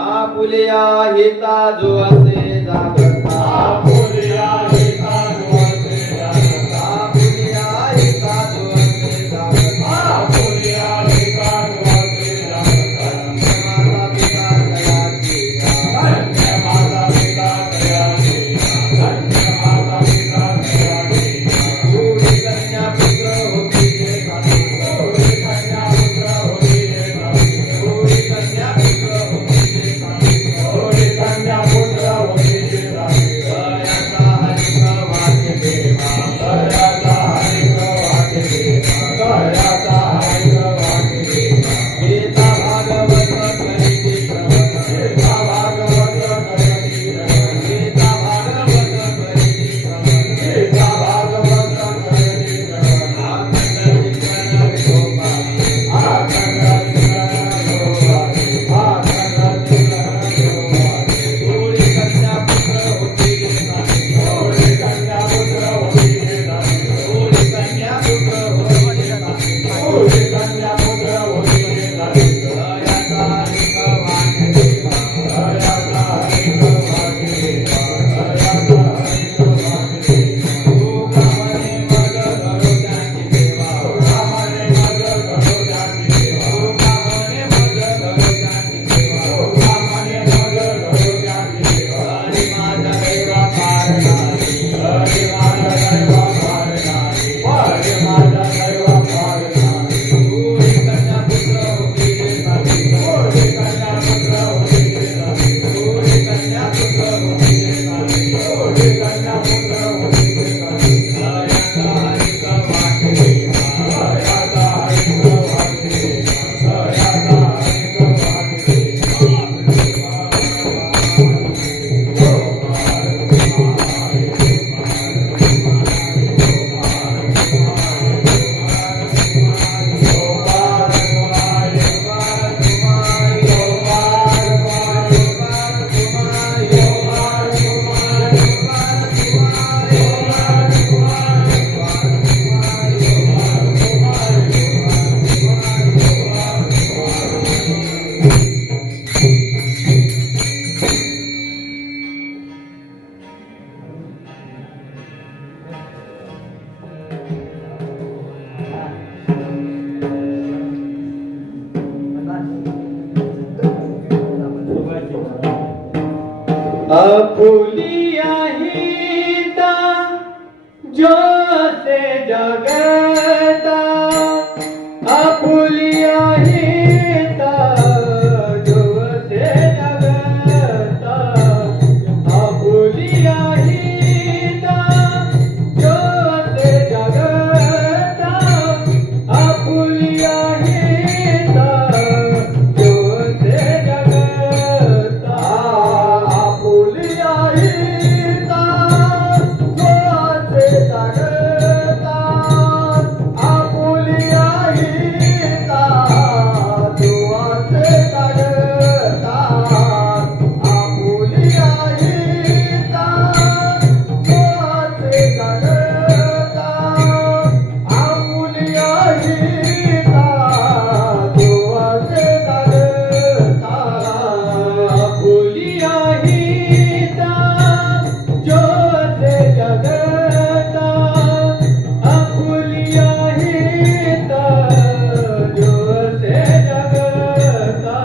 Apulia हिता जो असे जागता आपुलिया हिता जो असे जागता आपुलिया हिता जो असे जागता आपुलिया हिता जो असे जागता माता पिता दयाची धन्य माता पिता दयाची धन्य माता पिता दयाची पूरी कन्या पुत्र होती जे साथी पूरी कन्या पुत्र होती जे साथी पूरी कन्या पुत्र होती जे साथी पूरी कन्या पुत्र होती जे साथी दयाचा हरिक वाक्य देवा दयाचा हरिक वाक्य देवा दयाचा हरिक वाक्य देवा गीता भागवत करीती श्रवण गीता भागवत करीती श्रवण गीता भागवत करीती श्रवण गीता भागवत करीती श्रवण आखंड विज्ञान विठोबाची आखंड विज्ञान विठोबाची आखंड विज्ञान विठोबाची पूरी कन्या पुत्र होती जे साथी पूरी कन्या पुत्र होती जे साथी पूरी कन्या पुत्र होती जे साथी पूरी कन्या पुत्र होती जे साथी दयाचा हरिक वाक्य देवा दयाचा हरिक वाक्य देवा दयाचा हरिक वाक्य देवा तू कामने मग करो त्याची देवा तू कामने मग करो त्याची देवा तू कामने मग करो त्याची देवा तू कामने मग करो त्याची देवा हरी माझा दैवा पार नाही हरी माझा दैवा पार नाही हरी माझा दैवा पार नाही पूरी कन्या पुत्र होती जे साथी पूरी कन्या पुत्र होती जे साथी पूरी कन्या पुत्र होती जे साथी पूरी कन्या पुत्र होती जे साथी दयाचा हरिक वाक्य देवा दयाचा हरिक वाक्य देवा दयाचा हरिक वाक्य आपुलिया हिता जो असे जगता आपुलिया हिता जो असे जगता आपुलिया हिता जो असे जगता आपुलिया हिता जो असे जगता आपुलिया हिता जो असे जगता आपुलिया हिता जो असे जगता आपुलिया हिता जो असे जगता आपुलिया हिता जो असे जगता आपुलिया हिता जो असे जगता आपुलिया हिता जो असे जगता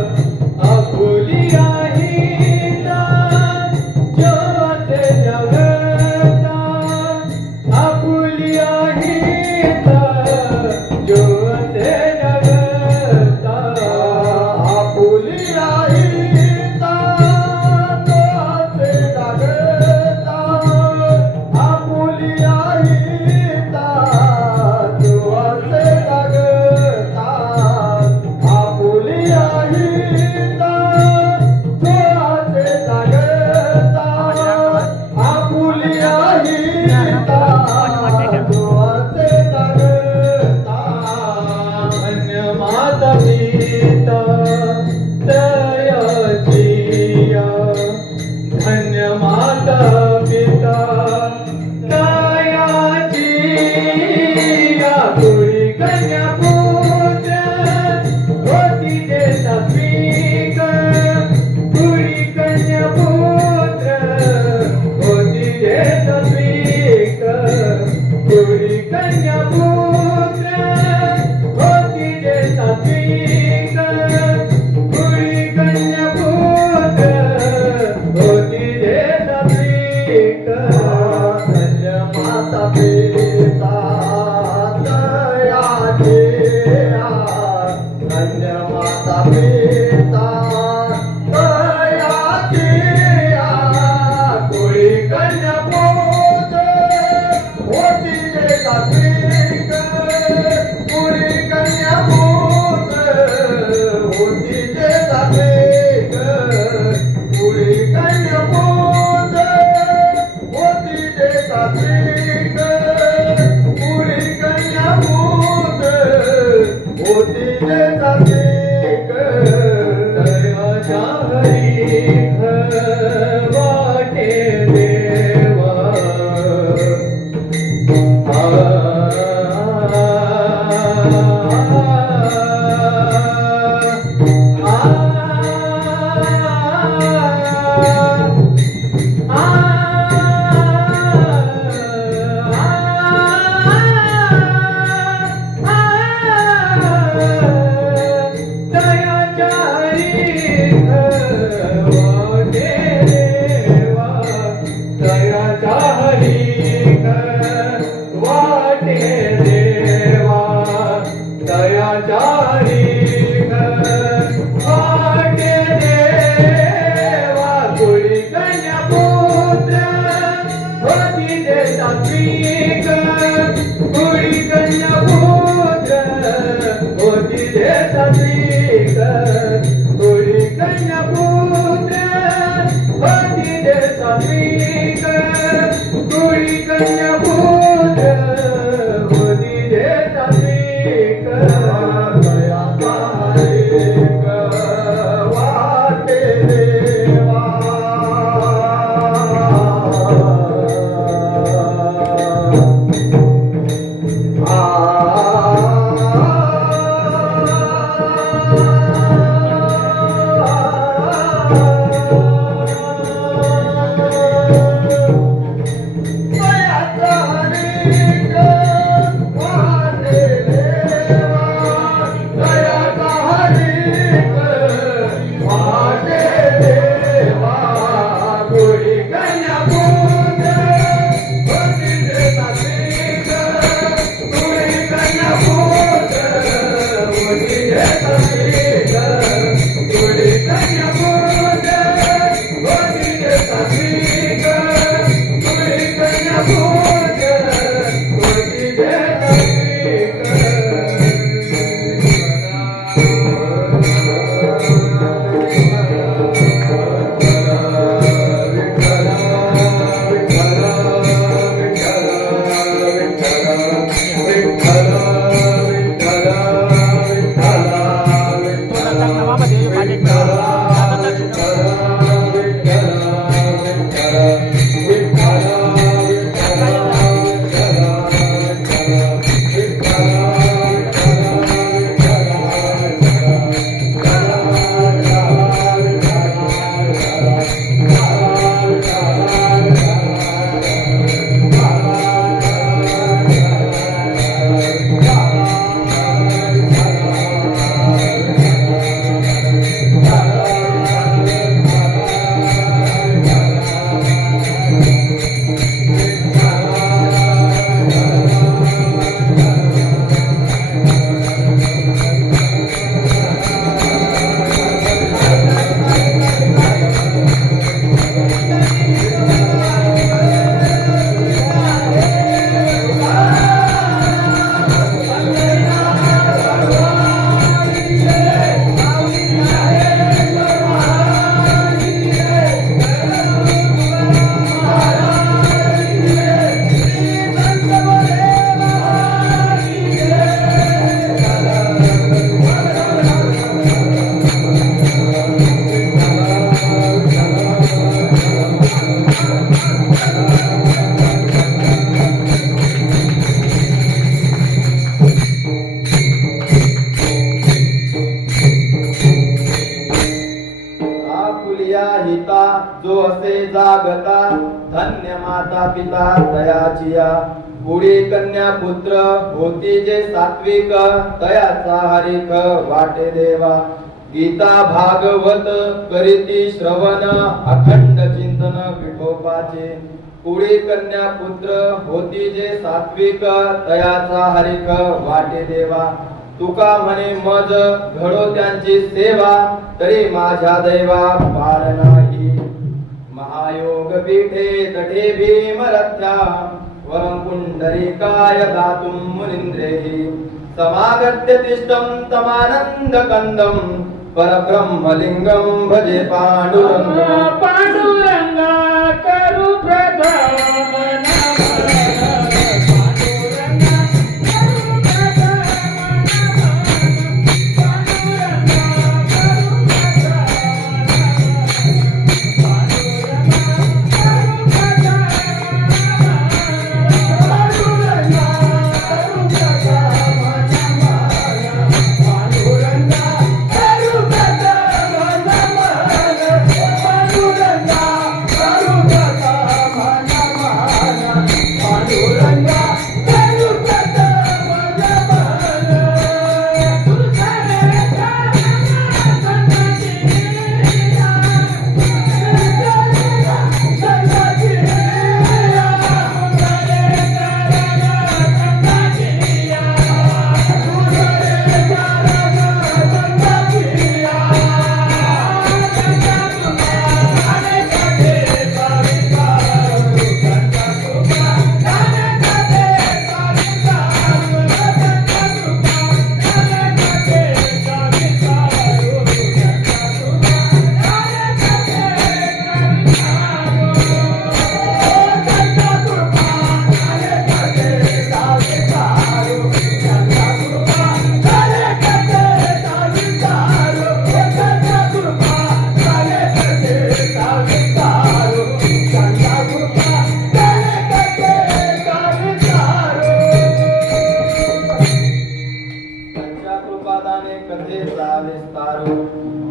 आपुलिया हिता जो असे जगता आपुलिया हिता जो असे जगता आपुलिया हिता जो असे जगता आपुलिया हिता जो असे जगता आपुलिया हिता जो असे जगता आपुलिया हिता जो असे जगता धन्य माता पिता दयाचिया धन्य माता पिता दयाचिया कुळी कन्या पुत्र होती ते सात्विक कुळी कन्या पुत्र होती ते सात्विक कुळी कन्या पुत्र होती ते सात्विक कुळी कन्या पुत्र होती ते सात्विक धन्य माता पिता दयाचे धन्य माता पिता दयाचे कुळी कन्या पुत्र होती ते सात्विक कुळी कन्या पुत्र होती ते सात्विक कुळी कन्या पुत्र होती ते सात्विक कुळी कन्या पुत्र होती ते सात्विक दयाच्या हरी वाटे देवा कन्या धन्य माता पिता तयाचिया पुढे कन्या पुत्र होती जे सात्विक तयाचा हरिक वाटे देवा गीता भागवत करीती श्रवण अखंड चिंतन विठोबाचे पुढे कन्या पुत्र होती जे सात्विक तयाचा हरिक वाटे देवा तुका म्हणे मज घडो त्यांची सेवा तरी माझ्या दैवा पार नाही महायोग पीठे तटे भीमरथ्या वरं पुंडरीकाय दातुं मुनींद्रेहि समागत्य तिष्ठं तमानंद कंदं परब्रह्मलिंगं भजे पांडुरंग पांडुरंग करू प्रथम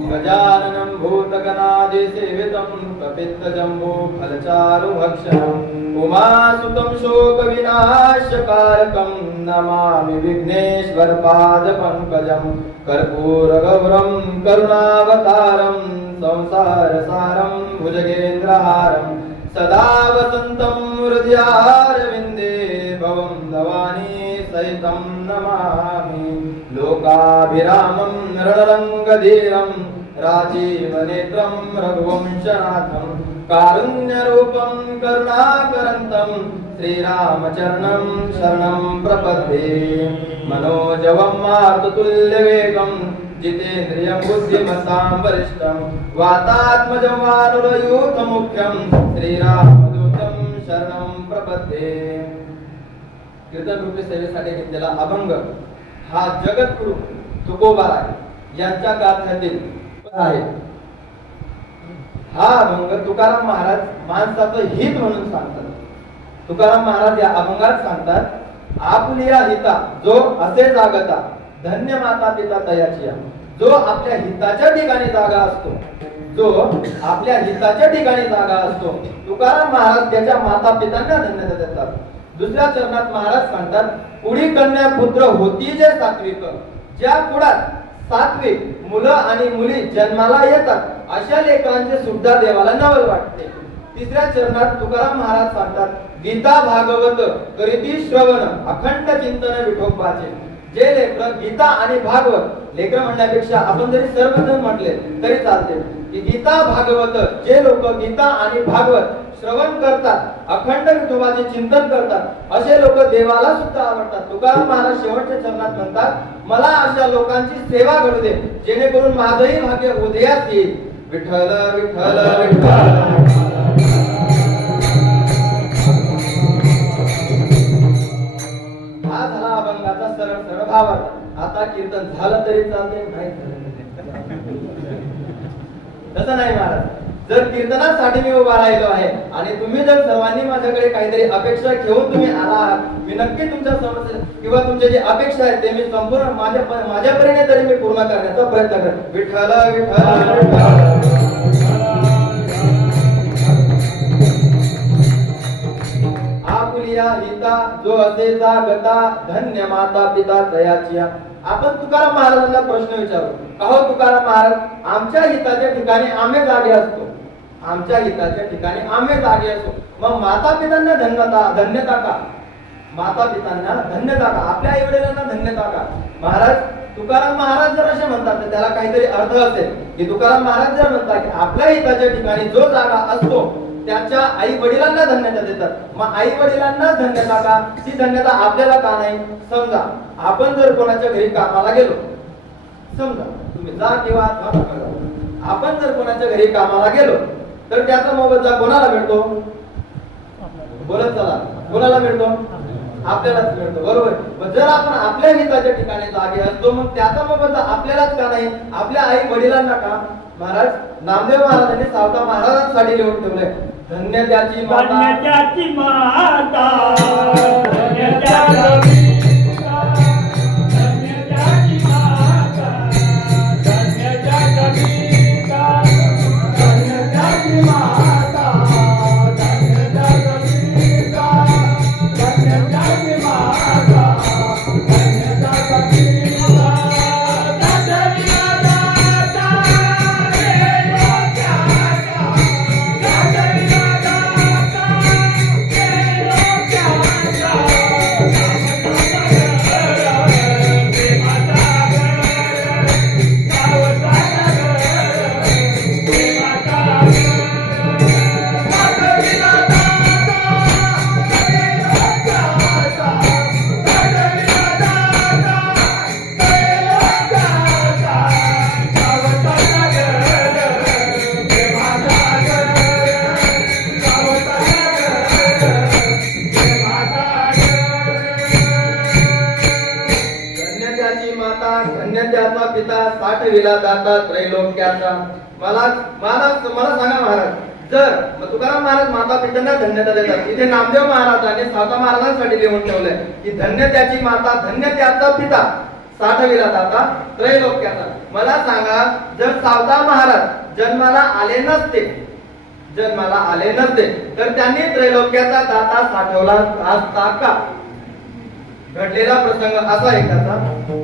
गजाननं भूतगणादिसेवितं कपित्तजम्बो फलचारु भक्षणम् उमासुतं शोकविनाशकारकं नमामि विघ्नेश्वरपादपङ्कजं कर्पूरगौरं करुणावतारं संसारसारं भुजगेन्द्रहारं सदा वसन्तं हृदयारविन्दे भवं भवानी सहितं नमामि लोकाभिरामं रणरङ्गधीरं राजीवनेत्रं रघुवंशनाथं कारुण्यरूपं करुणाकरन्तं श्रीरामचरणं शरणं प्रपद्ये मनोजवं मारुततुल्यवेगं जितेन्द्रियं बुद्धिमतां वरिष्ठं वातात्मजं वानरयूथमुख्यं श्रीरामदूतं शरणं प्रपद्ये कीर्तन रूपी सेवेसाठी घेतलेला अभंग हा जगद्गुरु तुकोबा आहे यांच्या गाथ्यातील आहे. हा अभंग तुकाराम महाराज माणसाचं हित म्हणून सांगतात. तुकाराम महाराज या अभंगात सांगतात आपल्या हिता जो असे जागता धन्य माता पिता तयाची जो आपल्या हिताच्या ठिकाणी जागा असतो जो आपल्या हिताच्या ठिकाणी जागा असतो तुकाराम महाराज त्याच्या माता पितांना धन्यता देतात. दुसऱ्या चरणात महाराज सांगतात पुढी कन्या पुत्र होती जे सात्विक ज्या कुळात सात्विक मुलं आणि मुली जन्माला येतात अशा लेकरांचे सुद्धा देवाला नवल वाटते. तिसऱ्या चरणात तुकाराम महाराज सांगतात गीता भागवत करीती श्रवण अखंड चिंतन विठोबाचे जे लेकर गीता आणि भागवत लेकर म्हणण्यापेक्षा आपण जरी सर्वजण म्हटले तरी चालते की गीता भागवत जे लोक गीता आणि भागवत श्रवण करतात अखंड विठोबाचे चिंतन करतात असे लोक देवाला सुद्धा आवडतात. तुकाराम महाराज शेवटच्या चरणात म्हणतात मला अशा लोकांची सेवा घडू दे जेणेकरून माझंही भाग्य उदयास येईल. विठ्ठल विठ्ठल विठ्ठल हा झाला अभंगाचा सरळ सरळ भावार्थ. आता कीर्तन झालं तरी चालते नाही तसं नाही महाराज. जर कीर्तनासाठी मी उभा राहिलो आहे आणि तुम्ही जर सर्वांनी माझ्याकडे काहीतरी अपेक्षा घेऊन तुम्ही आला आहात मी नक्की तुमच्या समस्या किंवा तुमच्या जे अपेक्षा आहेत ते मी संपूर्ण माझ्या परीने तरी मी पूर्ण करण्याचा प्रयत्न करेन. विठ्ठल विठ्ठल बोलिया हिता जो असे जागता धन्य माता पिता तयाची. आपण तुकाराम महाराजांना प्रश्न विचारू, अहो तुकाराम महाराज, आमच्या हिताच्या ठिकाणी आम्ही जागे असतो, आमच्या हिताच्या ठिकाणी आम्ही जागे असतो, मग माता पितांना धन्यता का? माता पितांना धन्यता का? आपल्या आई वडिलांना धन्यता का? महाराज तुकाराम महाराज जर असे म्हणतात तर त्याला काहीतरी अर्थ असेल की तुकाराम महाराज जर म्हणतात की आपल्या हिताच्या ठिकाणी जो जागा असतो त्याच्या आई वडिलांना धन्यता देतात, मग आई वडिलांना धन्यता का? ती धन्यता आपल्याला का नाही? समजा आपण जर कोणाच्या घरी कामाला गेलो, समजा तुम्ही जा किंवा आपण जर कोणाच्या घरी कामाला गेलो तर त्याचा मोबदला कोणाला मिळतो? बोलत चला, कोणाला मिळतो? आपल्यालाच मिळतो, बरोबर. मग जर आपण आपल्या हिताच्या ठिकाणी जागे असतो मग त्याचा मोबदला आपल्यालाच का नाही? आपल्या आई वडिलांना का? महाराज नामदेव महाराजांनी सावता महाराजांसाठी लिहून ठेवलंय, धन्य त्याची माता, धन्य त्याची माता, धन्य त्याची त्याचा पिता साठविला जाता त्रैलोक्याचा. मला सांगा महाराज, जर तुकाराम महाराज माता पित्यांना धन्यता देतात, इथे नामदेव महाराजांनी सावता महाराजांसाठी लिहून ठेवलंय की धन्य त्याची माता, धन्य त्याचा पिता, साठविला जाता त्रैलोक्याचा. मला सांगा, जर सावता महाराज जन्माला आले नसते तर त्यांनी त्रैलोक्याचा दाता साठवला असता का? घडलेला प्रसंग असा आहे त्याचा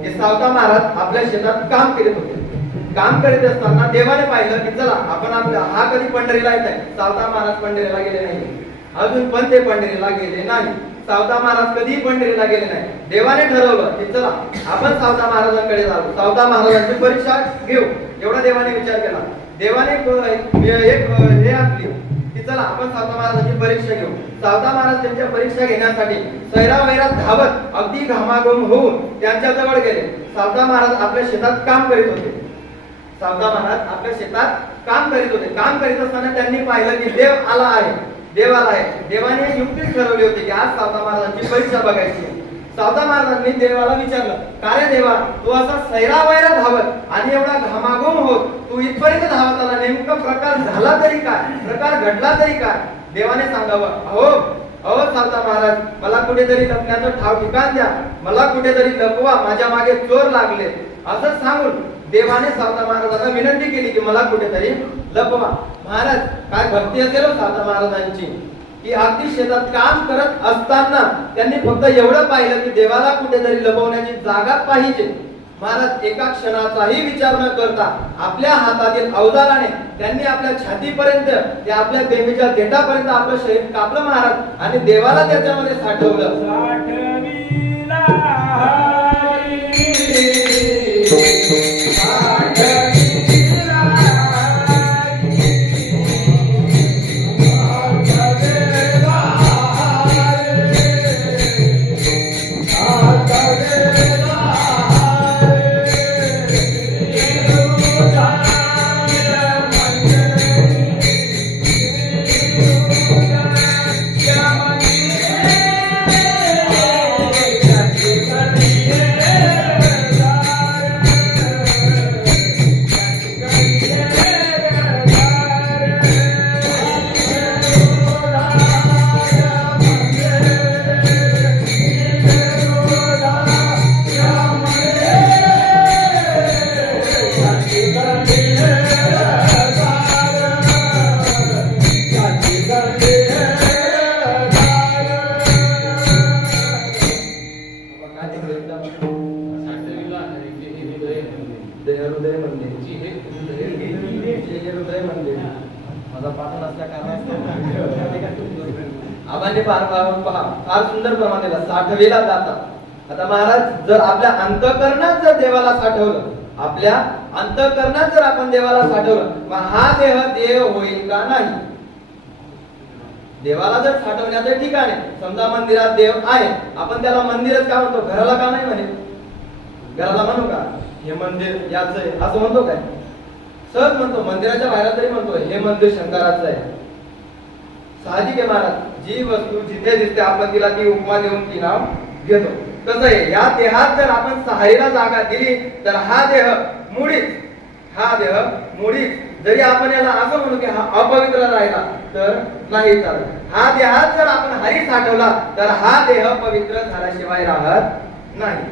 की सावता महाराज आपल्या शेतात काम करीत होते. काम करीत असताना देवाने पाहिलं की चला आपण हा कधी पंढरीला येत आहे. सावता महाराज पंढरीला गेले नाही, अजून पण ते पंढरीला गेले नाही. सावता महाराज कधी पंढरीला गेले नाही. देवाने ठरवलं की चला आपण सावता महाराजांकडे जाऊ, सावता महाराजांची परीक्षा घेऊ. एवढा देवाने विचार केला. देवाने एक हे आपली की चला आपण सावता महाराजांची परीक्षा घेऊ. सावता महाराज त्यांच्या परीक्षा घेण्यासाठी सैरावैरात धावत अगदी घामाघूम होऊन त्यांच्या जवळ गेले. सावता महाराज आपल्या शेतात काम करीत होते. सावता महाराज आपल्या शेतात काम करीत होते. काम करीत असताना त्यांनी पाहिलं की देव आला आहे. देवाने युक्ती ठरवली होती की आज सावता महाराजांची परीक्षा बघायची. सावता महाराजांनी देवाला विचारलं, का रे देवा, तू असा सैरावैरा धावत आणि एवढा घामाघूम होत तू इथपर्यंत धावत आला, नेमका प्रकार झाला तरी काय, प्रकार घडला तरी काय? देवाने सांगावं, अहो सावता महाराज, मला कुठेतरी लपण्याचं ठाव ठिकाण द्या, मला कुठेतरी लपवा, माझ्या मागे चोर लागले. असं सांगून देवाने सावता महाराजांना विनंती केली की मला कुठेतरी लपवा. महाराज काय भक्ती असेल सावता महाराजांची की अगदी शेतात काम करत असताना त्यांनी फक्त एवढं पाहिलं की देवाला कुठेतरी लपवण्याची जागा पाहिजे. महाराज एका क्षणाचाही विचार न करता आपल्या हातातील अवजाराने त्यांनी आपल्या छातीपर्यंत ते आपल्या बेंबीच्या देठापर्यंत आपलं शरीर कापलं महाराज आणि देवाला त्याच्यामध्ये साठवलं. काय इंग्रजीचा हृदय मंदिर हृदय मंदिर माझा पाठ नसल्या कारणास्तव आबांनी फार सुंदर प्रमाणे 60वेला जातात. आता महाराज जर आपल्या अंतःकरणात जर देवाला साठवलं, आपल्या अंतःकरणात जर आपण देवाला साठवलं, मग हा देव होईल का नाही? देवाला जर साठवण्याचं ठिकाण आहे, समजा मंदिरात देव आहे, आपण त्याला मंदिरच का म्हणतो? घराला का नाही म्हणे? घराला म्हणू का हे मंदिर याच आहे असं म्हणतो काय? सहज म्हणतो. मंदिराच्या बाहेर तरी म्हणतो हे मंदिर शंकराचं आहे. साहजिक आहे महाराज, जी वस्तू जिथे दिसते आपण तिला ती उपमा देऊन ती नाव घेतो. कसं आहे, या देहात जर आपण सहायला जागा दिली तर हा देह मुळीच जरी आपण याला असं म्हणू की हा अपवित्र राहिला तर नाही चालत. हा देहात जर आपण हरी साठवला तर हा देह पवित्र झाल्याशिवाय राहत नाही.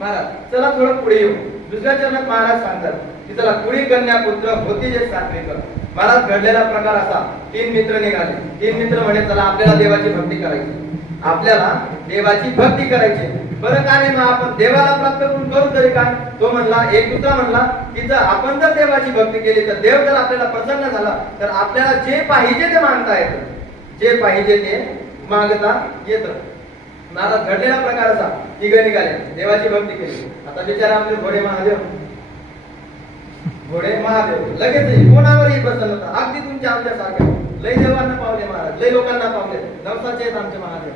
महाराज चला थोडं पुढे येऊ. दुसऱ्या चरणात महाराज सांगतात की चला कुळी कन्या पुत्र होती जे सात्विक. महाराज घडलेला प्रकार असा, 3 मित्र निघाले. 3 मित्र म्हणे चला आपल्याला देवाची भक्ती करायची, आपल्याला देवाची भक्ती करायची. बरं काय नाही, मग आपण देवाला प्राप्त करू तरी काय? तो म्हणला, एक दुसरा म्हणला की जर आपण जर देवाची भक्ती केली तर देव जर आपल्याला प्रसन्न झाला तर आपल्याला जे पाहिजे ते मागता येतं, जे पाहिजे ते मागता येतं. महाराज घडलेला प्रकार असा, 3 निघाले, देवाची भक्ती केली. आता बिचारा आपले घोडे महादेव लगेच कोणावरही प्रसन्न, अगदी तुमच्या आमच्या सारखे लय देवांना पावले महाराज, लय लोकांना पावले, नवसाचे आहेत आमचे महादेव.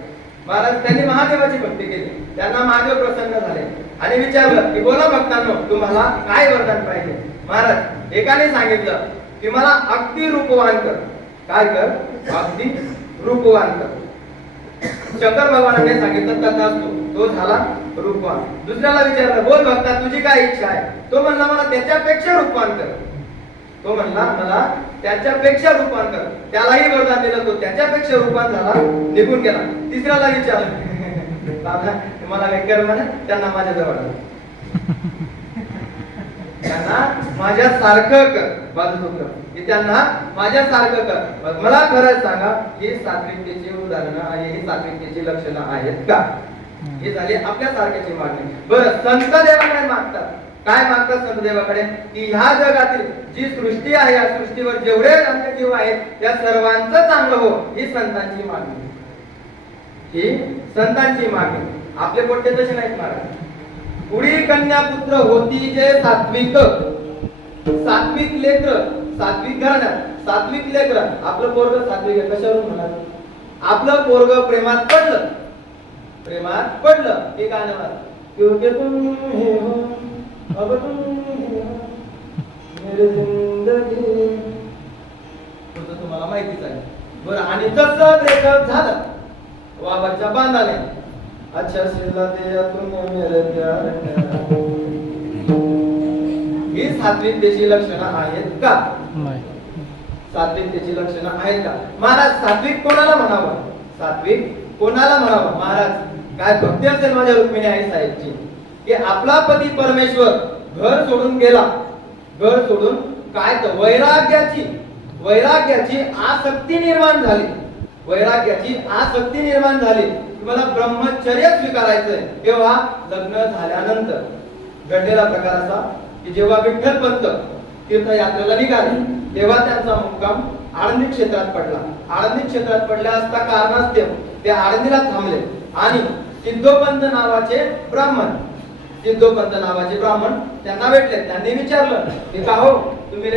महाराज त्यांनी महादेवाची भक्ती केली, त्यांना महादेव प्रसन्न झाले आणि विचारलं की बोला भक्तांनो, तुम्हाला काय वरदान पाहिजे? महाराज एकाने सांगितलं की मला अगदी रूपवान कर. काय कर? अगदी रूपवान कर. शंकर भगवानाने सांगितलं तथास्तु, तो झाला रूपवान. दुसऱ्याला विचारलं बोल भक्ता तुझी काय इच्छा आहे? तो म्हणला मला त्याच्यापेक्षा रूपवान कर. तो म्हणला मला त्याच्यापेक्षा रूपवान कर. त्यालाही वरदान दिलं, तो त्याच्यापेक्षा रूपवान झाला, निघून गेला. तिसऱ्याला विचारलं बाबा तुम्हाला काय कर म्हणे? त्यांना माझ्या जवळ त्यांना माझ्या सारखं कर. बाजू की त्यांना माझ्या सारखं कर. मला खरंच सांगा ही सात्विकतेची उदाहरणं आणि ही सात्विकतेची लक्षणं आहेत का? ही झाली आपल्या सारख्याची मागणी. बरं संत देवाकडे मागतात. काय मागतात संत देवाकडे? की ह्या जगातील जी सृष्टी आहे, या सृष्टीवर जेवढे अन्य जीव आहेत त्या सर्वांचं चांगलं हो, ही संतांची मागणी. ही संतांची मागणी. आपले पोटे तसे नाहीत महाराज. कुळी कन्या पुत्र होती जे सात्विक. सात्विक लेकर, सात्विक घराण्यात, सात्विक लेकर. आपलं पोरग सात्विक आहे. कशावरून म्हणाल? आपलं पोरग प्रेमात पडलं, प्रेमात पडलं हे काय नाव? क्योंकि तुम ही हो अब तुम ही हो मेरी जिंदगी. तुम्हाला माहितीच आहे. बरं आणि जसं ब्रेकअप झालं वाबाच्या बांधाने, अच्छा सिल्ला दिया तूने मेरे प्यार का. ही सात्विकतेची लक्षणं आहेत का? सात्विकतेची लक्षणं आहेत का? महाराज सात्विक कोणाला म्हणावं? सात्विक कोणाला म्हणावं? महाराज काय भक्ती असेल माझ्या रुक्मिणी आई साहेबची की आपला पती परमेश्वर घर सोडून गेला. घर सोडून काय तर वैराग्याची आसक्ती निर्माण झाली. वैराग्याची आसक्ती निर्माण झाली. तुम्हाला ब्रह्मचर्य स्वीकारायचंय तेव्हा लग्न झाल्यानंतर. घडलेला प्रकार असा की जेव्हा विठ्ठलपंत तीर्थयात्रेला निघाले तेव्हा त्यांचा मुक्काम आळंदी क्षेत्रात पडला. आळंदी क्षेत्रात पडल्या असता कारणास्तव ते आळंदीला थांबले आणि सिद्धोपंत नावाचे ब्राह्मण त्यांना भेटले. त्यांनी विचारलं की का हो तुम्ही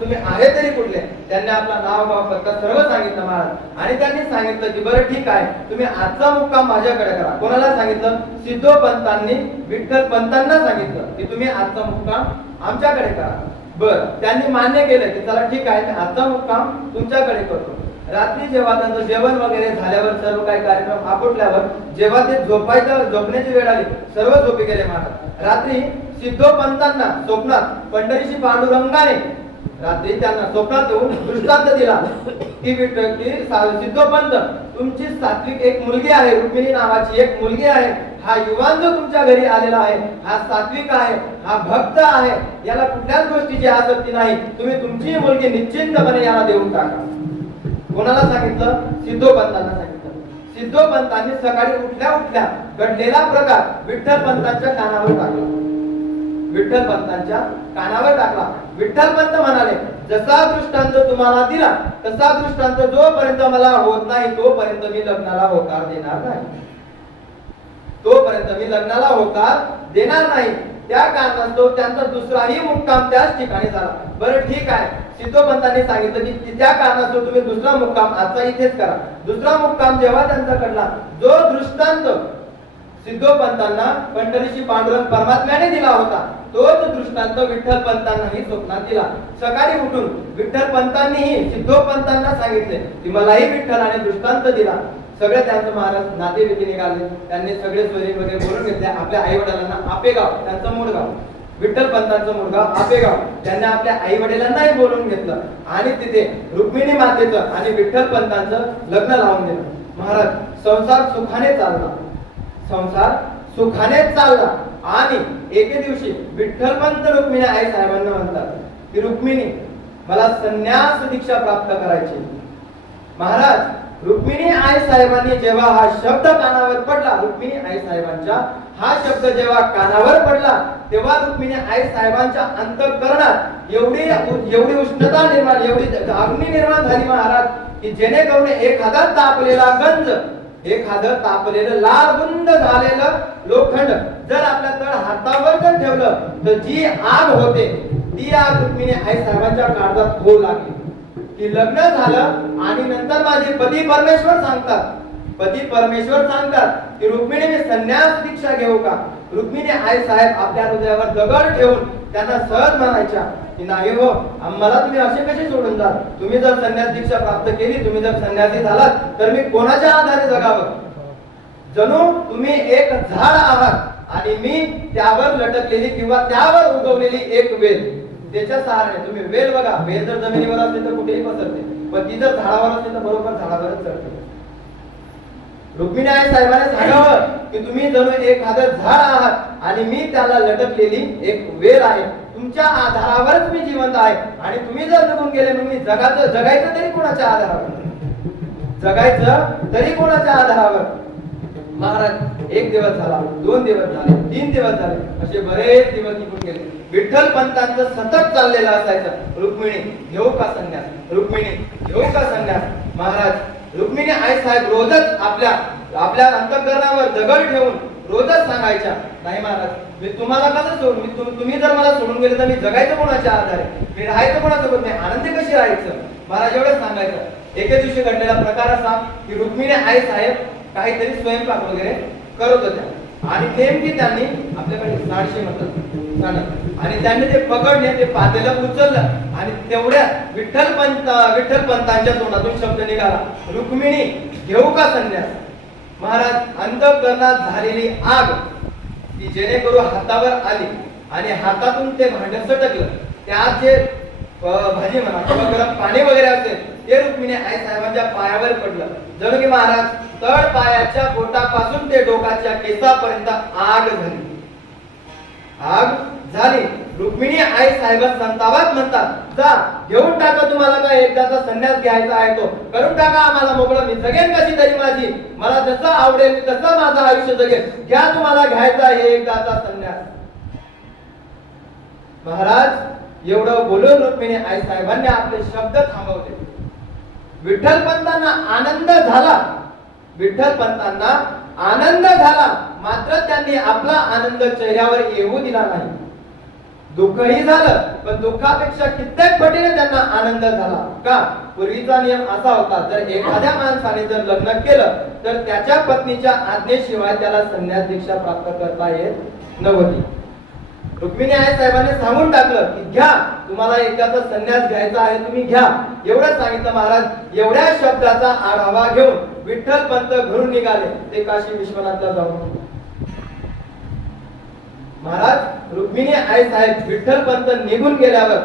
तुम्ही आहे तरी कुठले? त्यांनी आपला नाव गाव पत्ता सर्व सांगितलं महाराज. आणि त्यांनी सांगितलं की बरं ठीक आहे, तुम्ही आजचा मुक्काम माझ्याकडे करा. कोणाला सांगितलं? सिद्धोपंतांनी विठ्ठलपंतांना सांगितलं की तुम्ही आजचा मुक्काम आमच्याकडे करा. बर त्यांनी मान्य केलं की चला ठीक आहे, आजचा मुक्काम तुमच्याकडे करतो. रात्री जेव्हा त्यांचं जेवण वगैरे झाल्यावर सर्व काही कार्यक्रम आटोपल्यावर जेव्हा ते झोपण्याची वेळ आली सर्व झोपी गेले महाराज. रात्री सिद्धोपंतांना स्वप्नात पंढरीशी पांडुरंगाने रात्री त्यांना स्वप्नात येऊन दृष्टांत दिला की सिद्धोपंत तुमची सात्विक एक मुलगी आहे, रुक्मिणी नावाची एक मुलगी आहे. हा युवान जो तुमच्या घरी आलेला आहे हा सात्विक आहे, हा भक्त आहे, याला कुठल्याच गोष्टीची आसक्ती नाही. तुम्ही तुमची मुलगी निश्चिंतपणे याला देऊन टाका. कोणाला सांगितलं? सिद्धोपंतांना सांगितलं. सिद्धोपंतांनी सकाळी उठल्या उठल्या घडलेला प्रकार विठ्ठलपंतांच्या कानावर टाकला. विठ्ठलपंतांच्या कानावर टाकला. विठ्ठलपंत म्हणाले, जसा दृष्टांत तुम्हाला दिला तसा दृष्टांत जोपर्यंत मला होत नाही तोपर्यंत मी लग्नाला होकार देणार नाही. तोपर्यंत मी लग्नाला होकार देणार नाही. त्या कारणास्तव त्यांचा दुसराही मुक्काम त्याच ठिकाणी झाला. बरं ठीक आहे, सिद्धोपंतांनी सांगितलं की त्या कारणास्तव तुम्ही दुसरा मुक्काम आजचा इथेच करा. दुसरा मुक्काम जेव्हा त्यांचा घडला, जो दृष्टांत सिद्धोपंतांना पंढरीची पांडुरंग परमात्म्याने दिला होता तोच दृष्टांत विठ्ठलपंतांनाही स्वप्नात दिला. सकाळी उठून विठ्ठलपंतांनीही सिद्धोपंतांना सांगितले की मलाही विठ्ठलाने दृष्टांत दिला. सगळे त्यांचं महाराज नातेवाईक निघाले. त्यांनी सगळे सोयरे वगैरे बोलून घेतले. आपल्या आई वडिलांना आपेगाव, त्यांचं मूळ गाव विठ्ठलपंतांचं मूळ गाव आपेगाव, त्यांनी आपल्या आई वडिलांनाही बोलून घेतलं आणि तिथे रुक्मिणी मातेचं आणि विठ्ठलपंतांचं लग्न लावून दिलं. महाराज संसार सुखाने चालला. संसार सुखाने चालला आणि एके दिवशी विठ्ठलपंत रुक्मिणी आई साहेबांना म्हणतात की रुक्मिणी मला संन्यास दीक्षा प्राप्त करायची. महाराज रुक्मिणी आई साहेबांनी जेव्हा हा शब्द कानावर पडला, रुक्मिणी आई साहेबांच्या हा शब्द जेव्हा कानावर पडला तेव्हा रुक्मिणी आई साहेबांच्या अंतःकरणात एवढी उष्णता निर्माण, एवढी अग्नी निर्माण झाली महाराज की जेणेकरून एखादा तापलेला गंज, एखादं तापलेलं लालबुंद झालेलं लोखंड जर आपल्या तळ हातावर जर ठेवलं तर जी आग होते ती आग रुक्मिणी आई साहेबांच्या काळजात होऊ लागली. की लग्न झालं आणि नंतर माझे पती परमेश्वर सांगतात की रुक्मिणी मी संन्यास दीक्षा घेऊ का. रुक्मिणी आई साहेब आपल्या हृदयावर दगड ठेवून त्यांना सहज म्हणायच्या की नाही हो, आम्हाला तुम्ही असे कसे सोडून जाल. तुम्ही जर संन्यास दीक्षा प्राप्त केली, तुम्ही जर संन्यासी झालात तर मी कोणाच्या आधारे जगावं. जणू तुम्ही एक झाड आहात आणि मी त्यावर लटकलेली किंवा त्यावर उगवलेली एक वेल. त्याच्या सहाऱ्याने तुम्ही वेल बघा, वेल जर जमिनीवर असते तर कुठेही पसरते, पण ती जर झाडावर असते तर बरोबर झाडावरच चढते. रुक्मिणी आई साहेबांनी सांगावं की तुम्ही जणू एखादं झाड आहात आणि मी त्याला लटकलेली एक वेल आहे. तुमच्या आधारावरच मी जिवंत आहे आणि तुम्ही जर निघून गेले मग मी जगायचं तरी कोणाच्या आधारावर, जगायचं तरी कोणाच्या आधारावर. महाराज एक दिवस झाला, 2 दिवस झाले, 3 दिवस झाले, असे बरेच दिवस निघून गेले. विठ्ठलपंतांचं सतत चाललेलं असायचं, रुक्मिणी घेऊ का संन्यास, रुक्मिणी घेऊ का संन्यास. महाराज रुक्मिणी आई साहेब रोजच आपल्या अंतःकरणावर दगड ठेवून रोजच सांगायच्या, नाही महाराज मी तुम्हाला कसं सोडून, तुम्ही जर मला सोडून गेले तर मी जगायचं कोणाच्या आधारे, मी राहायचं कोणासोबत, नाही आनंदी कशी राहायचं. महाराज एवढंच सांगायचं. एके दिवशी घडलेला प्रकार असा की रुक्मिणी आई साहेब काहीतरी स्वयंपाक वगैरे करत होत्या आणि नेमकी त्यांनी आपल्याकडे साडशे म्हणतात आणि त्यांनी ते पकडले, ते पातेलं उचललं आणि तेवढ्यात विठ्ठलपंतांच्या तोंडातून शब्द निघाला, रुक्मिणी घेऊ का संन्यास. महाराज अंतःकरणात झालेली आग ती जेणेकरून हातावर आली आणि हातातून ते भांड सटकलं. त्यात जे भाजी म्हणा किंवा गरम पाणी वगैरे असेल ते रुक्मिणी आई साहेबांच्या पायावर पडलं. जणू की महाराज तळ पायाच्या बोटापासून ते डोकाच्या केसापर्यंत आग झाली. आग झाली. रुक्मिणी आई साहेब संतावात म्हणतात, जा घेऊन टाका, तुम्हाला काय एकदाचा संन्यास घ्यायचा आहे तो करून टाका, आम्हाला मोकळं, मी जगेन कशी तरी माझी, मला जसं आवडेल तसं माझं आयुष्य जगेल, घ्या तुम्हाला घ्यायचा आहे एकदाचा संन्यास. महाराज एवढं बोलून रुक्मिणी आई साहेबांनी आपले शब्द थांबवले. विठ्ठलपंतांना आनंद झाला, विठ्ठलपंतांना आनंद झाला, मात्र त्यांनी आपला आनंद चेहऱ्यावर येऊ दिला नाही. दुःखही झालं पण दुःखापेक्षा कित्येक पटीने त्यांना आनंद झाला. का? पूर्वीचा नियम असा होता, जर एखाद्या माणसाने जर लग्न केलं तर त्याच्या पत्नीच्या आज्ञेशिवाय त्याला संन्यास दीक्षा प्राप्त करता येत नव्हती. रुक्मिणी आई साहेबांनी सांगून टाकलं की घ्या, तुम्हाला एकदाचा संन्यास घ्यायचा आहे, तुम्ही घ्या, एवढं सांगितलं. महाराज एवढ्या शब्दाचा आढावा घेऊन विठ्ठलपंत घरून निघाले ते काशी विश्वनाथला जाऊन. महाराज रुक्मिणी आई साहेब विठ्ठलपंत निघून गेल्यावर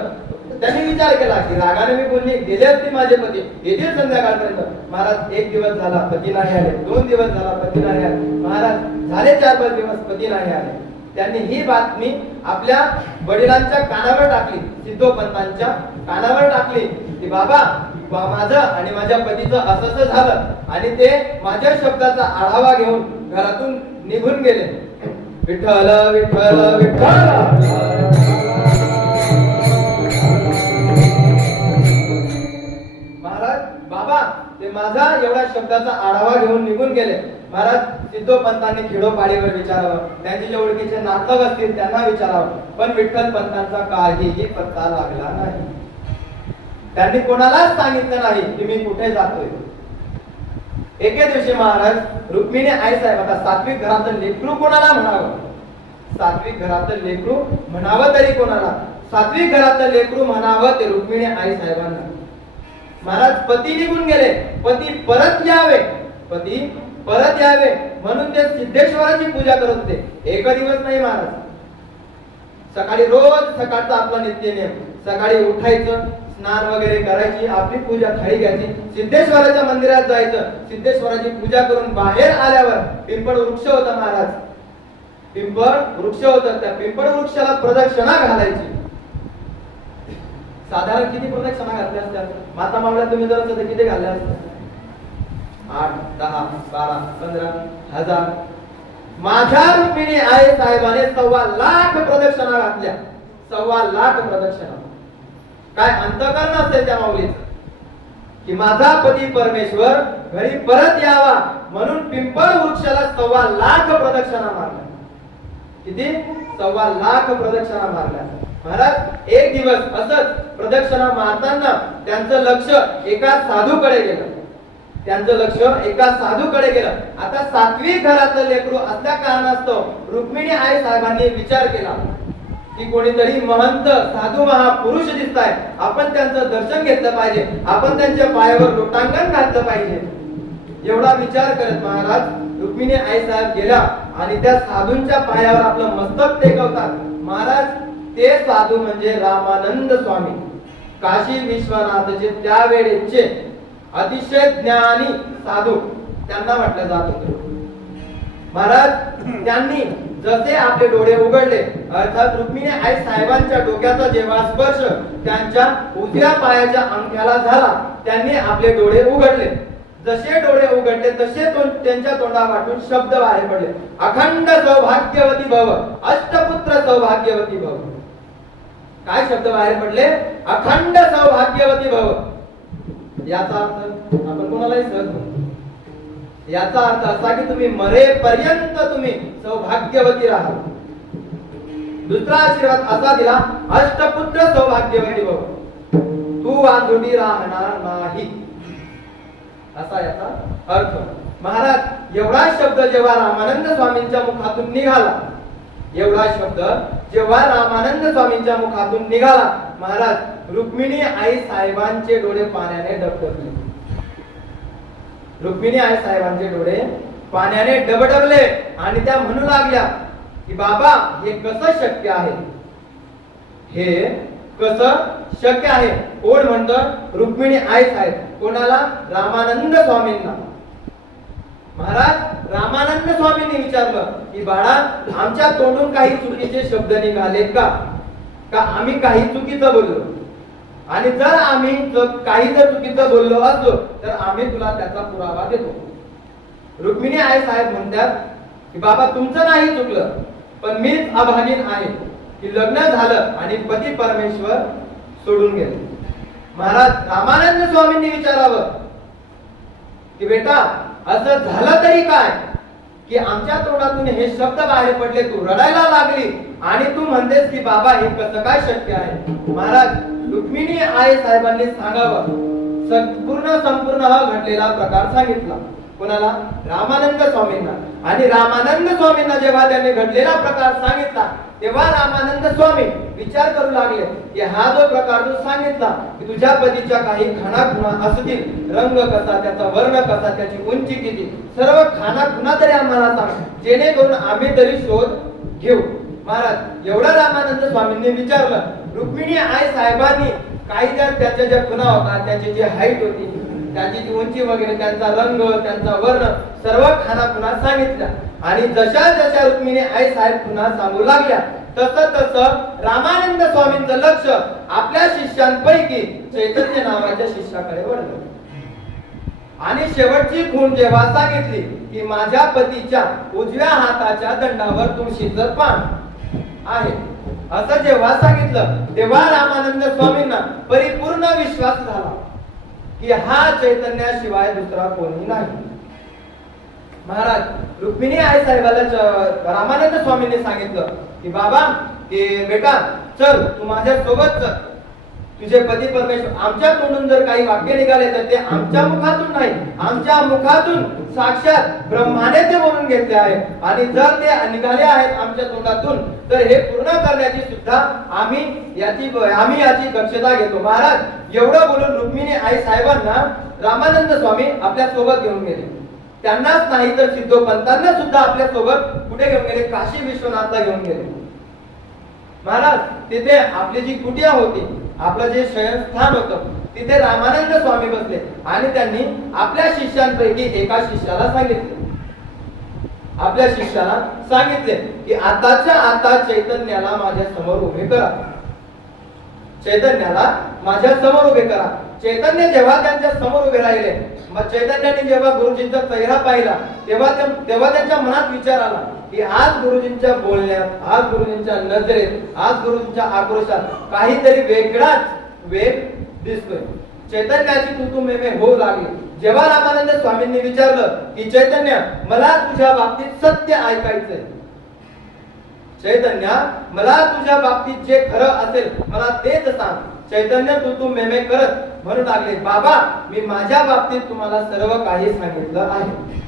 त्यांनी विचार केला की रागाने मी बोलली, गेले असते माझे पती, येतील संध्याकाळपर्यंत. महाराज एक दिवस झाला पती नाही आले, 2 दिवस झाला पती नाही आले, महाराज झाले 4-5 दिवस पती नाही आले. त्यांनी ही बातमी आपल्या वडिलांच्या कानावर टाकली, सिद्धोपंतांच्या कानावर टाकली की बाबा माझं आणि माझ्या पतीचं असंच झालं आणि ते माझ्या शब्दाचा आढावा घेऊन घरातून निघून गेले. विठ्ठल विठ्ठल विठ्ठल. महाराज बाबा ते माझा एवढ्या शब्दाचा आढावा घेऊन निघून गेले. महाराज सिद्धोपंतांनी खेडोपाडीवर विचारावं, त्यांचे जे ओळखीचे नातलग असतील त्यांना विचारावं, पण विठ्ठल पंतांचा काहीही पत्ता लागला नाही. त्यांनी कोणालाच सांगितलं नाही की मी कुठे जातोय. एके दिवशी महाराज रुक्मिणी आई साहेब, आता सात्विक घरातलं लेकरू कोणाला म्हणावं, सात्विक घरातलं लेकरू म्हणावं तरी कोणाला, सात्विक घरातलं लेकरू म्हणावं ते रुक्मिणी आई साहेबांना. महाराज पती निघून गेले, पती परत यावे, पती परत यावे म्हणून ते सिद्धेश्वराची पूजा करत होते. एक दिवस नाही महाराज, सकाळी रोज सकाळचा आपला नित्यनेम, सकाळी उठायचं, स्नान वगैरे करायची, आपली पूजा थाळी घ्यायची, सिद्धेश्वराच्या मंदिरात जायचं, सिद्धेश्वराची पूजा करून बाहेर आल्यावर पिंपळ वृक्ष होता महाराज, पिंपळ वृक्ष होता, त्या पिंपळ वृक्षाला प्रदक्षिणा घालायची. साधारण किती प्रदक्षिणा घातल्या असत्या माता मावळ्या तुम्ही जर असतं किती घालल्या असत्या? 8, 10, 12, 15, 1000. माझ्या रुक्मिणी आई साहेबाने 1.25 लाख प्रदक्षिणा घातल्या. 1.25 लाख प्रदक्षिणा. काय अंतकरण असेल त्या माऊलीचं की माझा पती परमेश्वर घरी परत यावा म्हणून पिंपळ वृक्षाला 1.25 लाख प्रदक्षिणा मारल्या. किती? 1.25 लाख प्रदक्षिणा मारल्या. महाराज एक दिवस असंच प्रदक्षिणा मारताना त्यांचं लक्ष एका साधूकडे गेलं, त्यांचं लक्ष एका साधूकडे गेलं. आता सात्विक घरातलं लेकरू असल्या कारणास्तव रुक्मिणी आई साहेबांनी विचार केला की कोणीतरी महंत साधू महापुरुष दिसताय, आपण त्यांचं दर्शन घेतलं पाहिजे, आपण त्यांच्या पायावर लोटांगण घातलं पाहिजे. एवढा विचार करत महाराज रुक्मिणी आई साहेब गेल्या आणि त्या साधूंच्या पायावर आपलं मस्तक टेकवतात. महाराज ते साधू म्हणजे रामानंद स्वामी, काशी विश्वनाथचे त्यावेळेचे अतिशय ज्ञानी साधू त्यांना म्हटलं जात होतं. महाराज त्यांनी जसे आपले डोळे उघडले, अर्थात रुक्मिणी आई साहेबांच्या डोक्याचा जेव्हा स्पर्श त्यांच्या उजव्या पायाच्या अंगठ्याला झाला, त्यांनी आपले डोळे उघडले. जसे डोळे उघडले तसे त्यांच्या तोंडावाटून शब्द बाहेर पडले, अखंड सौभाग्यवती भव, अष्टपुत्र सौभाग्यवती भव. काय शब्द बाहेर पडले? अखंड सौभाग्यवती भव. याचा अर्थ आपण कोणालाही सहज म्हणतो. याचा अर्थ असा की तुम्ही मरेपर्यंत तुम्ही सौभाग्यवती राहा. दुसरा आशीर्वाद असा दिला, अष्टपुत्र सौभाग्यवती भव, तू वांझोटी राहणार नाही, असा याचा अर्थ. महाराज एवढा शब्द जेव्हा रामानंद स्वामींच्या मुखातून निघाला, एवढा शब्द जेव्हा रामानंद स्वामींच्या मुखातून निघाला, महाराज रुक्मिणी आई साहेबांचे डोळे पाण्याने डबडबले. रुक्मिणी आई साहेबांचे डोळे पाण्याने डबडबले आणि त्या म्हणू लागल्या की बाबा हे कसं शक्य आहे, हे कसं शक्य आहे. कोण म्हणतं? रुक्मिणी आई साहेब. कोणाला? रामानंद स्वामींना. महाराज रामानंद स्वामींनी विचारलं की बाळा आमच्या तोंडून काही चुकीचे शब्द निघाले का आम्ही काही चुकीचं बोललो, आणि जर आम्ही काही जर चुकीचं बोललो असलो तर आम्ही तुला त्याचा पुरावा देतो. रुक्मिणी आई साहेब म्हणतात की बाबा तुमचं नाही चुकलं, पण मीच अभागिन आहे की लग्न झालं आणि पती परमेश्वर सोडून गेले. महाराज रामानंद स्वामींनी विचारावं की बेटा असं झालं तरी काय की आमच्या तोंडातून हे शब्द बाहेर पडले, तू रडायला लागली आणि तू म्हणतेस की बाबा हे कसं काय शक्य आहे. महाराज रुक्मिणी आई साहेबांनी सांगावं, संपूर्ण हा घडलेला प्रकार सांगितला. कोणाला? रामानंद स्वामींना. आणि रामानंद स्वामींना जेव्हा त्यांनी घडलेला प्रकार सांगितला तेव्हा रामानंद स्वामी विचार करू लागले की हा जो प्रकार तू सांगितला की तुझ्या पतीच्या काही खाणाखुणा असतील, रंग कसा, त्याचा वर्ण कसा, त्याची उंची किती, सर्व खाणाखुणा तरी आम्हाला सांग, जेणेकरून आम्ही तरी शोध घेऊ. महाराज एवढा रामानंद स्वामींनी विचारलं. रुक्मिणी आई साहेबांनी काही जर त्याच्या ज्या खुणा होता, त्याची जी हाईट होती, त्याची जी उंची वगैरे, त्यांचा रंग, त्यांचा वर्ण, सर्व खाना खुणा सांगितल्या. आणि जशा जशा रुक्मिणी आई साहेब खुणा सांगू लागल्या तसं तसं रामानंद स्वामींचं लक्ष आपल्या शिष्यांपैकी चैतन्य नावाच्या शिष्याकडे वळलं. आणि शेवटची खूण जेव्हा सांगितली की माझ्या पतीच्या उजव्या हाताच्या दंडावर तुळशीचं पान आहे असं जेव्हा सांगितलं, तेव्हा रामानंद स्वामींना परिपूर्ण विश्वास झाला की हा चैतन्याशिवाय दुसरा कोणी नाही. महाराज रुक्मिणी आई साहेबाला रामानंद स्वामींनी सांगितलं की बाबा की बेटा चल तू माझ्या सोबत चल. तुझे पती परमेश्वर आमच्या तोंडून जर काही वाक्य निघाले तर ते आमच्या मुखातून नाही, आमच्या मुखातून साक्षात ब्रह्माने ते बोलून घेतले आहे. आणि जर ते निघाले आहेत आमच्या तोंडातून तर हे पूर्ण करण्याची सुद्धा आम्ही याची दक्षता घेतो. महाराज एवढं बोलून रुक्मिणी आई साहेबांना रामानंद स्वामी आपल्या सोबत घेऊन गेले. त्यांनाच नाही तर सिद्धोपंतांना सुद्धा आपल्या सोबत कुठे घेऊन गेले? काशी विश्वनाथला घेऊन गेले. महाराज तिथे आपली जी कुटिया होती, आपलं जे शयनस्थान होतं, तिथे रामानंद स्वामी बसले आणि त्यांनी आपल्या शिष्यांपैकी एका शिष्याला सांगितले की आताच्या आता चैतन्याला माझ्या समोर उभे करा. चैतन्य जेव्हा त्यांच्या समोर उभे राहिले, मग चैतन्याने जेव्हा गुरुजींचा चेहरा पाहिला तेव्हा त्यांच्या मनात विचार आला की आज गुरुजींच्या बोलण्यात, आज गुरुजींच्या नजरेत, आज गुरुजींच्या आक्रोशात काहीतरी वेगळाच वेग दिसतोय. चैतन्याची तू मे होऊ लागली. जेव्हा रामानंद स्वामींनी विचारलं की चैतन्य मला तुझ्या बाबतीत सत्य ऐकायचंय, चैतन्य मला तुझ्या बाबतीत जे खरं असेल मला तेच सांग. चैतन्य तू मेमे करत म्हणू लागले बाबा मी माझ्या बाबतीत तुम्हाला सर्व काही सांगितलं आहे.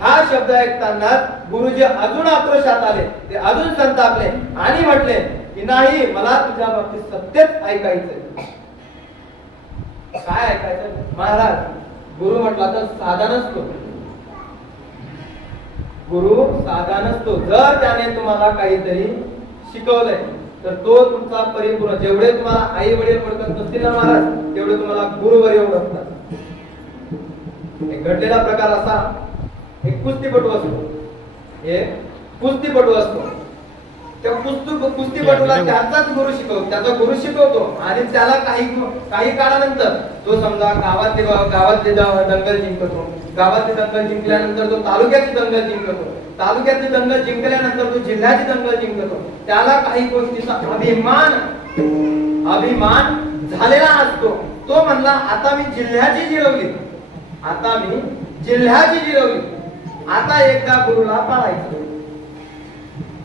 हा शब्द ऐकताना गुरुजी अजून आक्रोशात आले, ते अजून संतापले आणि म्हटले की नाही मला तुझ्या बाबतीत सत्यच ऐकायचंय. काय ऐकायचं महाराज? गुरु म्हटला तर साधा नसतो. गुरु साधा नसतो. जर त्याने तुम्हाला काहीतरी शिकवलंय तर तो तुमचा परिपूर्ण, जेवढे तुम्हाला आई वडील ओळखत नसतील ना महाराज तेवढे तुम्हाला गुरुवर्य ओळखतात. एक घडलेला प्रकार असा, एक कुस्तीपटू असतो. त्या कुस्तीपटूला त्याचाच गुरु शिकवतो, त्याचा गुरु शिकवतो आणि त्याला काही काळानंतर तो समजा गावातले दंगल जिंकतो. गावातली दंगल जिंकल्यानंतर तो तालुक्याची दंगल जिंकतो. तालुक्याची दंगल जिंकल्यानंतर तो जिल्ह्याची दंगल जिंकतो. त्याला काही गोष्टीचा अभिमान झालेला असतो. तो म्हणला आता मी जिल्ह्याची जिरवली, आता एकदा गुरुला पाळायचं.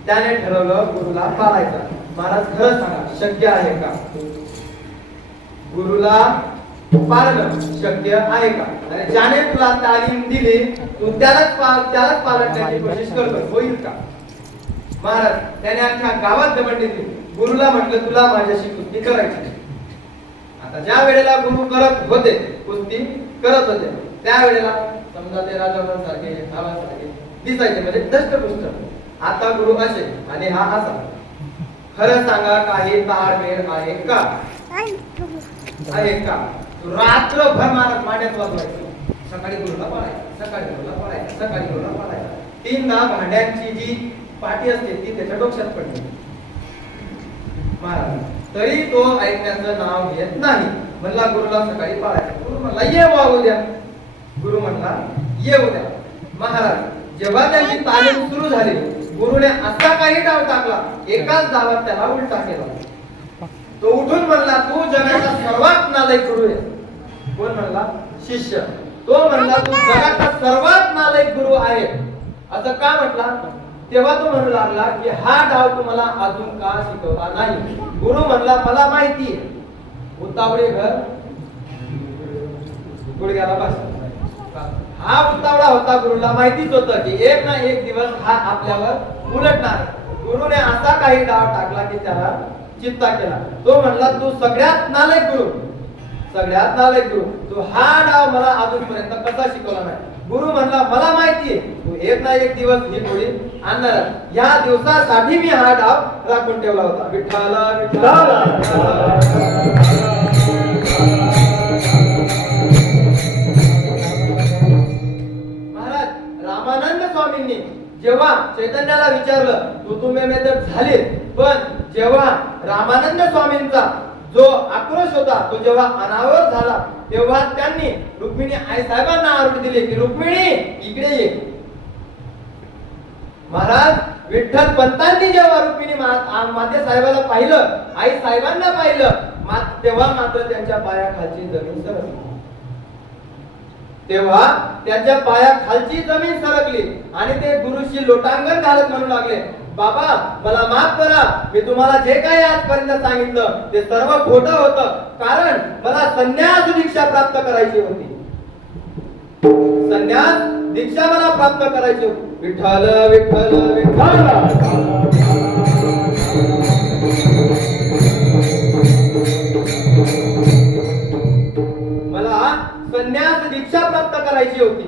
त्याने ठरवलं गुरुला पाळायचं. महाराज खरं सांगा शक्य आहे का? गुरुला पाळणं शक्य आहे का? आणि ज्याने तुला तालीम दिली तू त्यालाच पालटण्याची कोशिश करतो, होईल का? महाराज त्याने अख्ख्या गावात दमंडी दिली. गुरुला म्हटलं तुला माझ्याशी कुस्ती करायची. आता ज्या वेळेला गुरु कुस्ती करत होते त्यावेळेला समजा ते राजासारखे नावासारखे दिसायचे, म्हणजे दष्टपुष्ट. आता गुरु असे आणि हा असा. खरं सांगा काही ताळमेळ आहे का? रात्रभर मांड्यात वाजवायचं. सकाळी गुरुला पाळायचं. तीनदा भांड्यांची जी पाटी असते ती त्याच्या डोक्यात पडली. महाराज तरी तो ऐकण्याचं नाव घेत नाही. म्हणला गुरुला सकाळी पाळायचं. गुरु म्हणला ये उद्या. गुरु म्हणला ये उद्या. महाराज जेव्हा त्यांची तालीम सुरू झाली गुरुने असा काही डाव टाकला, एकाच डावात त्याला उलटा केला. तो उठून म्हणला तू जगाचा सर्वात नालायक गुरु आहे. कोण म्हणला? शिष्य. तो म्हणला तू जगाचा सर्वात नालायक गुरु आहे. असं का म्हटला? तेव्हा तो म्हणू लागला की हा डाव तुम्हाला अजून का शिकवला नाही? गुरु म्हणला मला माहिती आहे. उतावळे घर गुडघ्याला बसला. हा उतावळा होता. गुरुला माहितीच होतं की एक ना एक दिवस हा आपल्यावर उलटणार. गुरुने असा काही डाव टाकला की त्याला चित्ता केला. तो म्हणला तू सगळ्यात नालायक गुरु. तू हा डाव मला अजूनपर्यंत कसा शिकवला नाही. गुरु म्हणला मला माहितीये तू एक ना एक दिवस ही गोळी आणणार. या दिवसासाठी मी हा डाव राखून ठेवला होता. विठ्ठला महाराज रामानंद स्वामींनी जेव्हा चैतन्याला विचारलं तू मे तर झाले, पण जेव्हा रामानंद स्वामींचा जो आक्रोश होता तो जेव्हा अनावर झाला तेव्हा त्यांनी रुक्मिणी आई साहेबांना आरोप दिले की रुक्मिणी इकडे ये. महाराज विठ्ठल पंतांनी जेव्हा रुक्मिणी माते साहेबाला पाहिलं, आई साहेबांना पाहिलं, तेव्हा मात्र त्यांच्या पायाखालची जमीन सरकली. तेव्हा त्यांच्या पायाखालची जमीन सरकली आणि ते गुरुशी लोटांगण घालत म्हणू लागले, बाबा मला माफ करा, मी तुम्हाला जे काही आजपर्यंत सांगितलं ते सर्व खोटं होतं, कारण मला संन्यास दीक्षा प्राप्त करायची होती. संन्यास दीक्षा मला प्राप्त करायची होती. विठ्ठल विठ्ठल विठ्ठल मला संन्यास दीक्षा प्राप्त करायची होती.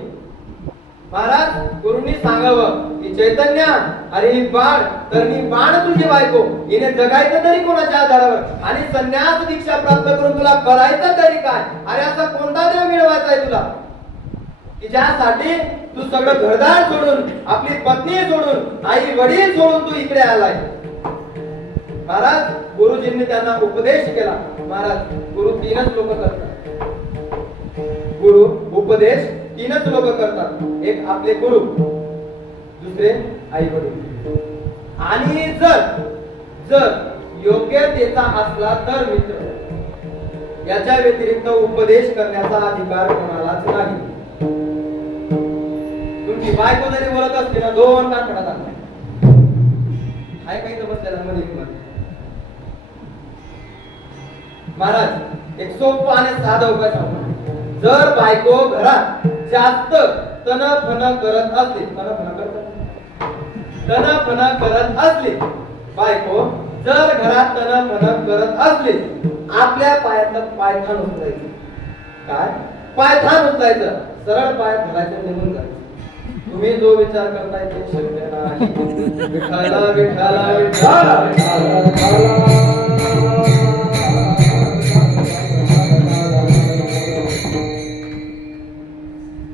महाराज गुरुंनी सांगावं की चैतन्य, अरे ही बाण तर ही बाण तुझी बायको, हिने जगायचं तरी कोणाच्या आधारावर आणि संन्यास दीक्षा प्राप्त करून तुला करायचं तरी काय? अरे असा कोणता देव मिळवायचा आहे तुला की ज्यासाठी तू सगळं घरदार सोडून, आपली पत्नी सोडून, आई वडील सोडून तू इकडे आलाय. महाराज गुरुजींनी त्यांना उपदेश केला. महाराज गुरु तीनच लोक करतात. गुरु उपदेश तीनच लोक करतात. एक आपले गुरु, दुसरे आई वडील, आणि जर योग्यतेचा असला तर मित्र. याच्या व्यतिरिक्त उपदेश करण्याचा अधिकार कोणालाच नाही. तुमची बायको जरी बोलत असते ना, दोन कान पडत आहे काही तर बसलेला मध्ये. महाराज एक सोपं आणि साधं उपाय सांगतो. जर बायको घरात जास्त तनफन करत असली, तनफन करत असली, बायको जर घरात तनफन करत असली, आपल्या पायातलं पायथान उचलायचं. काय पायथान उचलायचं, सरळ पाय घालायचं, निघून जायचं. तुम्ही जो विचार करताय ते शक्य नाही. विठ्ठला विठ्ठला विठ्ठला.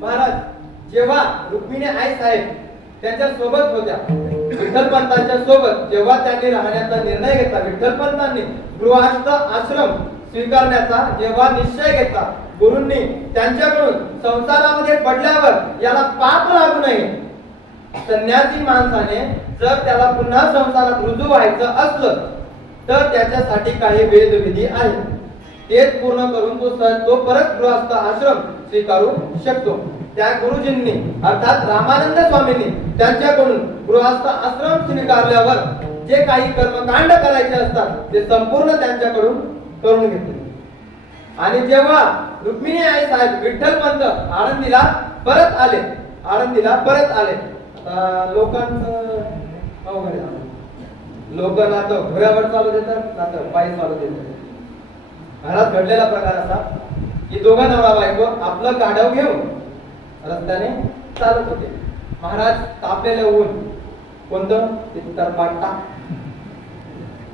महाराज जेव्हा रुक्मिणी आई साहेब त्यांच्या सोबत होत्या, विठ्ठल पंतांच्या सोबत जेव्हा त्यांनी राहण्याचा निर्णय घेतला, विठ्ठल पंतांनी गृहस्थ आश्रम स्वीकारण्याचा जेव्हा निश्चय घेतला, गुरूंनी त्यांच्याकडून संसारामध्ये पडल्यावर याला पाप लागू नये, संन्यासी माणसाने जर त्याला पुन्हा संसारात रुजू व्हायचं असलं तर त्याच्यासाठी काही वेदविधी आहेत, तेच पूर्ण करून तो परत गृहस्थ आश्रम स्वीकारू शकतो. त्या गुरुजींनी अर्थात रामानंद स्वामींनी त्यांच्याकडून गृहस्थ आश्रम स्वीकारल्यावर जे काही कर्मकांड करायचे असतात ते संपूर्ण त्यांच्याकडून करून घेतले. आणि जेव्हा रुक्मिणी आई साहेब विठ्ठल पंत आळंदीला परत आले, आता लोकांचं अवघड आहे. लोक ना तर घोड्यावर चालू देतात ना तर पायी चालू देतात. घरात घडलेला प्रकार असा की दोघं नवरा बायको आपलं गाढव घेऊन रस्त्याने चालत होते. महाराज तापलेलं ऊन, कोणतं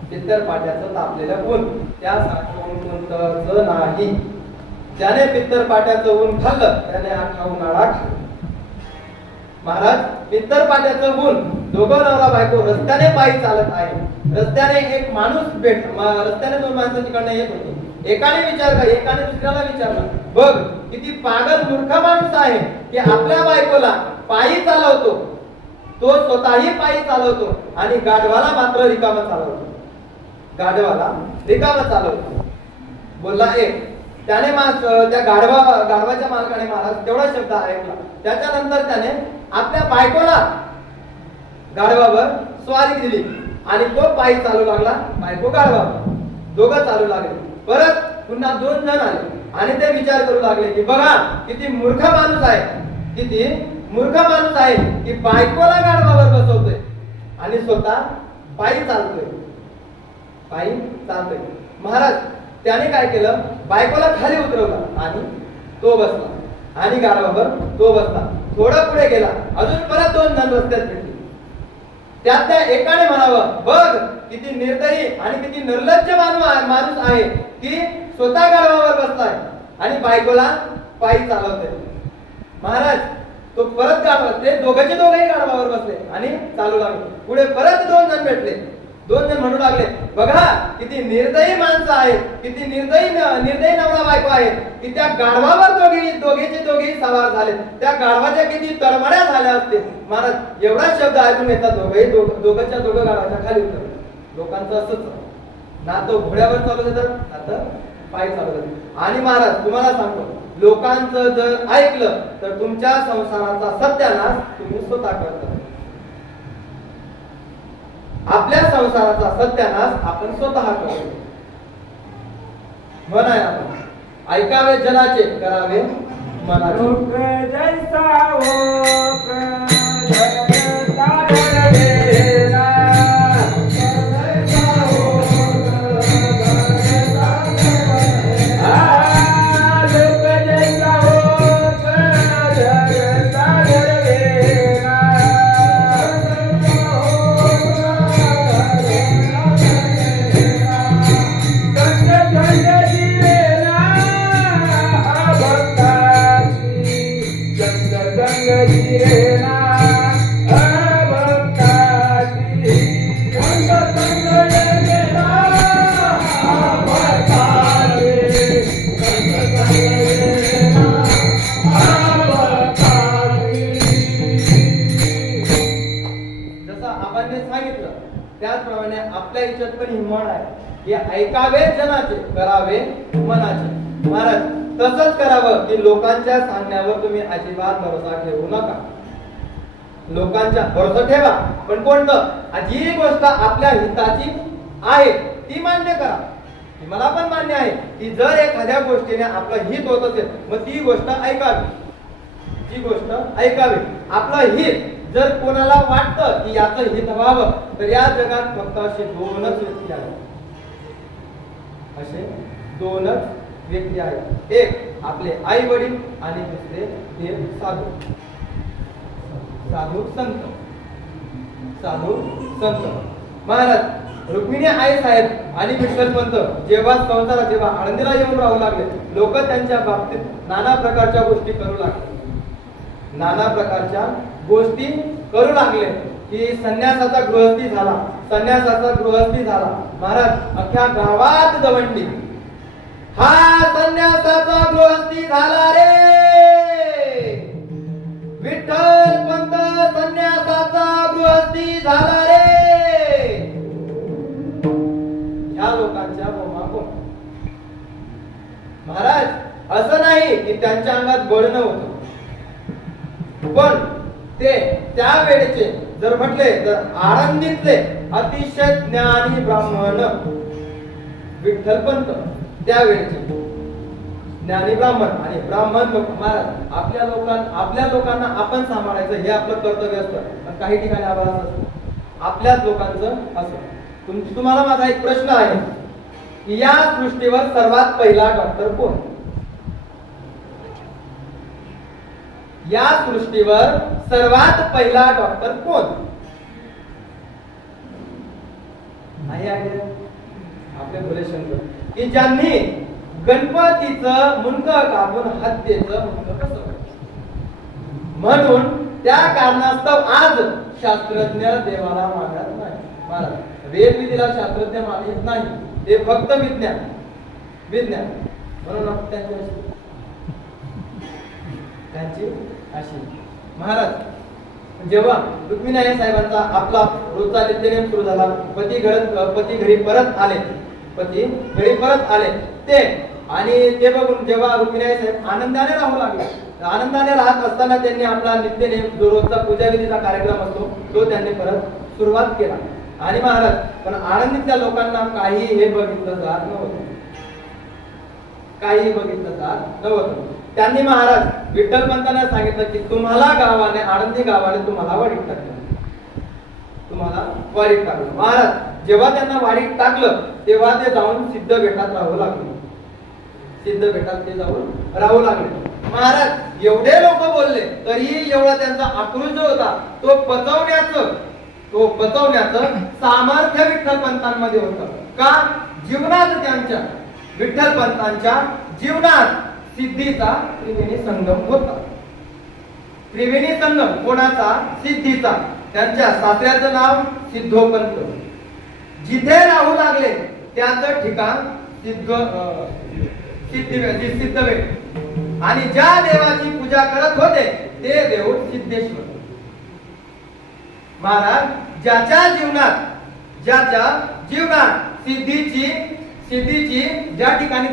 पित्तरपाट्याचं तापलेलं ऊन, त्यासाठी ऊन कोणतंच नाही. ज्याने पित्तरपाट्याचं ऊन खाल्लं त्याने अख्खा उन्हाळा खाल्ला. महाराज पित्तरपाट्याचं ऊन, दोघं नवरा बायको रस्त्याने पायी चालत आहे. रस्त्याने एक माणूस रस्त्याने दोन माणसं तिकडनं येत होते. एकाने दुसऱ्याला विचारलं, बघ किती पागल मूर्ख माणूस आहे की आपल्या बायकोला पायी चालवतो, तो स्वतःही पायी चालवतो आणि गाढवाला मात्र रिकामा चालवतो. बोलला एक. त्याने त्या गाढवाच्या मालकाने महाराज तेवढा शब्द ऐकला. त्याच्यानंतर त्याने आपल्या बायकोला गाढवावर स्वारी दिली आणि तो पायी चालू लागला, बायको गाढवावर. दोघं चालू लागले. परत पुन्हा दोन जण आले आणि ते विचार करू लागले की बघा किती मूर्ख माणूस आहे की बायकोला गाढवावर बसवतोय आणि स्वतः पायी चालतोय. महाराज त्याने काय केलं, बायकोला खाली उतरवलं आणि तो बसला आणि गाढवावर तो बसला. थोडं पुढे गेला, अजून परत दोन जण रस्त्यात भेटले. त्यात त्या एकाने म्हणावं, बघ किती निर्दयी आणि किती निर्लज्ज माणूस आहे की स्वतः गाढवावर बसलाय आणि बायकोला पायी चालवतोय. महाराज तो परत गाढवा, ते दोघंही गाढवावर बसले आणि चालू लागले. पुढे परत 2 जण भेटले. 2 जण म्हणू लागले, बघा किती निर्दयी माणसं आहेत, किती निर्दयी नवरा बायको आहे, की त्या गाढवावर दोघेचे सवार झाले. त्या गाढवाच्या किती तडमड्या झाल्या असतील. महाराज एवढा शब्द ऐकून येतात. दोघंच्या गाढवाच्या खाली उतरले. लोकांचं असंच ना तो घोड्यावर चालू देतात ना तर पायी चालू देतात. आणि महाराज तुम्हाला सांगतो, लोकांचं जर ऐकलं तर तुमच्या संसाराचा सत्यानाश तुम्ही स्वतः करता. आपल्या संसाराचा सत्यानाश आपण स्वतः करतो. म्हणाय आपण ऐकावे जनाचे, करावे मनाचे. लोक जैसा हो जैसा डरवेला. त्याचप्रमाणे आपल्या इच्छेत पण ही म्हण आहे की ऐकावे जनाचे, करावे मनाचे. महाराज तसंच करावं की लोकांच्या सांगण्यावर तुम्ही अजिबात भरोसा ठेवू नका. लोकांच्या भरोसा ठेवा, पण कोणतं, जी गोष्ट आपल्या हिताची आहे ती मान्य करा. मला पण मान्य आहे की जर एखाद्या गोष्टीने आपलं हित होत असेल मग ती गोष्ट ऐकावी. ती गोष्ट ऐकावी. आपलं हित जर कोणाला वाटतं की याचं हित व्हावं तर या जगात फक्त असे 2च व्यक्ती आहेत. असे 2च व्यक्ती आहेत. एक आपले आई वडील आणि दुसरे देव साधू, साधू संत. साधू संत. महाराज रुक्मिणी आई साहेब आणि विठ्ठल पंत जेव्हा संसारात जेव्हा आळंदीला येऊन राहू लागले, लोक त्यांच्या बाबतीत नाना प्रकारच्या गोष्टी करू लागले. नाना प्रकारच्या गोष्टी करू लागले की संन्यासाचा गृहस्थी झाला, संन्यासाचा गृहस्थी झाला. महाराज अख्ख्या गावात दवंडी, हा संन्यासाचा गृहस्थी झाला रे. विठ्ठल पंत संन्यासाचा गृहस्थी झाला रे. ह्या लोकांच्या बोमा कोण. महाराज असं नाही की त्यांच्या अंगात बळ नव्हतं, पण ते त्यावेळेचे जर म्हटले तर आळंदीतले अतिशय ज्ञानी ब्राह्मण विठ्ठल पंत, त्यावेळेचे ज्ञानी ब्राह्मण. आणि ब्राह्मण लोक महाराज आपल्या लोकांना आपण सांभाळायचं हे आपलं कर्तव्य असतं. पण काही ठिकाणी आवाज असतो आपल्याच लोकांचं असं. तुम्हाला माझा एक प्रश्न आहे की या सृष्टीवर सर्वात पहिला डॉक्टर कोण. या सृष्टीवर सर्वात पहिला डॉक्टर कोण आहे. आपले भोलेशंकर, की ज्यांनी गणपतीचं मुंडकं कापून हत्येचं मुंडकं बसवलं. म्हणून त्या कारणास्तव आज शास्त्रज्ञ देवाला मानत नाही. महाराज वेदविधीला शास्त्रज्ञ मानित नाही, ते फक्त विज्ञान. म्हणून त्यांची अशी. महाराज जेव्हा रुक्मिणी आई साहेबांचा आपला रोजचा नित्यनेम सुरू झाला, पती घरी परत आले ते, आणि ते बघून जेव्हा रुक्मिणी आई साहेब आनंदाने राहू लागले, आनंदाने राहत असताना त्यांनी आपला नित्यनेम जो रोजचा पूजाविधीचा कार्यक्रम असतो तो त्यांनी परत सुरुवात केला. आणि महाराज पण आनंदीतल्या लोकांना काही हे बघितलं जात नव्हतं, काही बघितलं जात नव्हतं. त्यांनी महाराज विठ्ठल पंतांना सांगितलं की तुम्हाला गावाने, आळंदी गावाने तुम्हाला वाडीत टाकलं, तुम्हाला वाडीत टाकलं. महाराज जेव्हा त्यांना वाडीत टाकलं तेव्हा ते जाऊन सिद्ध बेटात राहू लागले. सिद्ध बेटात ते जाऊन राहू लागले. महाराज एवढे लोक बोलले तरी एवढा त्यांचा आक्रोश जो होता तो पचवण्याचं सामर्थ्य विठ्ठल पंतांमध्ये होतं. का जीवनात त्यांच्या विठ्ठल पंतांच्या जीवनात सिद्धीचा त्रिवेणी संगम होता. त्रिवेणी संगम कोणाचा? सिद्धीचा. त्यांच्या सासऱ्याचं नाव सिद्धोपंत. जिथे राहू लागले त्याचं ठिकाण सिद्धवेळ. आणि ज्या देवाची पूजा करत होते ते देव सिद्धेश्वर. महाराज ज्याच्या जीवनात सिद्धीची ज्या ठिकाणी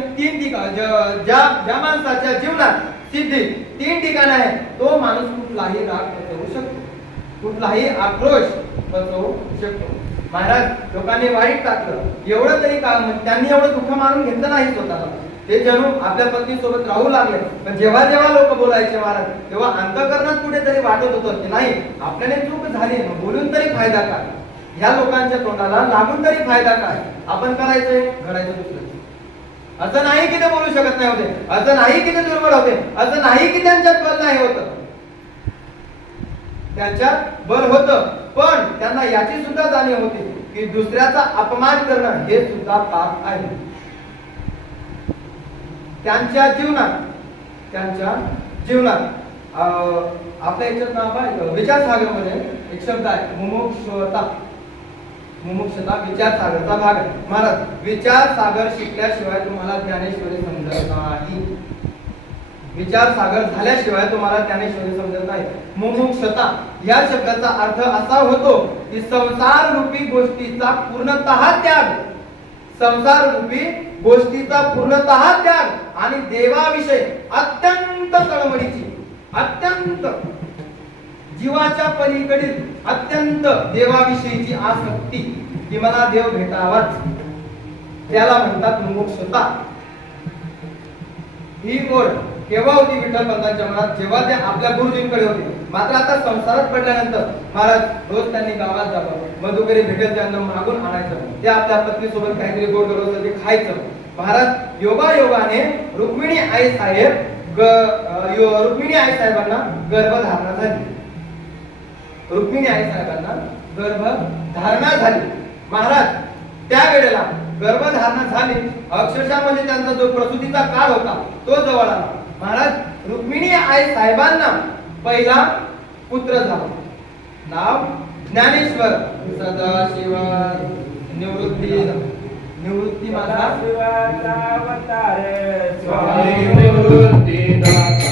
ज्या माणसाच्या जीवनात सिद्धी 3 ठिकाण आहे तो माणूस कुठलाही राग पचवू शकतो, कुठलाही आक्रोश पचवू शकतो. महाराज लोकांनी वाईट टाकलं एवढं तरी का त्यांनी एवढं दुःख मानून घेतलं नाही स्वतःला. ते जणू आपल्या पत्नी सोबत राहू लागले. पण जेव्हा जेव्हा लोक बोलायचे महाराज तेव्हा अंतःकरणात कुठेतरी वाटत होतं की नाही आपल्याने चूक झाली, बोलून तरी फायदा काय, ह्या लोकांच्या तोंडाला लागून तरी फायदा काय, आपण करायचंय घडायचं दुसरं. असं नाही की ते बोलू शकत नाही होते, असं नाही की ते दुर्बळ होते, असं नाही की त्यांच्यात बल नाही होत, त्यांच्यात बल होतं. पण त्यांना याची सुद्धा जाणीव होती की दुसऱ्याचा अपमान करणं हे सुद्धा पाप आहे. त्यांच्या जीवनात आपल्या याच्यात नाव आहे विचारसागर मध्ये एक शब्द आहे मुमुक्षता. विचारसागरचा भाग आहे. महाराज विचारसागर शिकल्याशिवाय तुम्हाला ज्ञानेश्वरी समजत नाही. विचारसागर झाल्याशिवाय तुम्हाला ज्ञानेश्वरी समजत नाही. मुमुक्षता या शब्दाचा अर्थ असा होतो की संसार रूपी गोष्टीचा पूर्णतः त्याग. संसार रूपी गोष्टीचा पूर्णतः त्याग आणि देवाविषयी अत्यंत तळमळीची, अत्यंत जीवाच्या पलीकडील अत्यंत देवाविषयीची आसक्ती की मला देव भेटावाच, त्याला म्हणतात मुमुक्षता. ही ओढ केव्हा होती विठ्ठल पंतांच्या मनात? जेव्हा ते आपल्या गुरुजींकडे होते. मात्र आता संसारात पडल्यानंतर महाराज रोज त्यांनी गावात जावं, मधुकरी भेटेल त्यांना मागून आणायचं, ते आपल्या पत्नी सोबत काहीतरी गोड होतं ते खायचं. महाराज योगायोगाने रुक्मिणी आई साहेबांना गर्भधारणा झाली. रुक्मिणी आई साहेबांना गर्भधारणा झाली. महाराज त्यावेळेला गर्भधारणा झाली, अक्षरशः म्हणजे त्यांचा जो प्रसूतीचा काळ होता तो जवळ आला. महाराज रुक्मिणी आई साहेबांना पहिला पुत्र झाला. नाव ज्ञानेश्वर सदाशिव निवृत्ती माझा शिवाचा अवतार स्वामी निवृत्तीदाता.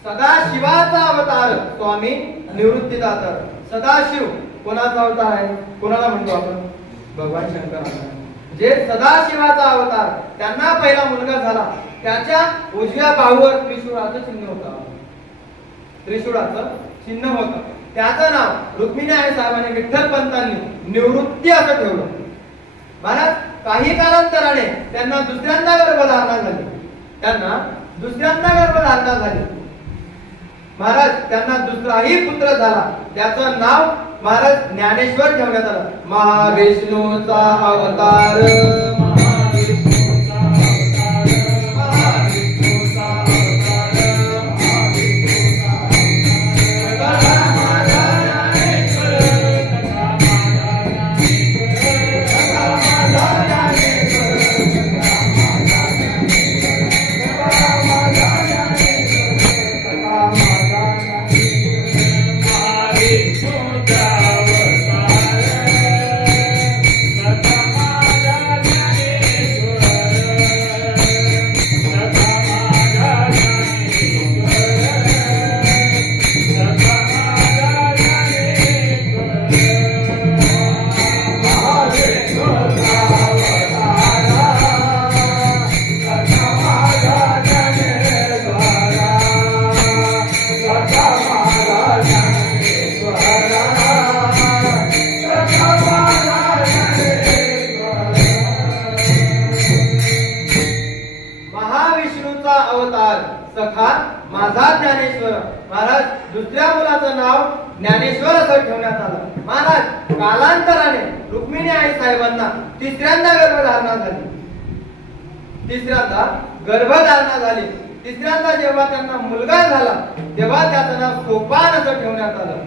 सदाशिवाचा अवतार स्वामी निवृत्तीदाता. सदाशिव कोणाचा अवतार आहे? कोणाला म्हणतो आपण? भगवान शंकराचा. जे सदाशिवाचा अवतार त्यांना पहिला मुलगा झाला, त्याच्या उजव्या बाहूवर त्रिशूळाचं चिन्ह होतं. त्रिशूळाचं चिन्ह होतं. त्याचं नाव रुक्मिणी आई साहेबांनी विठ्ठल पंतांनी निवृत्ती असं ठेवलं. महाराज काही कालांतराने त्यांना दुसऱ्यांदा गर्भधारणा झाली. महाराज त्यांना दुसराही पुत्र झाला. त्याचं नाव महाराज ज्ञानेश्वर ठेवण्यात आलं. महाविष्णूचा अवतार. सखा माझा ज्ञानेश्वर. महाराज दुसऱ्या मुलाचं नाव ज्ञानेश्वर असं ठेवण्यात आलं. महाराज कालांतराने रुक्मिणी आई साहेबांना तिसऱ्यांदा गर्भधारणा झाली. तिसऱ्यांदा जेव्हा त्यांना मुलगा झाला तेव्हा त्याचं नाव सोपान असं ठेवण्यात आलं.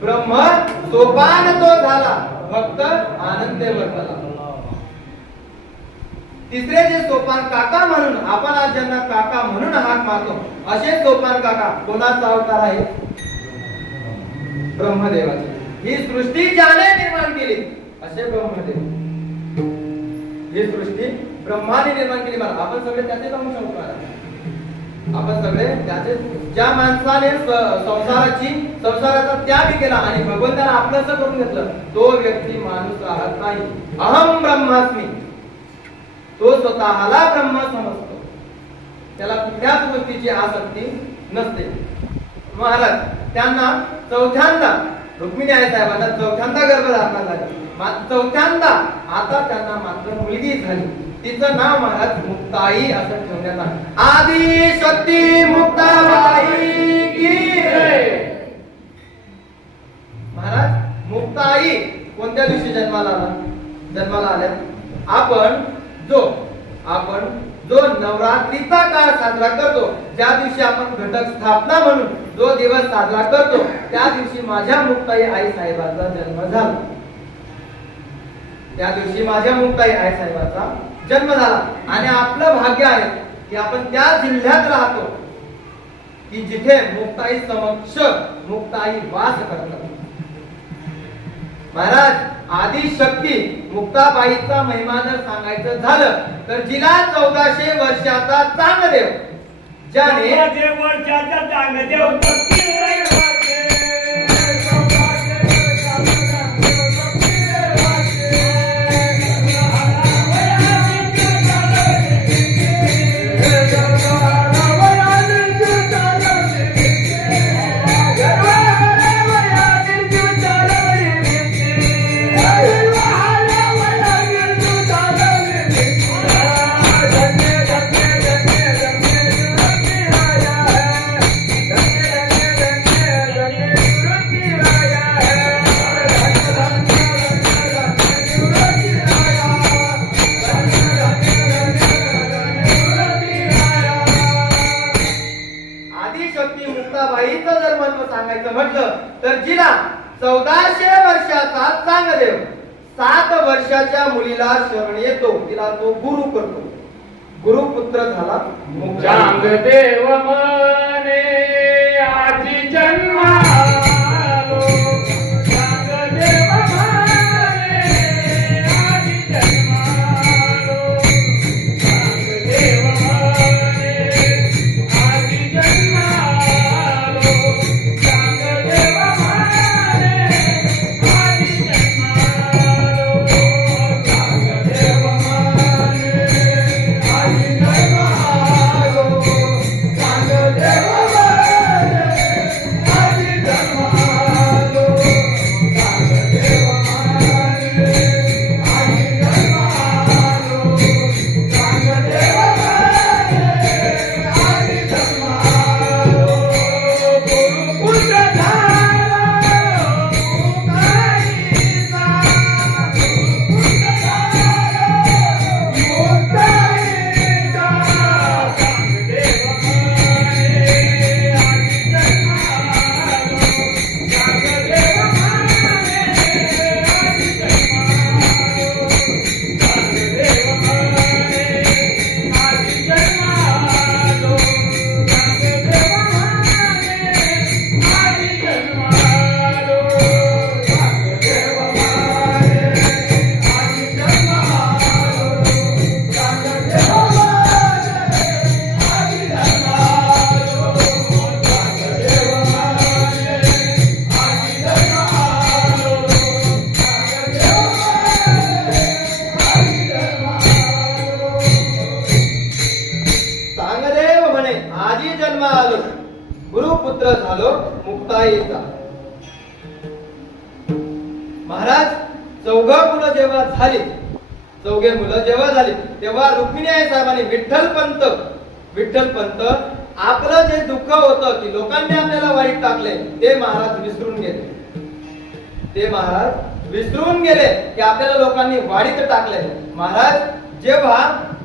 ब्रह्म सोपान तो झाला, फक्त आनंदे वर्तला. तिसरे जे सोपान काका म्हणून आपण आज ज्यांना काका म्हणून हाक मारतो, असे सोपान काका कोणाचा अवतार आहे? ब्रह्मदेवाचे. ही सृष्टी ज्याने निर्माण केली असे ब्रह्मदेव. ही सृष्टी ब्रह्माने निर्माण केली. मला आपण सगळे त्याचे अंश आहोत. आपण सगळे त्याचे. ज्या माणसाने संसाराचा त्याग केला आणि भगवंताला आपलंसं करून घेतलं, तो व्यक्ती माणूस राहत नाही. अहम ब्रह्मास्मी. तो स्वतःला ब्रह्म समजतो. त्याला कुठल्याच गोष्टीची आसक्ती नसते. महाराज त्यांना चौथ्यांदा रुक्मिणी आई साहेबांना चौथ्यांदा गर्भधारणा झाली. चौथ्यांदा आता त्यांना मात्र मुलगी झाली. तिचं नाव महाराज मुक्ताई असं ठेवण्यात आलं. आदि शक्ती मुक्ताबाई की जय. महाराज मुक्ताई कोणत्या दिवशी जन्माला आल्या? आपण जो नवरात्रीचा काळ साजरा करतो, ज्या दिवशी आपण घटक स्थापना म्हणून जो दिवस साजरा करतो, त्या दिवशी माझ्या मुक्ताई आई साहेबांचा जन्म झाला. त्या दिवशी माझ्या मुक्ताई आई साहेबांचा जन्म झाला. आणि आपलं भाग्य आहे की आपण त्या जिल्ह्यात राहतो की जिथे मुक्ताई समक्ष मुक्ताई वास करतात. महाराज आदिशक्ती मुक्ताबाईचा महिमा जर सांगायचं झालं तर जिला 1400 वर्षाचा चांगदेव, ज्याने वर्षाचा चांगदेव म्हटलं तर जिला 1400 वर्षाचा चांगदेव 7 वर्षाच्या मुलीला शरण येतो, तिला तो गुरु करतो. गुरुपुत्र झाला चांगदेव म्हणे आजी जन्मालो. चांगदेव म्हणे आजी जन्मालो. चांगदेव म्हणे आजी जन्मालो. चांगदेव म्हणे आजी जन्मालो. चांगदेव म्हणे आजी जन्मालो. चांगदेव गुरुपुत्र झालो मुक्ताईचा. महाराज चौघे मुलं जेव्हा झाली तेव्हा रुक्मिणी आई साहेबांनी विठ्ठल पंत आपलं जे दुःख होतं की लोकांनी आपल्याला वाईट टाकले ते महाराज विसरून गेले की आपल्याला लोकांनी वाईट टाकले. महाराज जेव्हा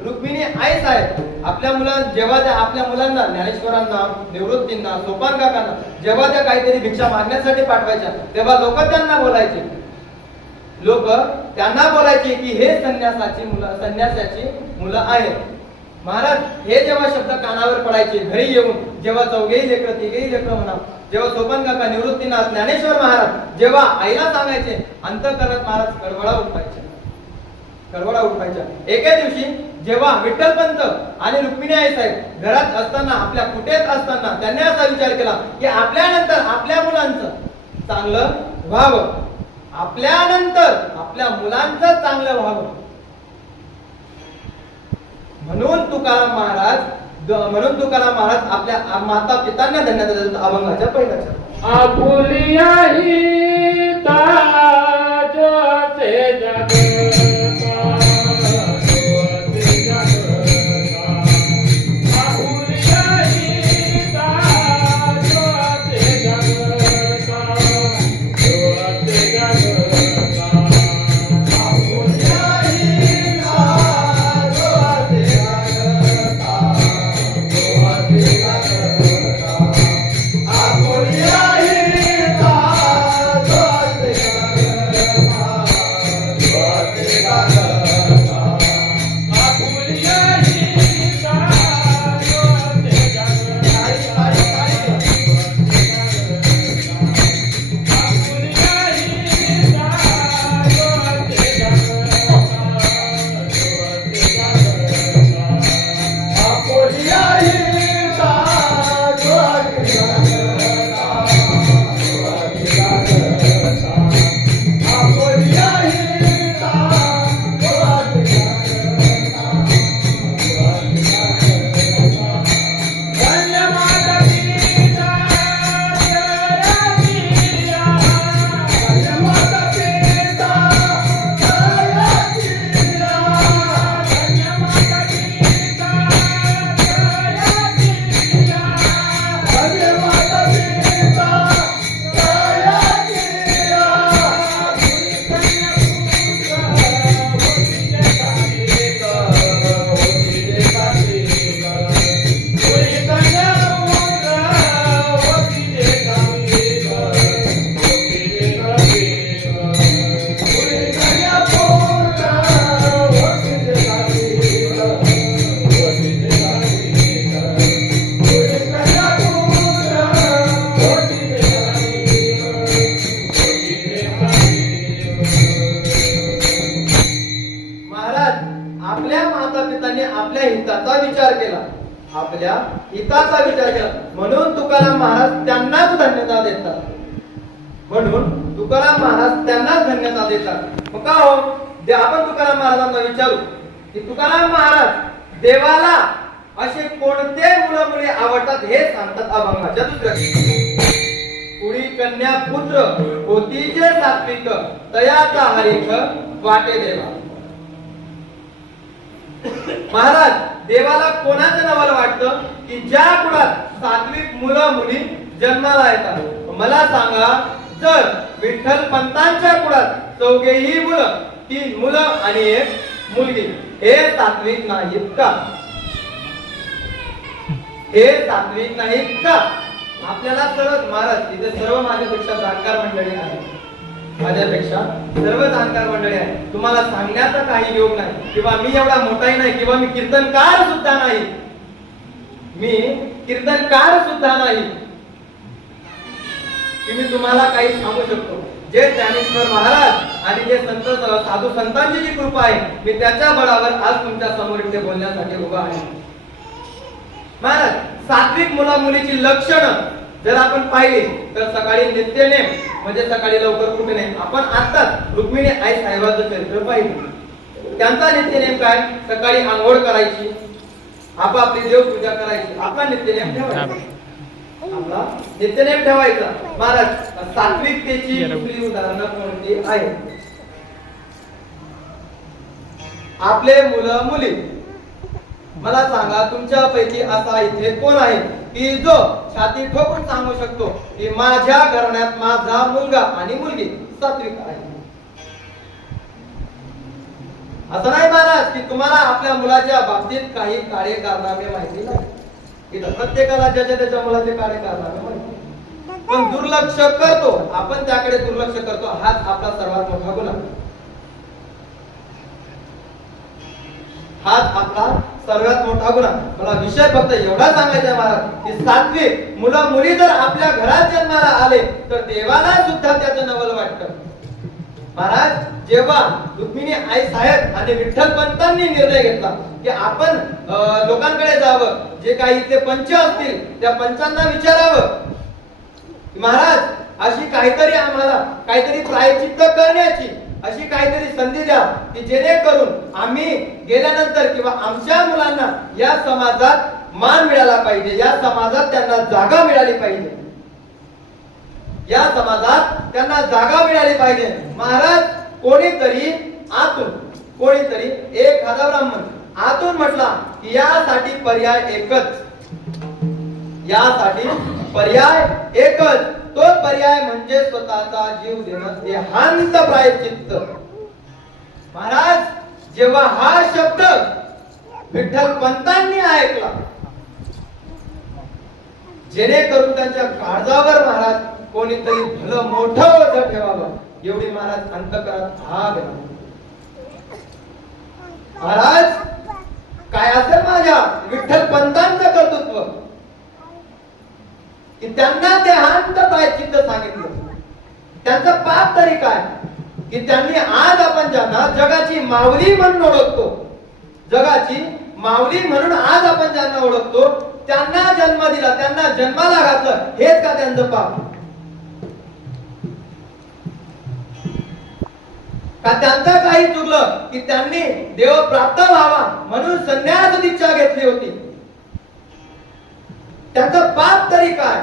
रुक्मिणी आईच आहेत. आपल्या जेव्हा त्या आपल्या मुलांना ज्ञानेश्वरांना, निवृत्तींना, सोपान काकांना जेव्हा त्या काहीतरी भिक्षा मागण्यासाठी पाठवायच्या तेव्हा लोक त्यांना बोलायचे, लोक त्यांना बोलायचे की हे संन्यासाची मुलं आहेत. महाराज हे जेव्हा शब्द कानावर पडायचे, घरी येऊन जेव्हा चौघेही लेकरं तिघेही लेकरं म्हणा, जेव्हा सोपान काका, निवृत्तीनाथ, ज्ञानेश्वर महाराज जेव्हा आईला सांगायचे, अंतःकरणात महाराज कळवळा उठवायच्या. एके दिवशी जेव्हा विठ्ठलपंत आणि रुक्मिणी आई साहेब घरात असताना, आपल्या कुटेत असताना त्यांनी असा विचार केला की आपल्यानंतर आपल्या मुलांचं चांगलं व्हावं, आपल्यानंतर आपल्या मुलांचं चांगलं व्हावं. म्हणून तुकाराम महाराज आपल्या माता पितांना धन्यवाद देतात अभंगाच्या पहिल्याच्या. आपुलिया ही ताजोचे जगता, आपल्या हिताचा विचार केला. म्हणून तुकाराम महाराज त्यांनाच धन्यता देतात. मग का हो आपण तुकाराम महाराजांना विचारू की तुकाराम महाराज देवाला असे कोणते मुलं मुली आवडतात हे सांगतात अभंगाच्या दुसऱ्या. कुडी कन्या पुत्र होतीचे सात्विक तयाचा हरिख वाटे देवा. महाराज देवाला कोणाचं नवल वाटतं की ज्या कुळात सात्विक मुलं मुली जन्माला येतात. मला सांगा, जर विठ्ठल पंतांच्या कुळात चौघेही मुलं, 3 मुलं आणि 1 मुलगी, हे सात्विक नाहीत का? हे सात्विक नाहीत का? आपल्याला सर्व महाराज इथे सर्व माझ्यापेक्षा जाणकार मंडळी आहे, माझ्यापेक्षा सर्व जाणकार मंडळी आहे. तुम्हाला सांगण्याचा काही योग नाही किंवा मी एवढा मोठाही नाही किंवा मी कीर्तनकार सुद्धा नाही, की मी तुम्हाला काही सांगू शकतो. जे ज्ञानेश्वर महाराज आणि जे संत साधू संतांची जी कृपा आहे, मी त्याच्या बळावर आज तुमच्या समोर इथे बोलण्यासाठी उभा आहे. महाराज सात्विक मुला मुलीची लक्षणं जर आपण पाहिली तर सकाळी नित्यनेम म्हणजे सकाळी लवकर उठणे. आपण आत्ताच रुक्मिणी आई साहेबांचं चरित्र पाहिलं. त्यांचा नित्यनेम काय? सकाळी आंघोळ करायची, आपापली देवपूजा करायची, आपला नित्यनेम ठेवायचा. महाराज सात्विकतेची दुसरी उदाहरणं कोणती आहे? आपले मुलं मुली. मला सांगा, तुमच्यापैकी असा इथे कोण आहे की जो छाती ठोकून सांगू शकतो की माझ्या घराण्यात माझा मुलगा आणि मुलगी सात्विक आहे? असं नाही महाराज की तुम्हाला आपल्या मुलाच्या बाबतीत काही कार्य कारनामे माहिती नाही. इथं प्रत्येकाला ज्याच्या त्याच्या मुलाचे कार्य कारनामे माहिती, पण दुर्लक्ष करतो आपण, त्याकडे दुर्लक्ष करतो. हाच आपला सर्वात मोठा गुन्हा. हाच आपला सर्वात मोठा गुन्हा. मला विषय फक्त एवढा सांगायचा आहे महाराज की सात्विक मुलं मुली जर आपल्या घरात जन्माला आले तर देवाला सुद्धा त्याचं नवल वाटतं. महाराज जेव्हा रुक्मिणी आई साहेब आणि विठ्ठल पंतांनी निर्णय घेतला की आपण लोकांकडे जावं, जे काही इथले पंच असतील त्या पंचांना विचारावं, महाराज अशी काहीतरी आम्हाला काहीतरी प्रायश्चित्त करण्याची अशी काहीतरी संधी द्या की जेणेकरून आम्ही गेल्यानंतर किंवा आमच्या मुलांना या समाजात मान मिळाला पाहिजे, या समाजात त्यांना जागा मिळाली पाहिजे, या समाजात त्यांना जागा मिळाली पाहिजे. महाराज कोणीतरी आतून, कोणीतरी एखादा ब्राह्मण आतून म्हटला की यासाठी पर्याय एकच, यासाठी पर्याय एकच, तो पर्याय म्हणजे स्वतःचा जीव देणं, देहांत प्रायश्चित्त. महाराज जेव्हा हा शब्द विठ्ठल पंतांनी ऐकला, जेणेकरून त्यांच्या काळजावर महाराज कोणीतरी भलं मोठं ओझं ठेवावं एवढी महाराज अंतकरात आग आहे. महाराज काय असेल माझ्या विठ्ठल पंतांचं कर्तृत्व की त्यांना देहांत प्रायश्चित्त सांगितलं. त्यांचं पाप तरी काय की त्यांनी आज आपण ज्यांना जगाची माऊली म्हणून ओळखतो, जगाची माऊली म्हणून आज आपण ज्यांना ओळखतो, त्यांना जन्म दिला, त्यांना जन्माला घातलं, हेच का त्यांचं पाप? का त्यांचं काही चुकलं की त्यांनी देव प्राप्त व्हावा म्हणून संन्यास दीक्षा घेतली होती? त्यांचं पाप तरी काय?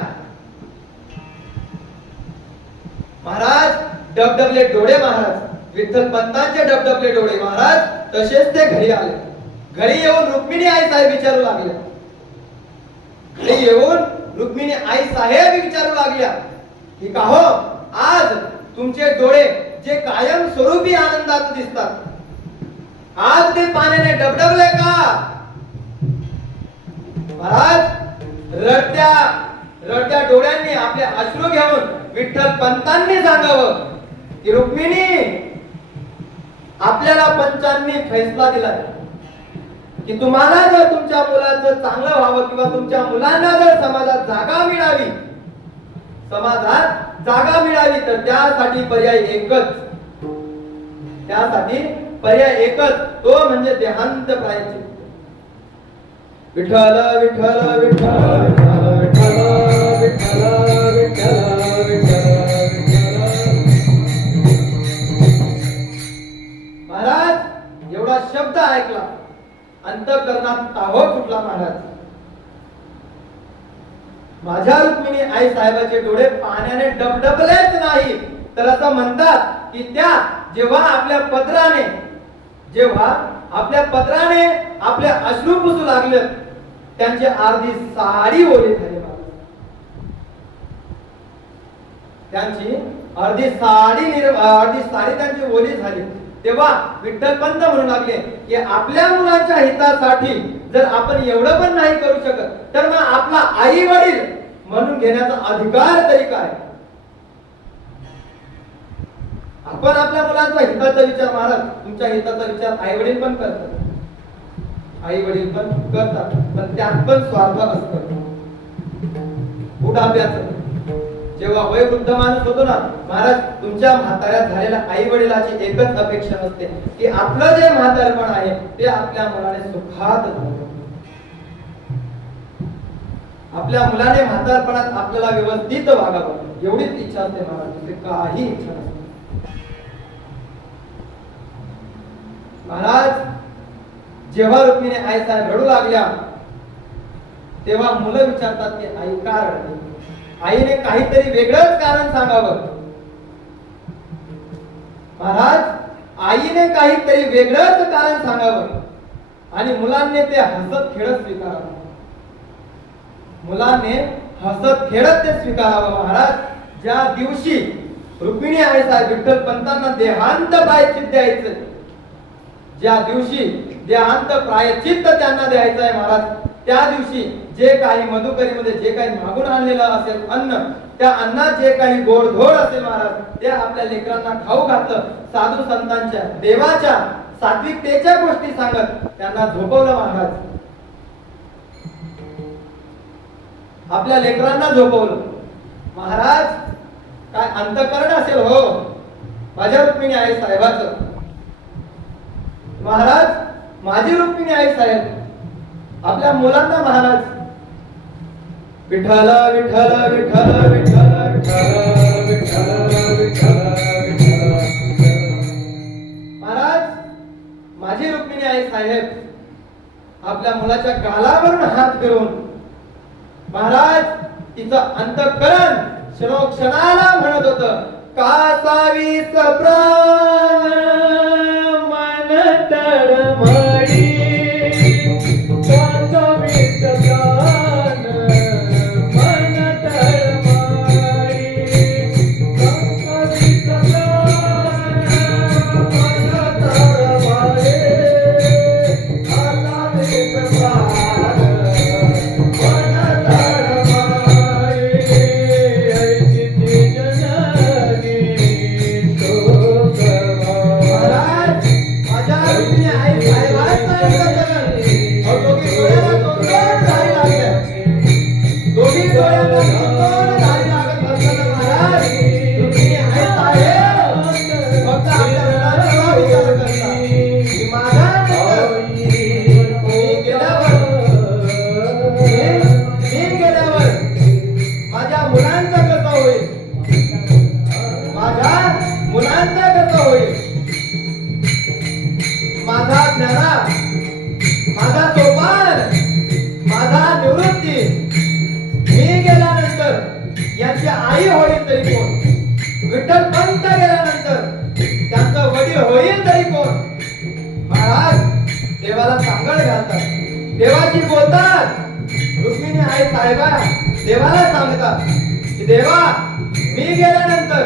महाराज डबडबले डोळे, महाराज विठ्ठल पंतांचे डबडबले डोळे महाराज तसेच ते घरी आले. घरी येऊन रुक्मिणी आई साहेब विचारू लागल्या, घरी येऊन रुक्मिणी आई साहेब विचारू लागल्या की का हो आज तुमचे डोळे जे कायम स्वरूपी आनंदात दिसतात, आज ते पाण्याने डबडबले का? महाराज रडत्या डोळ्यांनी आपले अश्रू घेऊन विठ्ठल पंतांनी सांगावं की रुक्मिणी आपल्याला पंचांनी फैसला दिलाय की तुम्हाला जर तुमच्या मुलाचं चांगलं व्हावं किंवा तुमच्या मुलांना जर समाजात जागा मिळावी, समाजात जागा मिळावी तर त्यासाठी पर्याय एकच, त्यासाठी पर्याय एकच, तो म्हणजे देहांत प्रायश्चित्त. विठ्ठल विठ्ठल विठ्ठल विठ्ठल विठ्ठल विठ्ठल विठ्ठल. महाराज एवढा शब्द ऐकला, अंतःकरणात तावड फुटला. महाराज माझ्या रुक्मिणी आई साहेबाचे डोळे पाण्याने डबडबलेच नाही तर असं म्हणतात की त्या जेव्हा आपल्या पदराने आपले अश्रू पुसू लागले, त्यांची अर्धी साडी ओली झाली. त्यांची अर्धी साडी त्यांची ओली झाली. तेव्हा विठ्ठल पंत म्हणू लागले की आपल्या मुलाच्या हितासाठी जर आपण एवढं पण नाही करू शकत तर मग आपला आई वडील म्हणून घेण्याचा अधिकार तरी काय? आपण आपल्या मुलांचा हिताचा विचार, महाराज तुमच्या हिताचा विचार आई वडील पण करतात, आई वडील पण करतात, पण त्यात पण स्वार्थ असतो. बुढाप्याचं जेव्हा वयोवृद्ध माणूस होतो ना महाराज, तुमच्या म्हाताऱ्या झालेल्या आई वडिलाची एकच अपेक्षा असते की आपलं जे म्हातारपण आहे ते आपल्या मुलाने सुखात झालं, आपल्या मुलाने म्हातारपणात आपल्याला व्यवस्थित वागावं एवढीच इच्छा असते महाराज, ते काही इच्छा नसते. महाराज जेव्हा रुक्मिणी आई साहेब रडू लागल्या तेव्हा मुलं विचारतात की आई का रडते? आईने काहीतरी वेगळंच कारण सांगावं. महाराज आईने काहीतरी वेगळंच कारण सांगावं आणि मुलांनी ते हसत खेळत स्वीकारावं. मुलांनी हसत खेळत ते स्वीकारावं. महाराज ज्या दिवशी रुक्मिणी आई साहेब विठ्ठल पंतांना देहांत प्रायश्चित्त द्यायचं, ज्या दिवशी देहांत प्रायश्चित्त त्यांना द्यायचं आहे महाराज, त्या दिवशी जे काही मधुकरीमध्ये जे काही मागून आणलेलं असेल अन्न, त्या अन्नात जे काही गोडधोड असेल महाराज, ते आपल्या लेकरांना खाऊ घातलं. साधू संतांच्या देवाच्या सात्विकतेच्या गोष्टी सांगत त्यांना झोपवलं महाराज. आपल्या लेकरांना झोपवलं महाराज. काय अंतकरण असेल हो माझ्या रुक्मिणी आई साहेबाचं. महाराज माझी रुक्मिणी आई साहेब आपल्या मुलांना महाराज विठ्ठल विठ्ठल विठ्ठल विठ्ठल विठ्ठल विठ्ठल विठ्ठल. महाराज माझी रुक्मिणी आई साहेब आपल्या मुलाच्या गालावरून हात फिरवून महाराज तिचं अंतःकरण क्षणोक्षणाला म्हणत होत, कासावी प्राण मन तळमळी, कासावी प्राण मन तळमळी, कासावी प्राण मन तळमळी, कासावी प्राण आई होईल तरी कोण, विठ्ठल पंत गेल्यानंतर त्यांचा वडील होईल तरी कोण. महाराज देवाला सांगड घालतात, देवाची बोलतात. रुक्मिणी आई साहेबा देवाला सांगतात की देवा मी गेल्यानंतर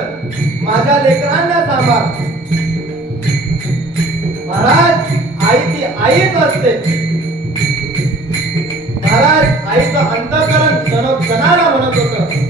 माझ्या लेकरांना सांभाळ. महाराज आई ती आईच असते. महाराज आईचं अंतःकरण क्षणोक्षणाला म्हणत होतं,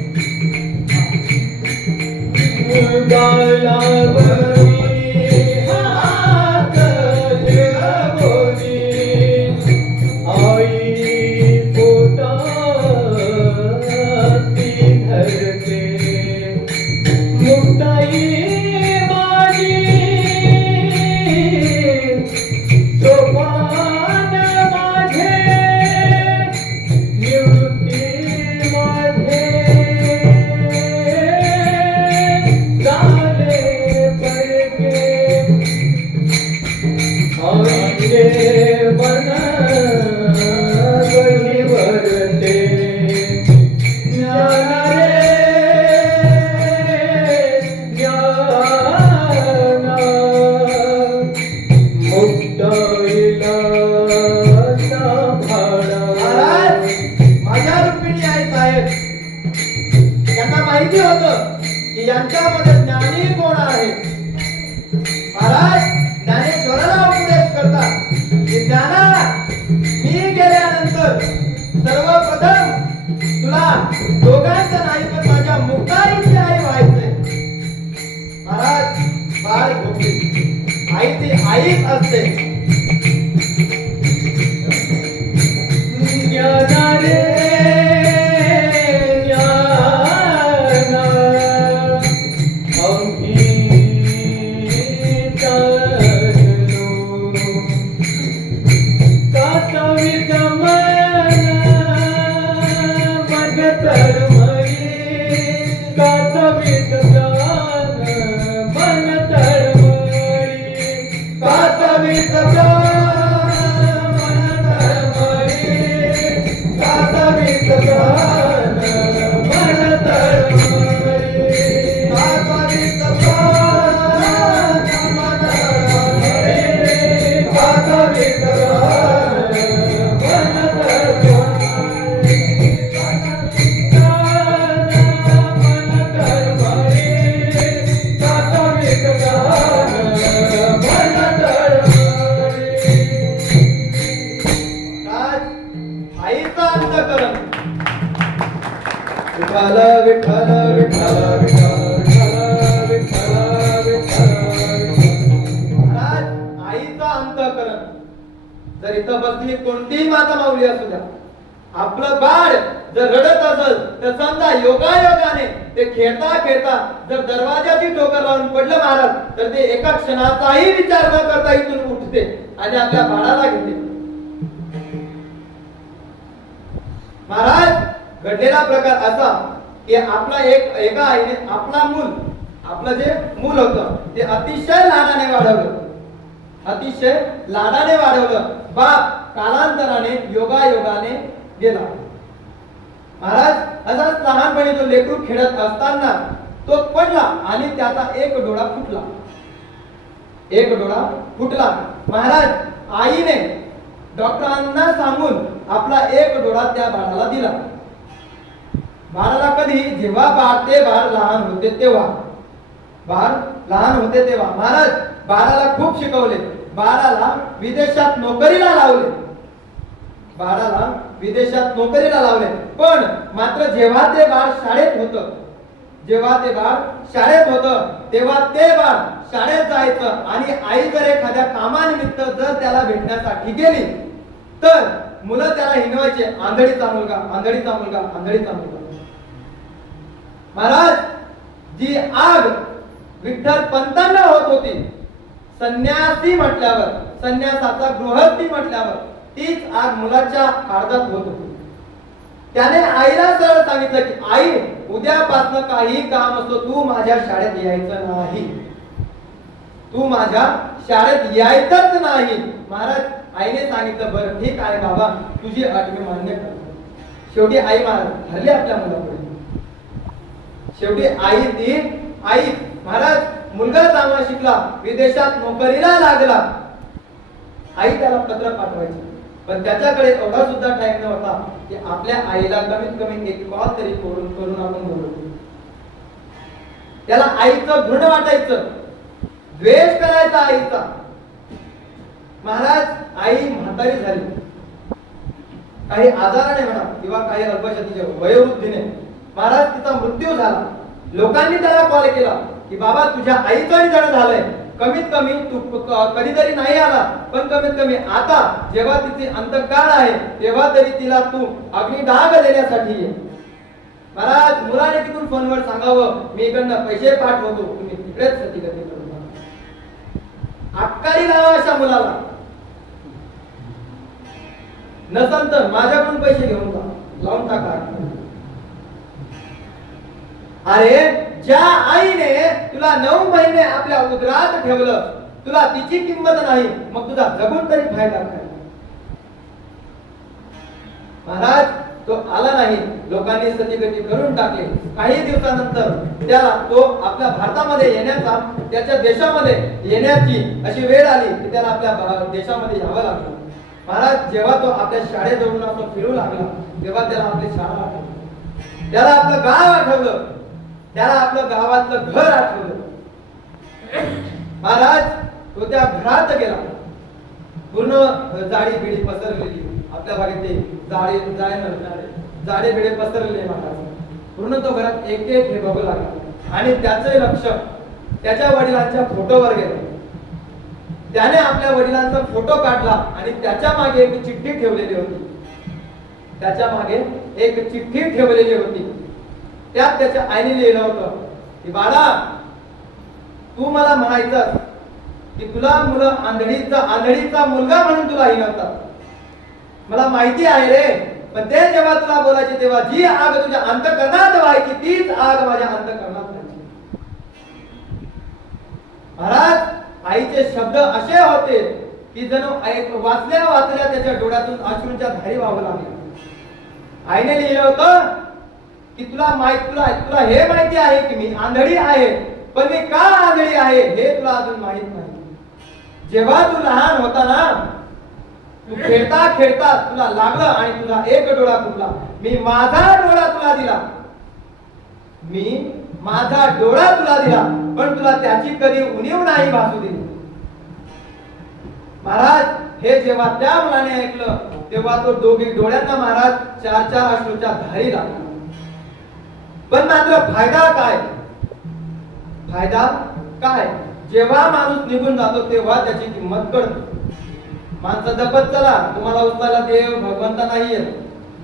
माहिती होतं की यांच्यामध्ये ज्ञानी कोण आहे. महाराज ज्ञानेश्वराला उपदेश करतात की ज्ञाना मी गेल्यानंतर सर्वप्रथम तुला दोघांचं नाही पण माझ्या मुक्ताईची आई व्हायचंय. महाराज बाळ झोपली, आई ती आईच असते. It's जर इथं बसली कोणतीही माता माऊली असू द्या, आपलं बाळ जर रडत असेल तर समजा योगायोगाने ते खेळता खेळता जर दरवाजाची ठोकर लावून पडलं महाराज, तर ते एका क्षणाचाही विचार न करता इथून उठते आणि आपल्या बाळाला घेते. महाराज घडलेला प्रकार असा की आपला एका आईने आपलं जे मूल होतं ते अतिशय लाडाने वाढवलं, अतिशय लाडाने वाढवलं. बाप कालांतराने योगायोगाने गेला. महाराज असाच लहानपणी तो लेकरू खेळत असताना तो पडला आणि त्याचा एक डोळा फुटला, एक डोळा फुटला. महाराज आईने डॉक्टरांना सांगून आपला एक डोळा त्या बाळाला दिला. बाळाला कधी, जेव्हा बाळ लहान होते तेव्हा, बाळ लहान होते तेव्हा महाराज बाळाला खूप शिकवले, बाळाला विदेशात नोकरीला लावले, बाळाला विदेशात नोकरीला लावले. पण मात्र जेव्हा ते बाळ शाळेत होतं, जेव्हा ते बाळ शाळेत होतं तेव्हा ते बाळ शाळेत जायचं आणि आई जर एखाद्या कामानिमित्त जर त्याला भेटण्यासाठी गेली तर मुलं त्याला हिनवायचे, आंधळीचा मुलगा, आंधळीचा मुलगा, आंधळीचा मुलगा. महाराज जी आग विठ्ठल पंतांना होत होती, संन्यासी म्हटल्यावर, संन्यासाचा गृहस्थी म्हटल्यावर तीच आग मुलाच्या काळजात होत होती. त्याने आईला सरळ सांगितलं की आई, उद्यापासून काही काम असतो तू माझ्या शाळेत यायचं नाही, तू माझ्या शाळेत यायचंच नाही. महाराज आईने सांगितलं बरं ठीक आहे बाबा, तुझी अट मी मान्य करतो. शेवटी आई महाराज हरली आपल्या मुलापुढे. शेवटी आई महाराज मुलगा चांगला शिकला, विदेशात नोकरीला लागला. आई त्याला पत्र पाठवायची, पण त्याच्याकडे एवढा सुद्धा टाइम नव्हता की आपल्या आईला कमीत कमी एक कॉल तरी करून आपण बोलू. त्याला आईचं घृण वाटायचं, द्वेष करायचा आईचा. महाराज आई म्हातारी झाली, काही आजाराने म्हणा किंवा काही अल्पशतीच्या वयोवृद्धीने महाराज तिचा मृत्यू झाला. लोकांनी त्याला कॉल केला की बाबा तुझ्या आईचं निधन झालंय, कमीत कमी तू कधीतरी नाही आला, पण कमीत कमी आता जेव्हा तिची अंतकाळ आहे तेव्हा तरी तिला तू अग्निदाह देण्यासाठी ये. महाराज मुलाने तिथून फोनवर सांगावं मी इकडनं पैसे पाठवतो, तुम्ही तिकडेच सतीगती करू नका. आक्कारी लावा अशा मुलाला, नसन तर माझ्याकडून पैसे घेऊन जा, लावून टाका. अरे ज्या आईने तुला 9 महिने आपल्या उदरात ठेवलं, तुला तिची किंमत नाही, मग तुझा जगून तरी फायदा काय. महाराज तो आला नाही, लोकांनी सतीगती करून टाकली. काही दिवसानंतर त्याला तो आपल्या भारतामध्ये येण्याचा, त्याच्या देशामध्ये येण्याची अशी वेळ आली की त्याला आपल्या देशामध्ये यावं लागलं. महाराज जेव्हा तो आपल्या शाळेजवळून असं फिरू लागला तेव्हा त्याला आपली शाळा आठवली, त्याला आपलं गाव आठवलं, त्याला आपलं गावातलं घर आठवलं. महाराज तो त्या घरात गेला, पूर्ण जाडी बिडी पसरलेली, आपल्या भागात ते जाडे बिडे पसरलेले. महाराज पूर्ण तो घरात एक एक हे बघू लागला आणि त्याचं लक्ष त्याच्या वडिलांच्या फोटोवर गेलं. त्याने आपल्या वडिलांचा फोटो काढला आणि त्याच्या मागे एक चिठ्ठी ठेवलेली होती, त्याच्या मागे एक चिठ्ठी ठेवलेली होती. त्यात त्याच्या आईने लिहिलं होतं की बाळा तू मला म्हणायचं की तुला मुलं आंधळीचा मुलगा म्हणून तुला हिणवतात, मला माहिती आहे रे, पण ते जेव्हा तुला बोलायचे तेव्हा जी आग तुझ्या अंतःकरणात व्हायची तीच आग माझ्या अंतःकरणात व्हायची. महाराज आईचे शब्द असे होते की जणू वाचल्या त्याच्या डोळ्यातून अश्रूंच्या धारी वाहू लागल्या. आईने लिहिलं होतं की तुला हे माहिती आहे की मी आंधळी आहे, पण मी का आंधळी आहे हे तुला अजून माहित नाही. जेव्हा तू लहान होता ना, तू खेळता खेळता तुला लागलं आणि तुझा एक डोळा फुटला, मी माझा डोळा तुला दिला, मी माझा डोळा तुला दिला, पण तुला त्याची कधी उणीव नाही भासू दिली. महाराज हे जेव्हा त्या मुलाने ऐकलं तेव्हा तो दोघी डोळ्यांना महाराज 4 अश्रूच्या धारी लागला. पण मात्र फायदा काय, जेव्हा माणूस निघून जातो तेव्हा त्याची किंमत कळते. माणसं जपत चला, तुम्हाला उचलायला देव भगवंत नाहीये.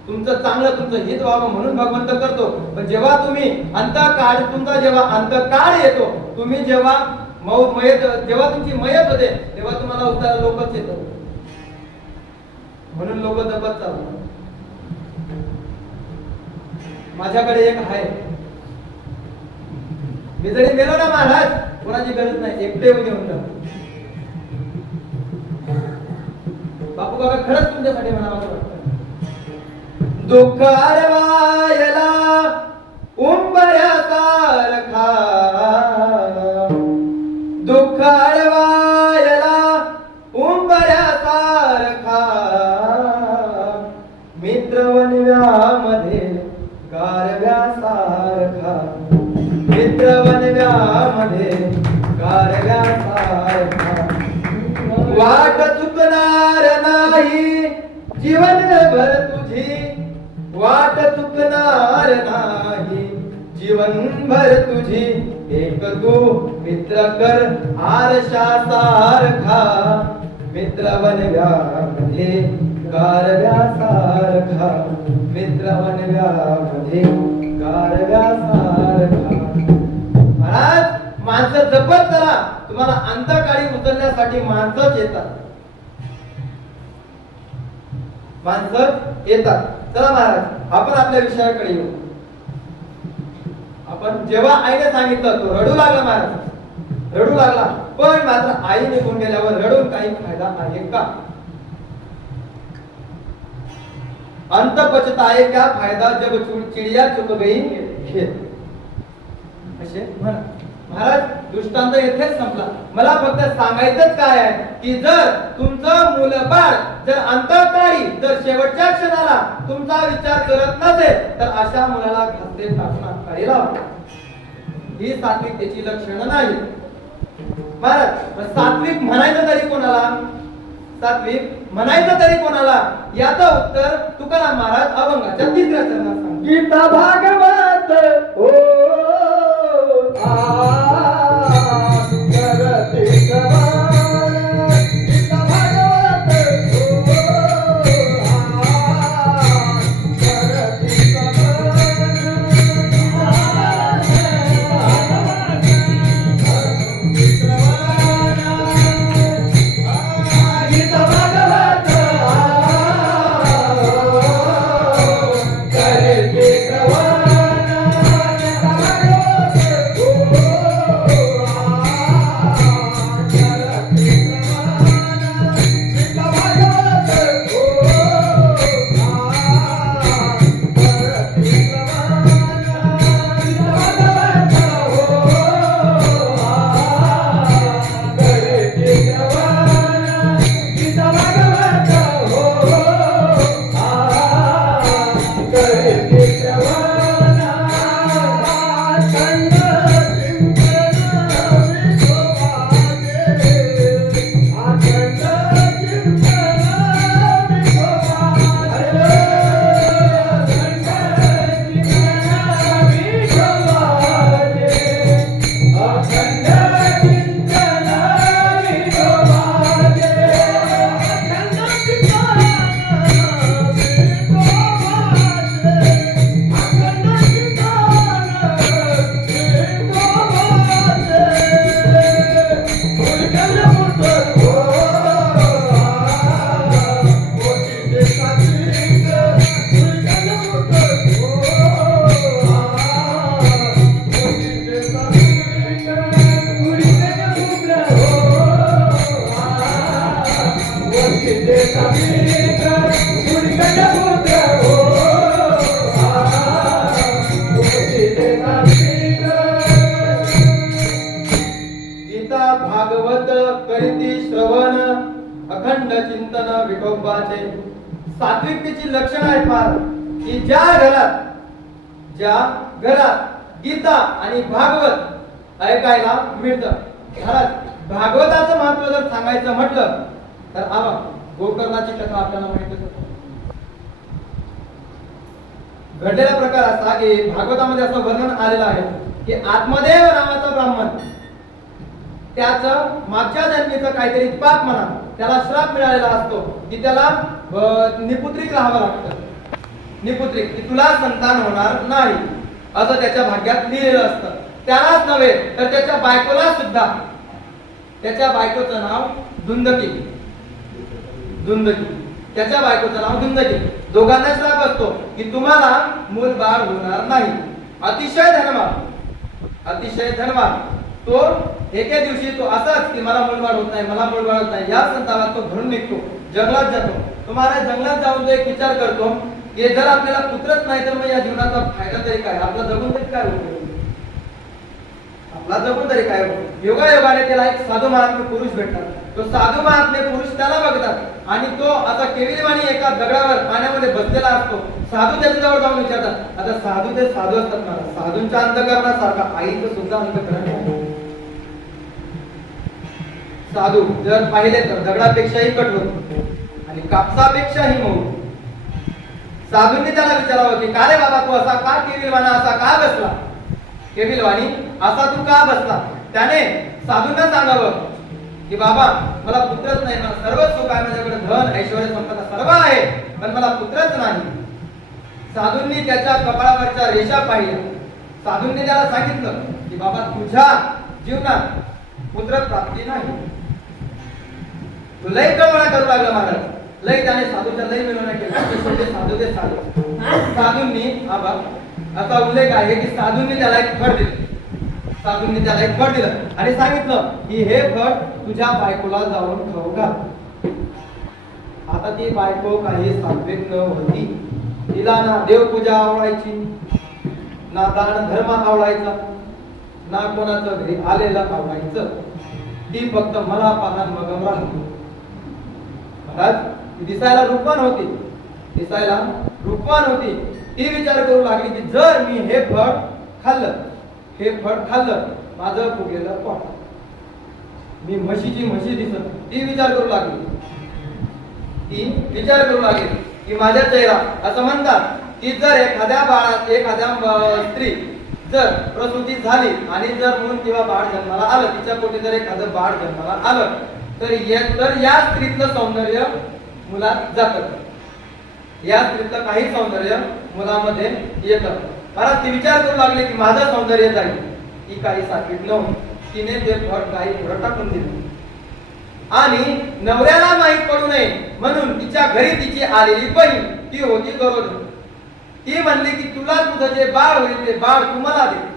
तुमचं चांगलं तुमचं हित व्हावं म्हणून भगवंत करतो. पण जेव्हा तुम्ही अंतकाळ तुमचा जेव्हा अंतकाळ येतो, तुम्ही जेव्हा जेव्हा तुमची मयत होते तेव्हा तुम्हाला उचलायला लोकच येतो. म्हणून लोक जपत चालतात. माझ्याकडे एक आहे, मी जरी गेलो ना महाराज, कोणाची गरज नाही, एकटे येऊन घेऊन जा. बापू काका खरंच तुमच्यासाठी म्हणावं असं वाटतं. दुःख अडवायला उंबऱ्यासारखा, दुःख अडवायला उंबऱ्यासारखा, मित्र वनव्यामध्ये गारव्यासारखा, मित्र वनव्यामध्ये गारव्यासारखा, वाट चुकणार नाही जीवनभर तुझी, वाट चुकणार नाही जीवनभर तुझी, एक तू मित्र कर आरशासारखा, मित्र वनव्यामध्ये गारव्यासारखा, मित्र वनव्यामध्ये गारव्यासारखा. महाराज माणसं जपत चला, तुम्हाला अंतकाळी उचलण्यासाठी माणसंच येतात, माणसं येतात. चला महाराज आपण आपल्या विषयाकडे येऊ. आपण जेव्हा आईने सांगितलं तो रडू लागला, महाराज रडू लागला. पण मात्र आई निघून गेल्यावर रडून काही फायदा आहे का? अंत पछताए क्या फायदा जब चिड़िया चुक गई खेत, असे म्हणा. महाराज दृष्टांत येथेच संपला. मला फक्त सांगायचंच काय आहे की जर तुमचं मूलबाळ जर अंतकाळी जर शेवटच्या क्षणाला तुमचा विचार करत नसेल तर अशा मुलाला घाते टाकून काढी लावा. ही सात्विकतेची लक्षणं नाही. महाराज सात्विक म्हणायचं तरी कोणाला, सात्विक म्हणायचं तरी कोणाला, याचं उत्तर तुकाराम महाराज अभंगाच्या 3ऱ्या चरणात सांगतात. गीता भागवत ओ करते सवार, गीता भागवत करते सात्विकतेची लक्षण आहेत फार की ज्या घरात गीता आणि भागवत ऐकायला मिळतं. घरात भागवताचं महत्व जर सांगायचं म्हटलं तर आवा गोकर्णाची कथा आपल्याला माहितच आहे. घडलेला प्रकार असा की भागवतामध्ये असं वर्णन आलेलं आहे की आत्मदेव नावाचा ब्राह्मण त्याचं मागच्या जन्मीचं काहीतरी पाप म्हणा, त्याला श्राप मिळालेला असतो की त्याला निपुत्रिक राहावं लागतं. निपुत्रिक की तुला संतान होणार नाही असं त्याच्या भाग्यात लिहिलेलं असतं. त्यालाच नव्हे तर त्याच्या बायकोला सुद्धा, त्याच्या बायकोचं नाव धुंदकी, धुंदकी, त्याच्या बायकोचं नाव धुंदकी. दोघांना श्राप असतो की तुम्हाला मूल बाळ होणार नाही. अतिशय धनवान, अतिशय धनवान तो एके दिवशी तो असाच की मला मूलबाळ होत नाही, मला मूलबाळ होत नाही या संतानात तो घरून निघतो, जंगलात जातो. तुम्हाला जंगलात जाऊन तो एक विचार करतो की जर आपल्याला पुत्रच नाही तर मग या जीवनाचा फायदा तरी काय, आपला जगून तरी काय होईल, आपला जगून तरी काय होईल. योगायोगाने त्याला एक साधू महात्मे पुरुष भेटतात. तो साधू महात्मे पुरुष त्याला बघतात आणि तो आता केविलवाणी एका दगडावर पाण्यामध्ये बसलेला असतो. साधू त्याच्याजवळ जाऊन विचारतात. आता साधू ते साधू असतात ना, साधूंच्या अंतःकरणासारखा आईचं सुद्धा अंतःकरण आहे. साधू जर पाहिले तर दगडापेक्षाही कठोर आणि कापसापेक्षाही मऊ. साधूंनी त्याला विचारावं की का रे बाबा तू असा का केविलवाणा असा का बसला, केविलवाणी असा तू का बसला. त्याने साधूंना सांगावं की बाबा मला पुत्रच नाही, मला सर्व सुख आहे, माझ्याकडे धन ऐश्वर्य संपदा सर्व आहे, पण मला पुत्रच नाही. साधूंनी त्याच्या कपाळावरच्या रेषा पाहिल्या. साधूंनी त्याला सांगितलं की बाबा तुझ्या जीवनात पुत्र प्राप्ती नाही. तू लय कळवळा करू लागला महाराज, लय. त्याने साधूच्या लय मिळवण्या केल्या. साधू ते साधू. साधूंनी असा उल्लेख आहे की साधूंनी त्याला एक फळ दिलं. साधूंनी त्याला एक फळ दिलं आणि सांगितलं की हे फळ तुझ्या बायकोला जाऊन खाऊ घाल. आता ती बायको काही सात्विक न होती. तिला ना देवपूजा आवडायची, ना दान धर्म आवडायचा, ना कोणाचं घरी आलेलं आवडायचं. ती फक्त मला पाहत मगम राहिली. महाराज दिसायला रूपवान होती, दिसायला रूपवान होती. ती विचार करू लागली की जर मी हे फळ खाल्लं, हे फळ खाल्लं माझं फुगेलं पोट, मी म्हशी दिसत. ती विचार करू लागली, ती विचार करू लागली की माझ्या चेहरा असं म्हणतात की जर एखाद्या बाळात एखाद्या स्त्री जर प्रसूती झाली आणि जर मूल किंवा बाळ जन्माला आलं, तिच्या पोटी जर एखादं बाळ जन्माला आलं तर या स्त्रीतलं सौंदर्य मुलात जातं, या स्त्रीतलं काही सौंदर्य मुलामध्ये येतं. मला ती विचार करू लागले की माझं सौंदर्य जाईल. ही काही सात्विक नव्हती. तिने ते फळ काही पुढे टाकून दिलं आणि नवऱ्याला माहित पडू नये म्हणून तिच्या घरी तिची आलेली बहीण, ती होती गरोदर. ती म्हणली की तुला तुझं जे बाळ होईल ते बाळ तुम्हाला दे.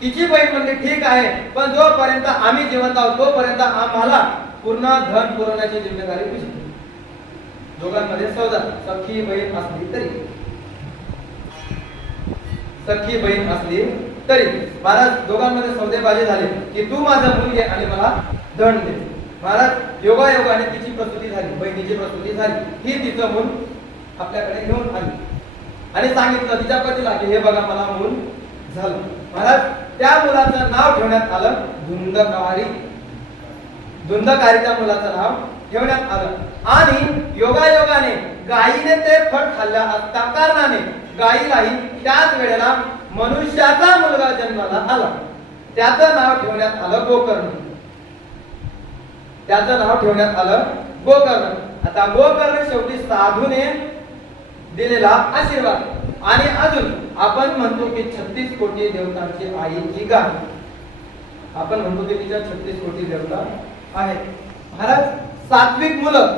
तिची बहीण म्हणली ठीक आहे, पण जोपर्यंत आम्ही जिवंत आहोत तोपर्यंत आम्हाला पूर्ण धन पुरवण्याची जिम्मेदारी तुझी. दोघांमध्ये सौदा, सख्खी बहीण असली तरी, सख्खी बहीण असली तरी. महाराज दोघांमध्ये सौदेबाजी झाले की तू माझा मुल घे आणि मला धन दे. महाराज योगायोगाने तिची प्रसूती झाली, बहिणीची प्रसूती झाली. ही तिचं मूल आपल्याकडे घेऊन आली आणि सांगितलं तिच्या पतीला की हे बघा मला मूल झालं. महाराज त्या मुलाचं नाव ठेवण्यात आलं धुंदकारी. धुंदकारी त्या मुलाचं नाव ठेवण्यात आलं. आणि योगायोगाने गायीने ते फळ खाल्ल्या असता कारणाने गायीलाही त्याच वेळेला मनुष्याचा मुलगा जन्माला आला. त्याचं नाव ठेवण्यात आलं गोकर्ण. त्याचं नाव ठेवण्यात आलं गोकर्ण. आता गोकर्ण शेवटी साधूने दिलेला आशीर्वाद. आणि अजून आपण म्हणतो की 36 कोटी देवतांची आई ही गाय. आपण म्हणतो की तिच्या 36 कोटी देवता आहेत. महाराज सात्विक मुलं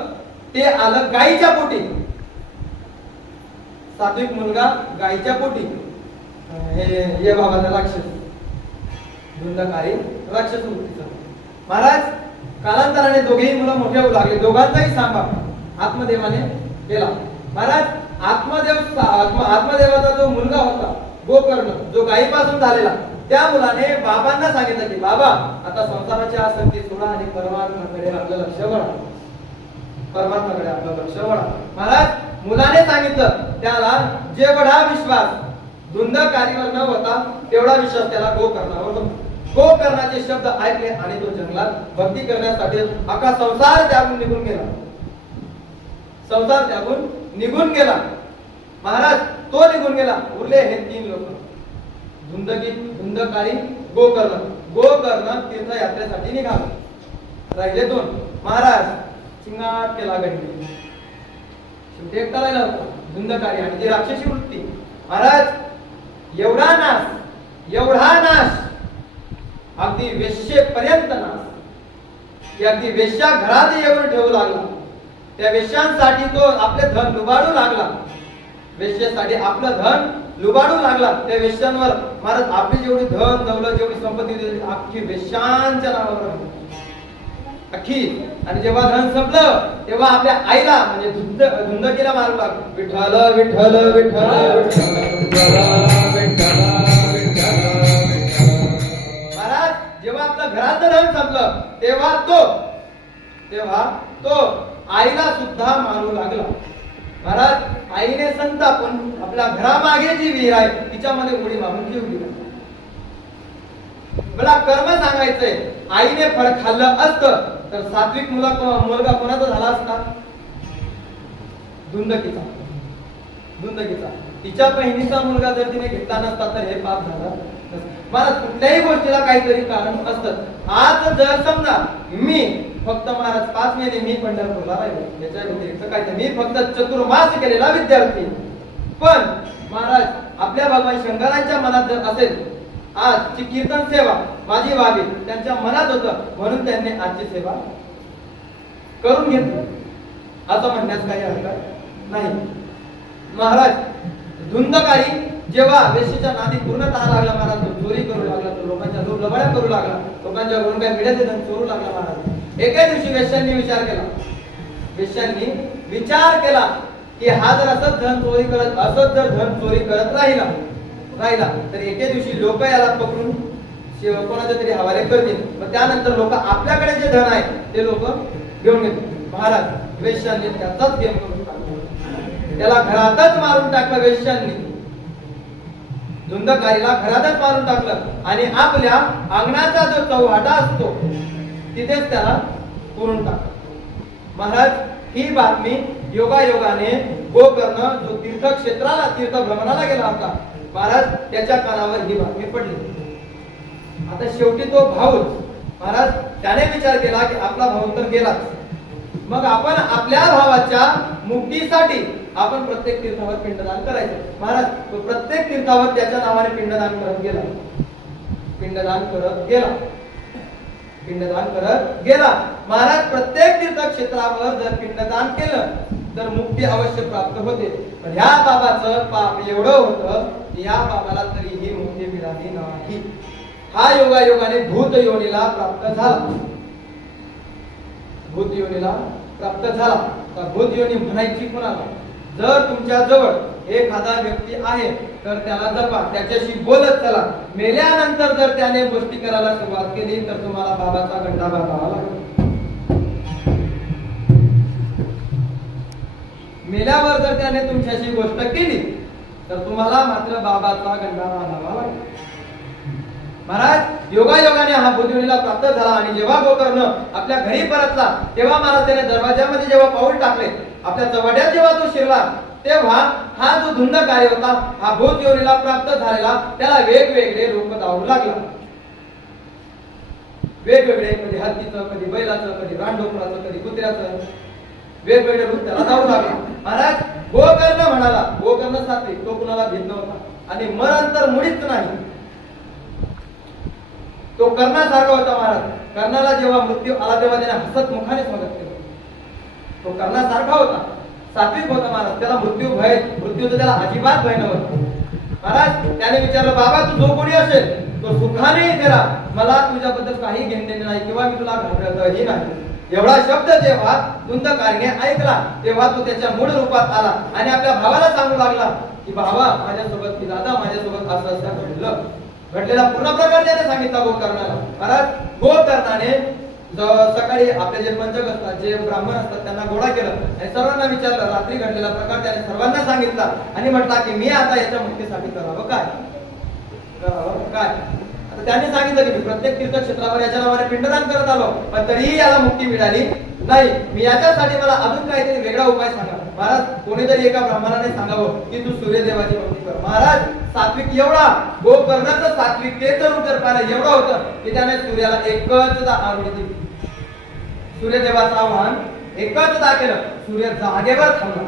ते आलं गायीच्या पोटी. सात्विक मुलगा गायीच्या पोटी. हे बाबाचा राक्षस धुंदकारी राक्षस वृत्तीचा. महाराज कालांतराने दोघेही मुलं मोठे होऊ लागले. दोघांचाही सांभाळ आत्मदेवाने केला. महाराज आत्मदेवाचा जो मुलगा होता गोकर्ण, जो गायीपासून झालेला, त्या मुलाने बाबांना सांगितलं की बाबा आता संसाराच्या आसक्ती सोडा आणि परमात्म्याकडे आपलं लक्ष वळा, परमात्म्याकडे आपलं लक्ष वळा. महाराज मुलाने सांगितलं त्याला जेवढा विश्वास धुंदकारीवर न होता तेवढा विश्वास त्याला गोकर्णावर होता. गोकर्णाचे शब्द ऐकले आणि तो जंगलात भक्ती करण्यासाठी अख्खा संसार त्यागून निघून गेला. संसार त्यागून निघून गेला. महाराज तो निघून गेला. उरले हे 3 लोक, धुंदकारी, गोकर्ण. गोकर्ण तीर्थयात्रेसाठी निघाला. राहिले 2. महाराज चिंगाट केला गडी. शेवटी एकटा राहिला होता धुंदकारी आणि ती राक्षसी वृत्ती. महाराज एवढा नाश अगदी वेश्येपर्यंत नाश की अगदी वेश्या घरात येऊन ठेवू लागला. त्या वेश्यांसाठी तो आपले धन लुबाडू लागला. वेश्येसाठी आपलं धन लुबाडू लागला. त्या वेश्यांवर महाराज आपली जेवढी धन दौलत जेवढी संपत्ती दिली अख्खी वेश्यांच्या नावावर अख्खी. आणि जेव्हा धन संपलं तेव्हा आपल्या आईला म्हणजे धुंदकीला मारू लागला. विठ्ठल विठ्ठल विठ्ठल महाराज जेव्हा आपलं घरात धन संपलं तेव्हा तो आईला सुद्धा मारू लागला. महाराज आईने संतापून आपल्या घरामागे जी विहीर आहे तिच्यामध्ये उडी मारून जीव दिला. मला कर्म सांगायचंय. आईने फळ खाल्लं असतं तर सात्विक मुलगा कोणाचा झाला असता? धुंदकीचा. तिच्या बहिणीचा मुलगा जर तिने घेतला नसता तर हे पाप झालं. मला कुठल्याही गोष्टीला काहीतरी कारण असतं. आज जर समजा मी फक्त महाराज 5 महिने मी पंढरपूरला राहिलो, याच्या व्यतिरिक्त काय मी फक्त चतुर्मास केलेला विद्यार्थी. पण महाराज आपल्या भगवान शंकरांच्या मनात जर असेल आजची कीर्तन सेवा माझी व्हावी, त्यांच्या मनात होतं म्हणून त्यांनी आजची सेवा करून घेतली असं म्हणण्यास काही हरकत नाही. महाराज धुंदकारी जेव्हा वेश्येच्या नादी पूर्णतः लागला महाराज, तो चोरी करू लागला, तो लोकांच्या लोभ लबाड्या करू लागला, लोकांच्या घरून काय मिळायचे धन चोरू लागला. महाराज एका दिवशी वेश्यांनी विचार केला की हा जर असंच धन चोरी करत राहिला तर एके दिवशी लोक याला पकडून कोणाच्या तरी हवाले करतील. मग त्यानंतर लोक आपल्याकडे जे धन आहे ते लोक घेऊन घेतील. महाराज वेश्यांनी त्याचाच गेम करून टाकला. त्याला घरातच मारून टाकलं. वेश्यांनी धुंदकारीला घरातच मारून टाकलं आणि आपल्या अंगणाचा जो चौहाटा असतो तिथेच त्याला पुरून टाकलं. महाराज ही बातमी योगायोगाने गोकर्ण जो तीर्थ भ्रमणाला गेला होता महाराज त्याच्या कानावर ही बातमी पडली. आता शेवटी तो भाऊच महाराज त्याने विचार केला की आपला भाऊ तर गेलाच, मग आपण आपल्या भावाच्या मुक्तीसाठी आपण प्रत्येक तीर्थावर पिंडदान करायचं. महाराज तो प्रत्येक तीर्थावर त्याच्या नावाने पिंडदान करत गेला. महाराज प्रत्येक तीर्थक्षेत्रावर जर पिंडदान केलं तर मुक्ती अवश्य प्राप्त होते. पण ह्या बाबाचं पाप एवढं होतं की या बाबाला तरीही मुक्ती मिळाली नाही. हा योगायोगाने भूत योनीला प्राप्त झाला. तर भूत योनी म्हणायची कोणाला? जर तुमच्या जवळ एखादा व्यक्ती आहे तर त्याला जपा, त्याच्याशी बोलत चला. मेल्यानंतर जर त्याने गोष्टी करायला सुरुवात केली तर तुम्हाला बाबाचा गंडा बांधावा लागेल. मेल्यावर जर त्याने तुमच्याशी गोष्ट केली तर तुम्हाला मात्र बाबाचा गंडा बांधावा लागेल. महाराज योगायोगाने हा भूतयोनीला प्राप्त झाला आणि जेव्हा गोकर्ण आपल्या घरी परतला तेव्हा महाराज त्याने दरवाजामध्ये जेव्हा पाऊल टाकले, आपल्या चव्हाट्यात जेव्हा तो शिरला तेव्हा हा जो धुंदकारी होता हा भूतयोनीला प्राप्त झालेला त्याला वेगवेगळे रूप दावू लागला. वेगवेगळे कधी हत्तीचं, कधी बैलाचं, कधी रानडुकराचं, कधी कुत्र्याचं वेगवेगळे रूप त्याला दावू लागला. महाराज गोकर्ण म्हणाला, गोकर्ण सात्विक, तो कुणाला भीत नव्हता आणि मरण तर मुळीच नाही. तो कर्णासारखा होता. महाराज कर्णाला जेव्हा मृत्यू आला तेव्हा त्याने हसत मुखाने स्वागत केलं. तो कर्णासारखा होता, सात्विक होता. महाराज त्याला मृत्यूचं त्याला अजिबात भय नव्हतं. महाराज त्याने विचारलं, बाबा तू जो कोणी असेल तो सुखाने इथे राहा, मला तुझ्याबद्दल काही घेणदेणे नाही किंवा मी तुला घाबरतही नाही. एवढा शब्द जेव्हा धुंदकारीने ऐकला तेव्हा तो त्याच्या मूळ रूपात आला आणि आपल्या भावाला सांगू लागला की भावा माझ्यासोबत की दादा माझ्यासोबत असं घडलेला पूर्ण प्रकार त्याने सांगितला गोकर्णाला. महाराज गोकर्णाने सकाळी आपले जे पंचक असतात, जे ब्राह्मण असतात त्यांना गोळा केलं आणि सर्वांना विचारलं. रात्री घडलेला प्रकार त्याने सर्वांना सांगितला आणि म्हटला की मी आता याच्या मुक्तीसाठी करावं काय. आता त्यांनी सांगितलं की मी प्रत्येक तीर्थक्षेत्रावर याच्या नावाने पिंडदान करत आलो पण तरीही याला मुक्ती मिळाली नाही. मी याच्यासाठी मला अजून काहीतरी वेगळा उपाय सांगा. महाराज कोणीतरी एका ब्राह्मणाने सांगावं की तू सूर्यदेवाची भक्ती कर. महाराज सात्विक एवढा गोकर्णाचं सात्विकतेचं रूप जर पाहिलं एवढं होतं की त्याने सूर्याला एकच आवडी दिली. सूर्यदेवाचं आव्हान एकच केलं. सूर्य जागेवर थांबला.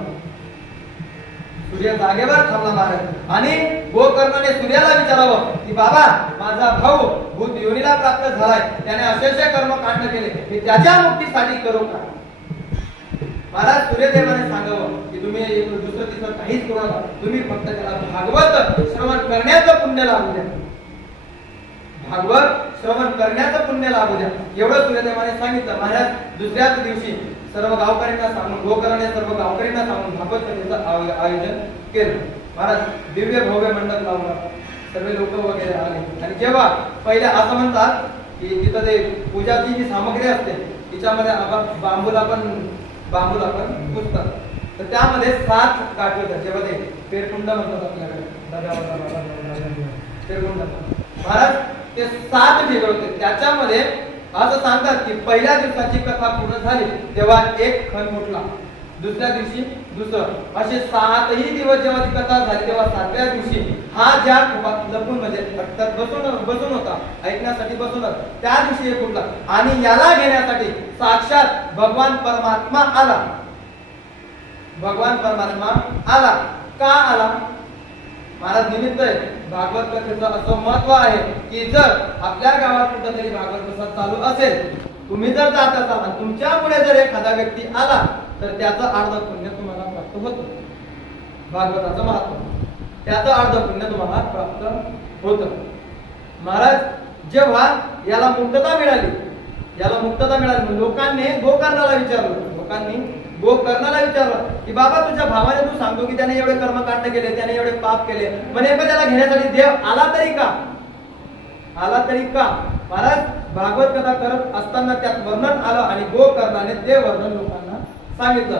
सूर्य जागेवर थांबला महाराज. आणि गोकर्णाने सूर्याला विचारावं की बाबा माझा भाऊ भूत योनीला प्राप्त झालाय, त्याने असे कर्मकांड केले की त्याच्या मुक्तीसाठी करू का. महाराज सूर्यदेवाने सांगावं की तुम्ही दुसरं तिसरं काहीच करू नका, तुम्ही फक्त त्याला भागवत श्रवण करण्याचं पुण्य लाभू द्या. भागवत श्रवण करण्याचं पुण्य लाभू द्या एवढं सूर्यदेवाने सांगितलं. महाराज दुसऱ्याच दिवशी सर्व गावकऱ्यांना सांगून गोकर्णाने सर्व गावकऱ्यांना सांगून भागवत कथेचं आयोजन केलं. महाराज दिव्य भव्य मंडप लावला. सर्व लोक वगैरे आले आणि जेव्हा पहिले असं म्हणतात की तिथं ते पूजाची जी सामग्री असते तिच्यामध्ये बांबूला पण पुजतात, तर त्यामध्ये 7 काठी होतात. जेव्हा ते पेरकुंड म्हणतात आपल्याकडे पेरकुंड. महाराज ते 7 ढिगळ होते. त्याच्यामध्ये असं सांगतात की पहिल्या दिवसाची कथा पूर्ण झाली तेव्हा एक खण फुटला, दुसऱ्या दिवशी दुसरं, असे 7ही दिवस जेव्हा ती कथा झाली तेव्हा 7व्या दिवशी हा ज्या खोपात लपून म्हणजे बसून होता ऐकण्यासाठी बसून त्या दिवशी एक फुटला. आणि याला घेण्यासाठी साक्षात भगवान परमात्मा आला. भगवान परमात्मा आला. का आला? महाराज निमित्त आहे. भागवत कथेचं असं महत्व आहे की जर आपल्या गावात कुठेतरी भागवत कथा चालू असेल, तुम्ही जर जात असाल आणि तुमच्यापुढे जर एखादा व्यक्ती आला तर त्याचं अर्ध पुण्य तुम्हाला प्राप्त होतं. भागवताचं महत्व, त्याचं अर्ध पुण्य तुम्हाला प्राप्त होतं. महाराज जेव्हा याला मुक्तता मिळाली लोकांनी गोकर्णाला विचारलं की बाबा तुझ्या भावाने तू सांगतो की त्याने एवढे कर्मकांड केले, त्याने एवढे पाप केले, म्हणे पण त्याला घेण्यासाठी देव आला तरी का. महाराज भागवत कथा करत असताना त्यात वर्णन आलं आणि गोकर्णाने ते वर्णन लोकांना सांगितलं.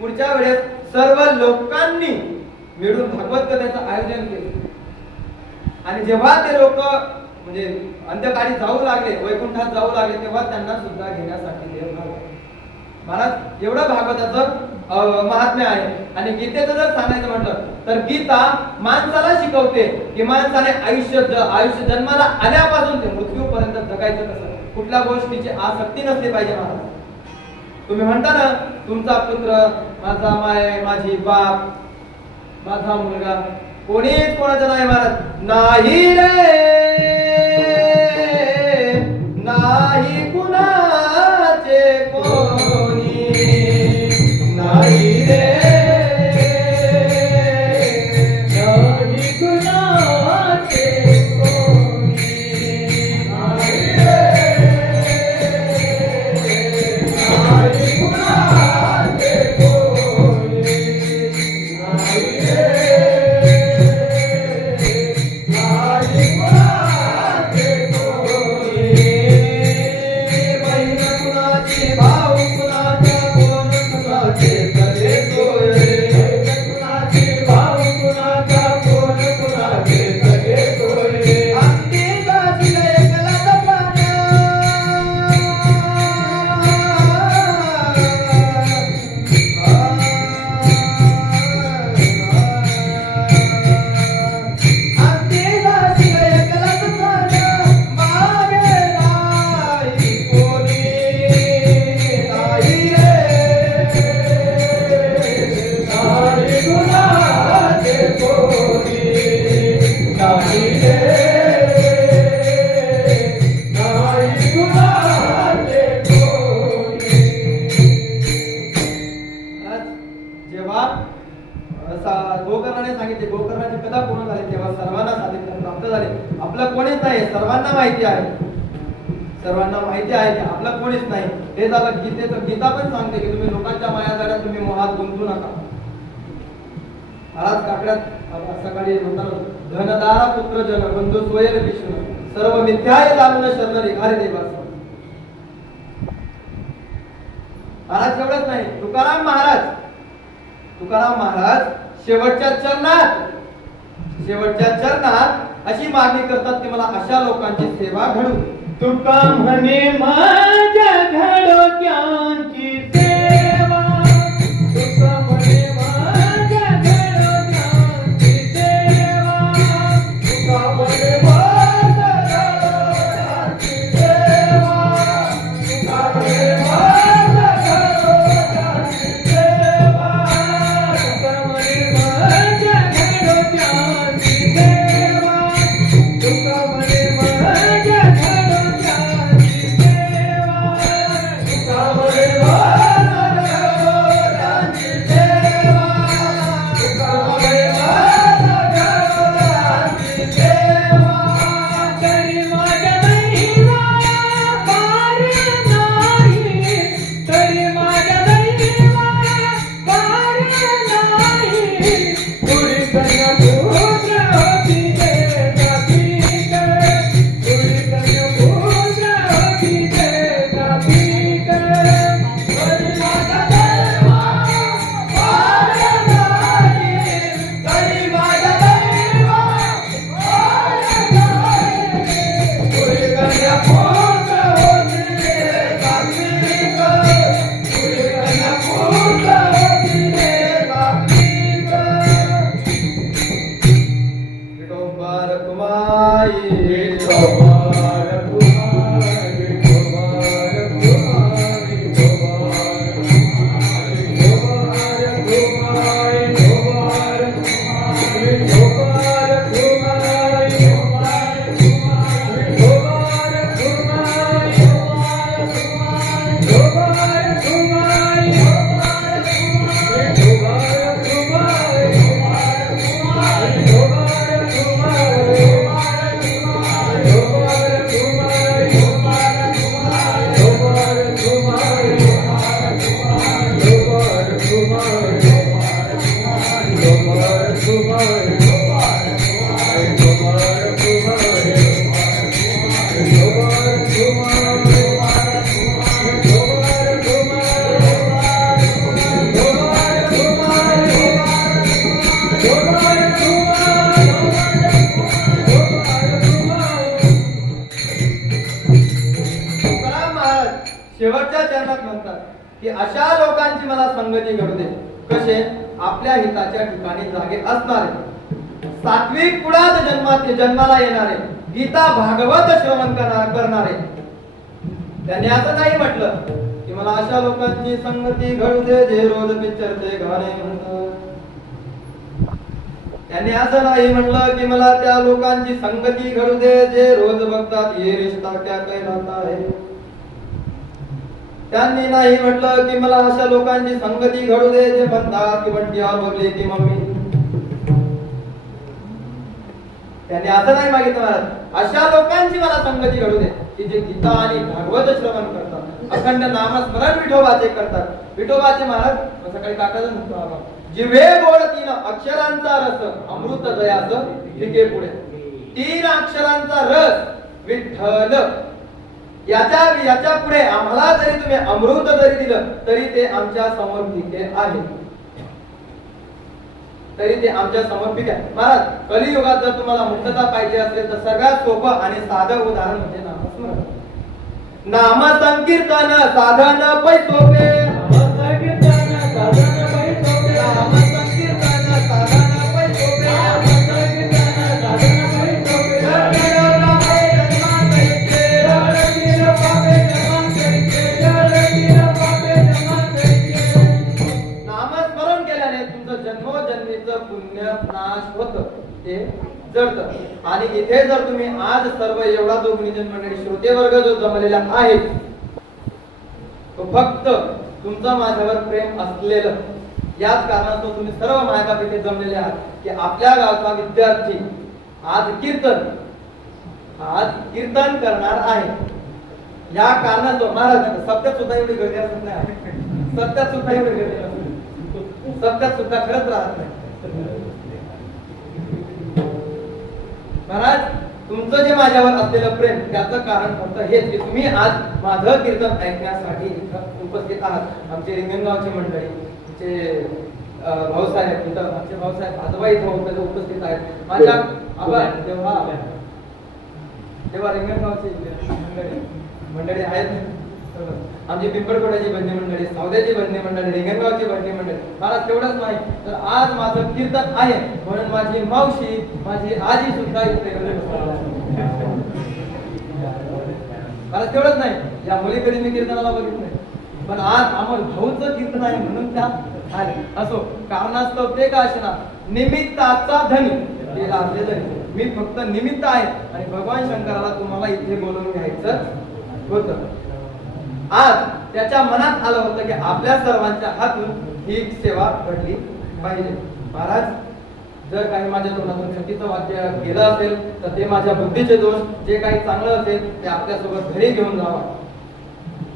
पुढच्या वेळेस सर्व लोकांनी मिळून भागवत कथेचं आयोजन केलं. आणि जेव्हा ते लोक म्हणजे अंत्यकाळी जाऊ लागले, वैकुंठात जाऊ लागले, तेव्हा त्यांना सुद्धा घेण्यासाठी देव आला. महाराज एवढं भागवताचं महात्म्य आहे. आणि गीतेचं जर सांगायचं म्हटलं तर गीता माणसाला शिकवते की माणसाने आयुष्य जन्माला आल्यापासून ते मृत्यूपर्यंत जगायचं कसं, कुठल्या गोष्टीची आसक्ती नसली पाहिजे. महाराज तुम्ही म्हणता ना तुमचा पुत्र, माझा माय, माझी बाप, माझा मुलगा, कोणीच कोणाचं नाही. महाराज नाही रे नाही कुणाचे कोणी नाही रे नाही कुणाचे कोणी नाही रे नाही कुणाचे कोणी नाही रे नाही कुणाचे कोणी. बहीण कुणाची, भाऊ कुणाचा, कोण कुणाचे सगळे सोय. कुणाचे भाऊ कुणाचा, कोण कुणाचे सगळे सोय. अंती जातील एकलाच प्राण. अंती जातील एकलाच प्राण. मागे नाही कोणी नाही रे नाही कुणाचे कोणी नाही रे नाही कुणाचे कोणी. जेव्हा गोकर्णाने सांगितले, गोकर्णाची कथा पूर्ण झाली तेव्हा सर्वांना साधित प्राप्त झाले. आपलं कोणीच नाही, सर्वांना माहिती आहे. सर्वांना माहिती आहे की आपलं कोणीच नाही. हे झालं गीतेचं. गीता पण सांगते की तुम्ही लोकांच्या मायाजाळ्यात तुम्ही मोहात गुंतू नका. महाराज काकड्यात सकाळी म्हणतात धनदारा पुत्र जन बंधू स्वयं विष्णू सर्व मिथ्याय जाणून शरण रिघारे देवास. महाराज एवढंच नाही, तुकाराम महाराज शेवटच्या चरणात अशी मागणी करतात की मला अशा लोकांची सेवा घडू. तुका म्हणे माझ्या घडोक्यांची सेवा खोट होती रे सात्विक, पुरीला खोट होती रे सात्विक. विठोबार कुमाई, विठोबार कुमाई, विठोबार कुमाई, विठोबार कुमाई, विठोबार कुमाई, विठोबार कुमाई, विठोबार कुमाई, विठोबार कुमाई, विठोबार कुमाई, विठोबार शेवटच्या चरणात म्हणतात की अशा लोकांची मला संगती घडू दे, कसे आपल्या हिताच्या ठिकाणी जागे असणारे, सात्विक कुळात जन्माला येणारे, गीता भागवत श्रवण करणारे. त्यांनी असं नाही म्हटलं की मला अशा लोकांची संगती घडू दे जे रोज पिक्चरचे गाणे म्हणतात. त्यांनी असं नाही म्हटलं की मला त्या लोकांची संगती घडू दे जे रोज बघतात ये रिश्ता क्या कहलाता है. त्यांनी नाही म्हटलं की मला अशा लोकांची संगती घडू दे जे म्हणतात की बंटियावर बघले की मम्मी. त्यांनी असं नाही मागितलं महाराज, अशा लोकांची मला संगती घडू दे की जे गीता आणि भागवत श्रवण करतात, अखंड नामस्मरण विठोबाचे करतात. विठोबाचे महाराज सकाळी काकाचं म्हणतो, जिव्हे गोड 3 अक्षरांचा रस अमृत दयाच लिके पुढे. 3 अक्षरांचा रस विठ्ठल, याच्या पुढे आम्हाला जरी तुम्ही अमृत जरी दिलं तरी ते आमच्या समर्पिके आहे, तरी ते आमच्या समर्पिक आहे. महाराज कलियुगात जर तुम्हाला मुक्तता पाहिजे असेल तर सगळ्यात सोपं आणि साधं उदाहरण म्हणजे नामस्मरण. नाम संकीर्तन साधन पैसोपे, नाम संकीर्तन साधन पैसोपे, नाम संकीर्तन साधन पैसोपे, नाम संकीर्तन साधन पैसोपे. नामस्मरण केल्याने तुमचं जन्मोजन्मीचं पुण्य नाश होतं, ते जडतं. आणि इथे जर तुम्ही आज सर्व एवढा जो गुणीजन मंडळी श्रोते वर्ग जो जमलेला आहे तो फक्त तुमचं माझ्यावर प्रेम असलेलं, याच कारणास्तव तुम्ही सर्व मायबाप इथे जमलेले आहात की आपल्या गावचा विद्यार्थी आज कीर्तन करणार आहे. या कारणास्तव महाराज सत्यात सुद्धा एवढी गर्दी असत नाही, सत्यात सुद्धा एवढी गर्दी असते, सत्यात सुद्धा खरंच राहत नाही. महाराज तुमचं जे माझ्यावर असलेलं प्रेम त्याचं कारण फक्त हेच की तुम्ही आज माझं कीर्तन ऐकण्यासाठी इथं उपस्थित आहात. आमचे रिंगणगावची मंडळी, आमचे भाऊसाहेब इथं, आमचे भाऊसाहेब आजोबा इथं उपस्थित आहेत. माझ्या तेव्हा रिंगणगावची मंडळी आहेत, आमची पिंपळकोड्याची भजनी मंडळी, सावद्याची भजनी मंडळी, रिंगणगावची भजनी मंडळी. मला तेवढंच नाही तर आज माझं कीर्तन आहे म्हणून माझी मावशी, माझी आजी सुद्धा इथे मला तेवढंच नाही, या मुली कधी मी कीर्तनाला बघितलं नाही, पण आज आम्हाला भाऊचं कीर्तन आहे म्हणून त्या आले. असो कारणास्तव ते का असे ना, निमित्ताचा धनी केला असले धनी. मी फक्त निमित्त आहे आणि भगवान शंकराला तुम्हाला इथे बोलवून घ्यायचं होतं. आज त्याच्या मनात आलं होतं की आपल्या सर्वांच्या हातून ही सेवा घडली पाहिजे. महाराज जर काही माझ्या तोंडातून चुकीचं वाक्य केलं असेल तर ते माझ्या बुद्धीचे दोष, जे काही चांगलं असेल ते आपल्यासोबत घरी घेऊन जावा.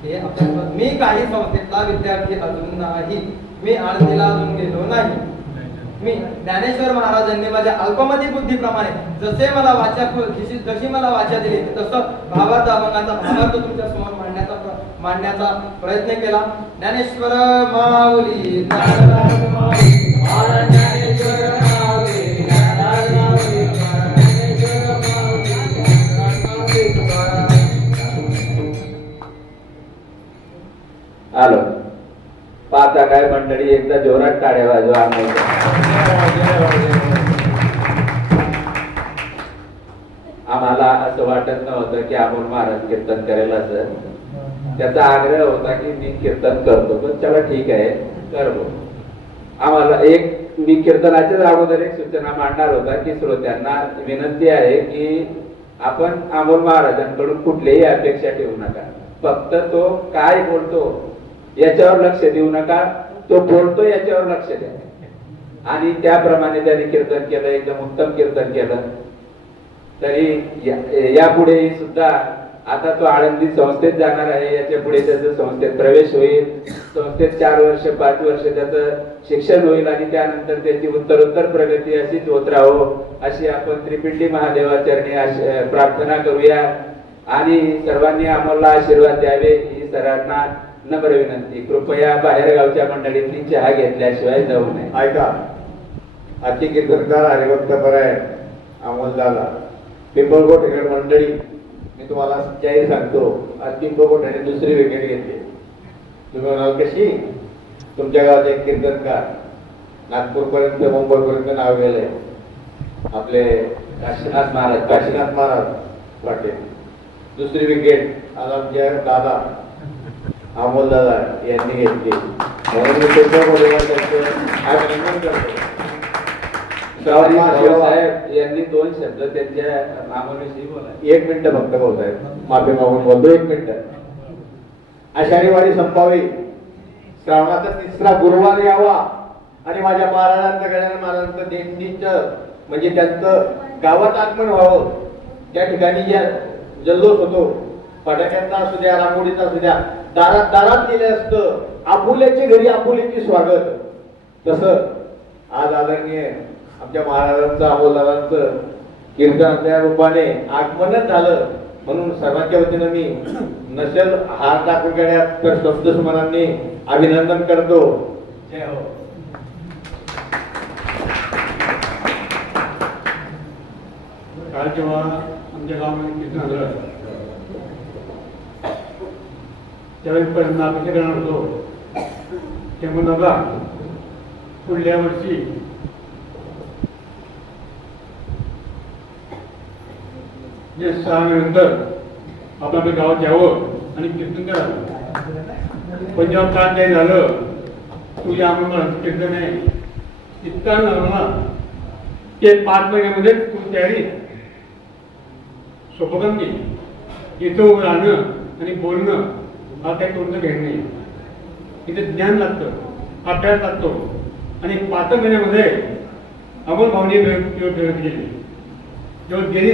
हे आपल्यासोबत मी काही संस्थेतला विद्यार्थी अजून नाही, मी आळंदीला अजून गेलो नाही. मी ज्ञानेश्वर महाराजांनी माझ्या अल्पमती बुद्धीप्रमाणे जशी मला वाचा दिली तसं भावार्थ अभंगाचा भावार्थ तुमच्या समोर मांडण्याचा प्रयत्न केला. ज्ञानेश्वर माऊली आलो पाहता काय मंडळी एकदा जोरात टाळ्या वाजवा आम्हाला असं वाटत नव्हतं की आपण महाराज कीर्तन करेल असं त्याचा आग्रह होता की मी कीर्तन करतो पण चला ठीक आहे करतो आम्हाला एक मी कीर्तनाच्याच अगोदर एक सूचना मांडणार होता की श्रोत्यांना विनंती आहे की आपण अमोल महाराजांकडून कुठलीही अपेक्षा ठेवू नका फक्त तो काय बोलतो याच्यावर लक्ष देऊ नका तो बोलतो याच्यावर लक्ष द्या आणि त्याप्रमाणे त्यांनी कीर्तन केलं एकदम उत्तम कीर्तन केलं तरी यापुढे सुद्धा आता तो आळंदी संस्थेत जाणार आहे याच्या पुढे त्याचा संस्थेत प्रवेश होईल संस्थेत 4 वर्ष 5 वर्ष त्याचं शिक्षण होईल आणि त्यानंतर त्याची उत्तरोत्तर प्रगती अशीच होत राहो अशी आपण त्रिपिंडी महादेवाचरणी प्रार्थना करूया आणि सर्वांनी आम्हाला आशीर्वाद द्यावे ही सर्वांना नम्र विनंती कृपया बाहेर गावच्या मंडळींनी चहा घेतल्याशिवाय जाऊ नये ऐका आजची कीर्तनकार हरिभक्तपरायण अमोलदादा पिंपळकोट मंडळी मी तुम्हाला जाहीर सांगतो आज पिंपळकोट्याने दुसरी विकेट घेतली तुम्ही म्हणाल कशी तुमच्या गावात एक कीर्तनकार नागपूरपर्यंत मुंबईपर्यंत नाव गेलंय आपले काशीनाथ काशीनाथ महाराज पाटील दुसरी विकेट आज आमच्या दादा अमोल दादा यांनी घेतली म्हणून मी पिंपळकोटेकर अभिनंदन करतो साहेब यांनी 2 शब्द त्यांच्या मामाविषयी बोला 1 मिनिट फक्त बोलतायत माफी मागून बोलतो 1 मिनिट आषाढी वारी संपावी श्रावणाचा 3रा गुरुवार यावा आणि माझ्या महाराजांचं गजानन महाराजांचं दिंडीचं म्हणजे त्यांचं गावात आगमन व्हावं त्या ठिकाणी ज्या जल्लोष होतो फटाक्यांचा असू द्या रांगोळीचा असू द्या दारात दारात केलं असतं आपुल्याच्या घरी आपुल्याचे स्वागत तसं आज आदरणीय आमच्या महाराजांचं अमोलदारांचं कीर्तनाच्या रूपाने आगमनच झालं म्हणून सर्वांच्या वतीनं मी नसेल हार टाकून गळ्यात तर शब्दस्मरांनी अभिनंदन करतो जय हो काल जेव्हा आमच्या गावामध्ये कीर्तन झालं त्यावेळी पहिल्यांदा अपेक्षा करणार होतो तेव्हा बघा पुढल्या वर्षी जे 6 नंतर आपण आपल्या गावात यावं आणि कीर्तन करावं पण जेव्हा काल काही झालं तुझ्या आम्हाला कीर्तन आहे इतका झालं ना ते 5 महिन्यामध्ये तुझी तयारी सोपं काम केली इथं उभं राहणं आणि बोलणं हा काही तोंडचं घेणं नाही इथं ज्ञान लागतं अभ्यास लागतो आणि 5 महिन्यामध्ये अमोल भावनी ठेवत गेली जेव्हा गेली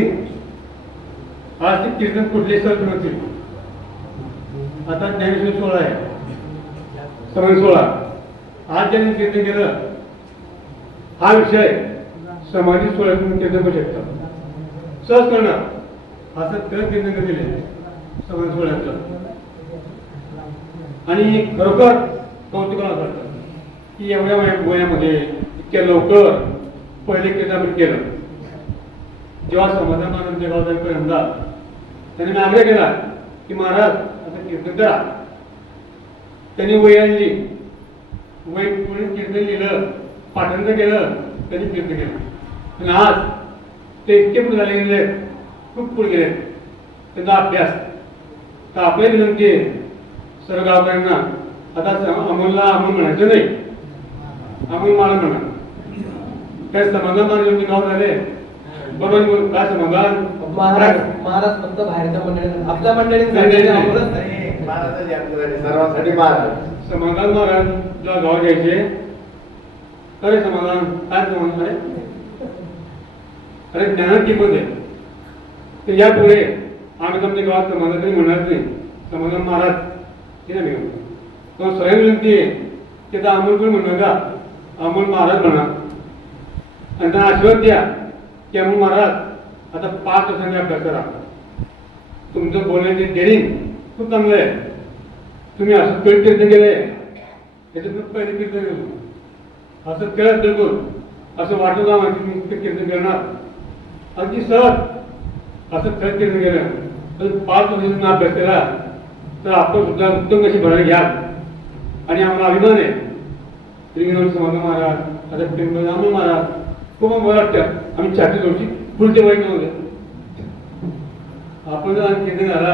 आज ते कीर्तन कुठले सर नव्हते आता ज्ञानेश्वर 16 आहे समन 16 आज ज्यांनी कीर्तन केलं हा विषय समाधी 16 कीर्तन करू शकतात सहज करणार असं तर कीर्तन दिले समन 16 आणि खरोखर कौतुकाला करतात की एवढ्या वयामध्ये इतक्या लवकर पहिले कीर्तन आपण केलं जेव्हा समाधान आमच्या गावात पहिल्यांदा त्यांनी आग्रह केला की महाराज आता कीर्तन करा त्यांनी वय आणली वय पुढे कीर्तन लिहिलं पाठांतर केलं त्यांनी कीर्तन केलं आणि आज ते इतके पुढे झाले गेले खूप पुढे गेले त्यांचा अभ्यास तर आपल्या विनंती सर्व गावकऱ्यांना आता अमोलला अमोल म्हणायचं नाही अमोल मला म्हणा काय समाधान मानले गाव झाले बरोबर काय समाधान महाराज फक्त बाहेरच्या मंडळी आपल्या मंडळीत सर्वांसाठी महाराज समाधान महाराजला गाव घ्यायचे अरे समाधान काय समाधान आहे अरे ज्ञानात किंमत आहे तर यापुढे आम्ही तुमच्या गावात समाधान तरी म्हणणार नाही समाधान महाराज हे नाही किंवा स्वयं विनंती आहे की आता अमोल पण म्हणू नका अमोल महाराज म्हणा आणि त्यांना आशीर्वाद द्या की अमोल महाराज आता 5 वर्षांनी अभ्यास करा तुमचं बोलण्याचे डेरिंग खूप चांगलं आहे तुम्ही असं कीर्तन केलंय त्याच्यातून पहिले कीर्तन केलं असं खेळत बिलकुल असं वाटलं ना माहिती तुम्ही कीर्तन करणार अगदी सहज असं खेळत कीर्तन केलं तर 5 वर्षांनी अभ्यास केला तर आपण सुद्धा उत्तम कशी भरायला घ्या आणि आम्हाला अभिमान आहे. श्रीनिवास समाधान महाराज आता पिंपळराम महाराज खूप मला वाटतं आम्ही छाती जोडची पुढचे वाईट नव्हते. आपण जर कीर्तन झाला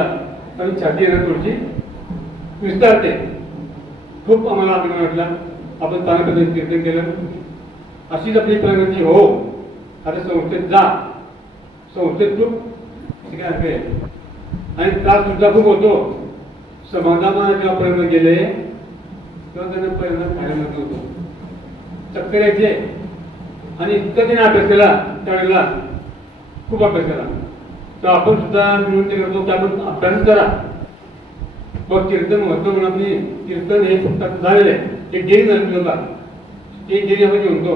आम्ही छाती येणार थोडीशी विस्तारते. खूप आम्हाला अभिमान वाटला. आपण चांगल्या पद्धतीने कीर्तन केलं. अशीच आपली प्रगती हो. आता संस्थेत जा, संस्थेत खूप शिकायचे आणि त्रास सुद्धा खूप होतो. समाधान जेव्हा प्रयत्न गेले तेव्हा त्यांना परिणाम खायला होतो. चक्कर यायचे आणि इतकं त्याने अभ्यास केला त्यावेळेला खूप अभ्यास केला. तर आपण सुद्धा मिळून ते करतो की आपण अभ्यास करा. मग कीर्तन महत्व म्हणून आपली कीर्तन हे फक्त झालेलं आहे. एक डेरी झाली होता. एक डेरी आपण म्हणतो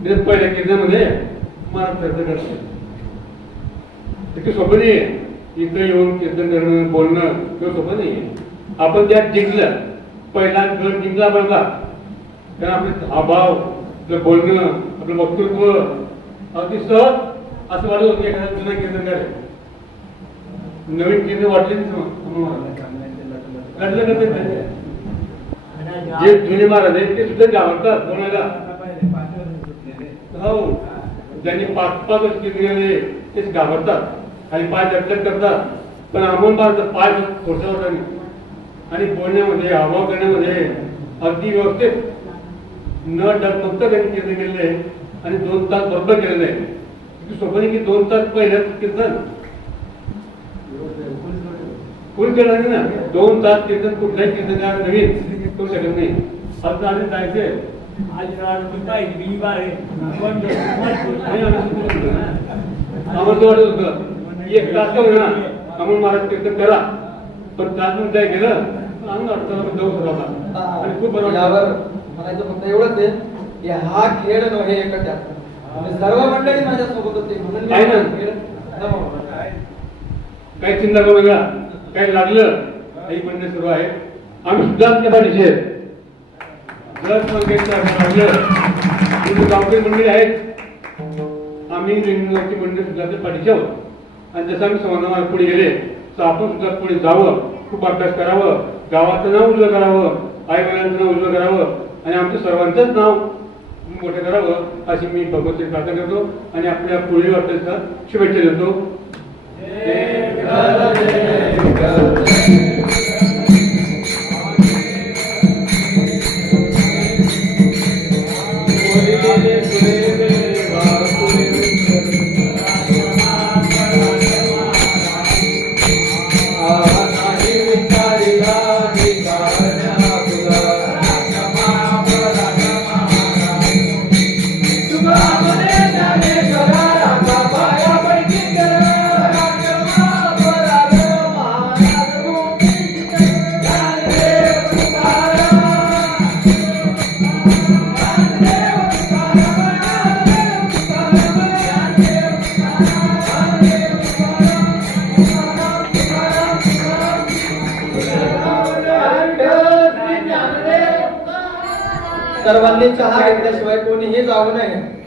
पहिल्या कीर्तनामध्ये महाराज करतो. इतकं सोपं नाही आहे. इथं येऊन कीर्तन करणं बोलणं किंवा सोपं नाही आहे. आपण त्यात जिंकलं पहिला गड जिंकला बघा. कारण आपले हावभाव आपलं बोलणं आपलं वक्तृत्व अगदी सहज असं वाटत होतं एखाद्या जुना कीर्तन करायचं. नवीन कीर्तन वाटले जे जुने महाराज आहेत ते सुद्धा घाबरतात कोणाला. हो ज्यांनी 5-5 वर्ष कीर्तन केले तेच घाबरतात आणि पाय दटकट करतात. पण अमोल महाराज पाय थोडसा होता आणि बोलण्यामध्ये हावभाव करण्यामध्ये अगदी व्यवस्थित न डगमगता त्यांनी कीर्तन केलेलं आहे आणि 2 तास बरोबर केलेलं आहे. सोपं नाही की 2 तास पहिल्याच कीर्तन फुल केलं नाही ना. 2 तास कीर्तन कुठल्याही कीर्तन नवीन करू शकत नाही. आता आधी जायचंय आम्हाला वाटत होतं 1 तास का होईना अमोल महाराज कीर्तन करा. पण तास म्हणून काय केलं आणि खूप बरोबर. यावर म्हणायचं फक्त एवढंच आहे की हा खेळ नव्हे एकट्या सर्व मंडळी माझ्या सोबत होते म्हणून काय ना? काही चिंता करू नका. काही लागलं काही म्हणणे सुरू आहे. आम्ही सुद्धा आपल्या पाठीशी आहेत. जर लागलं गावकरी मंडळी आहेत. आम्ही रेंगणगावची मंडळी सुद्धा आपल्या पाठीशी आहोत. आणि जसं आम्ही समाधान पुढे गेले तर आपण सुद्धा पुढे जावं. खूप अभ्यास करावं. गावाचं नाव उजवं करावं. आई वडिलांचं नाव उजवं करावं आणि आमचं सर्वांचंच नाव मोठं करावं अशी मी भगवंताची प्रार्थना करतो आणि आपल्या पुढील वाटण्याचा शुभेच्छा देतो. सर्वांनी चहा घेतल्याशिवाय कोणीही जाऊ नये.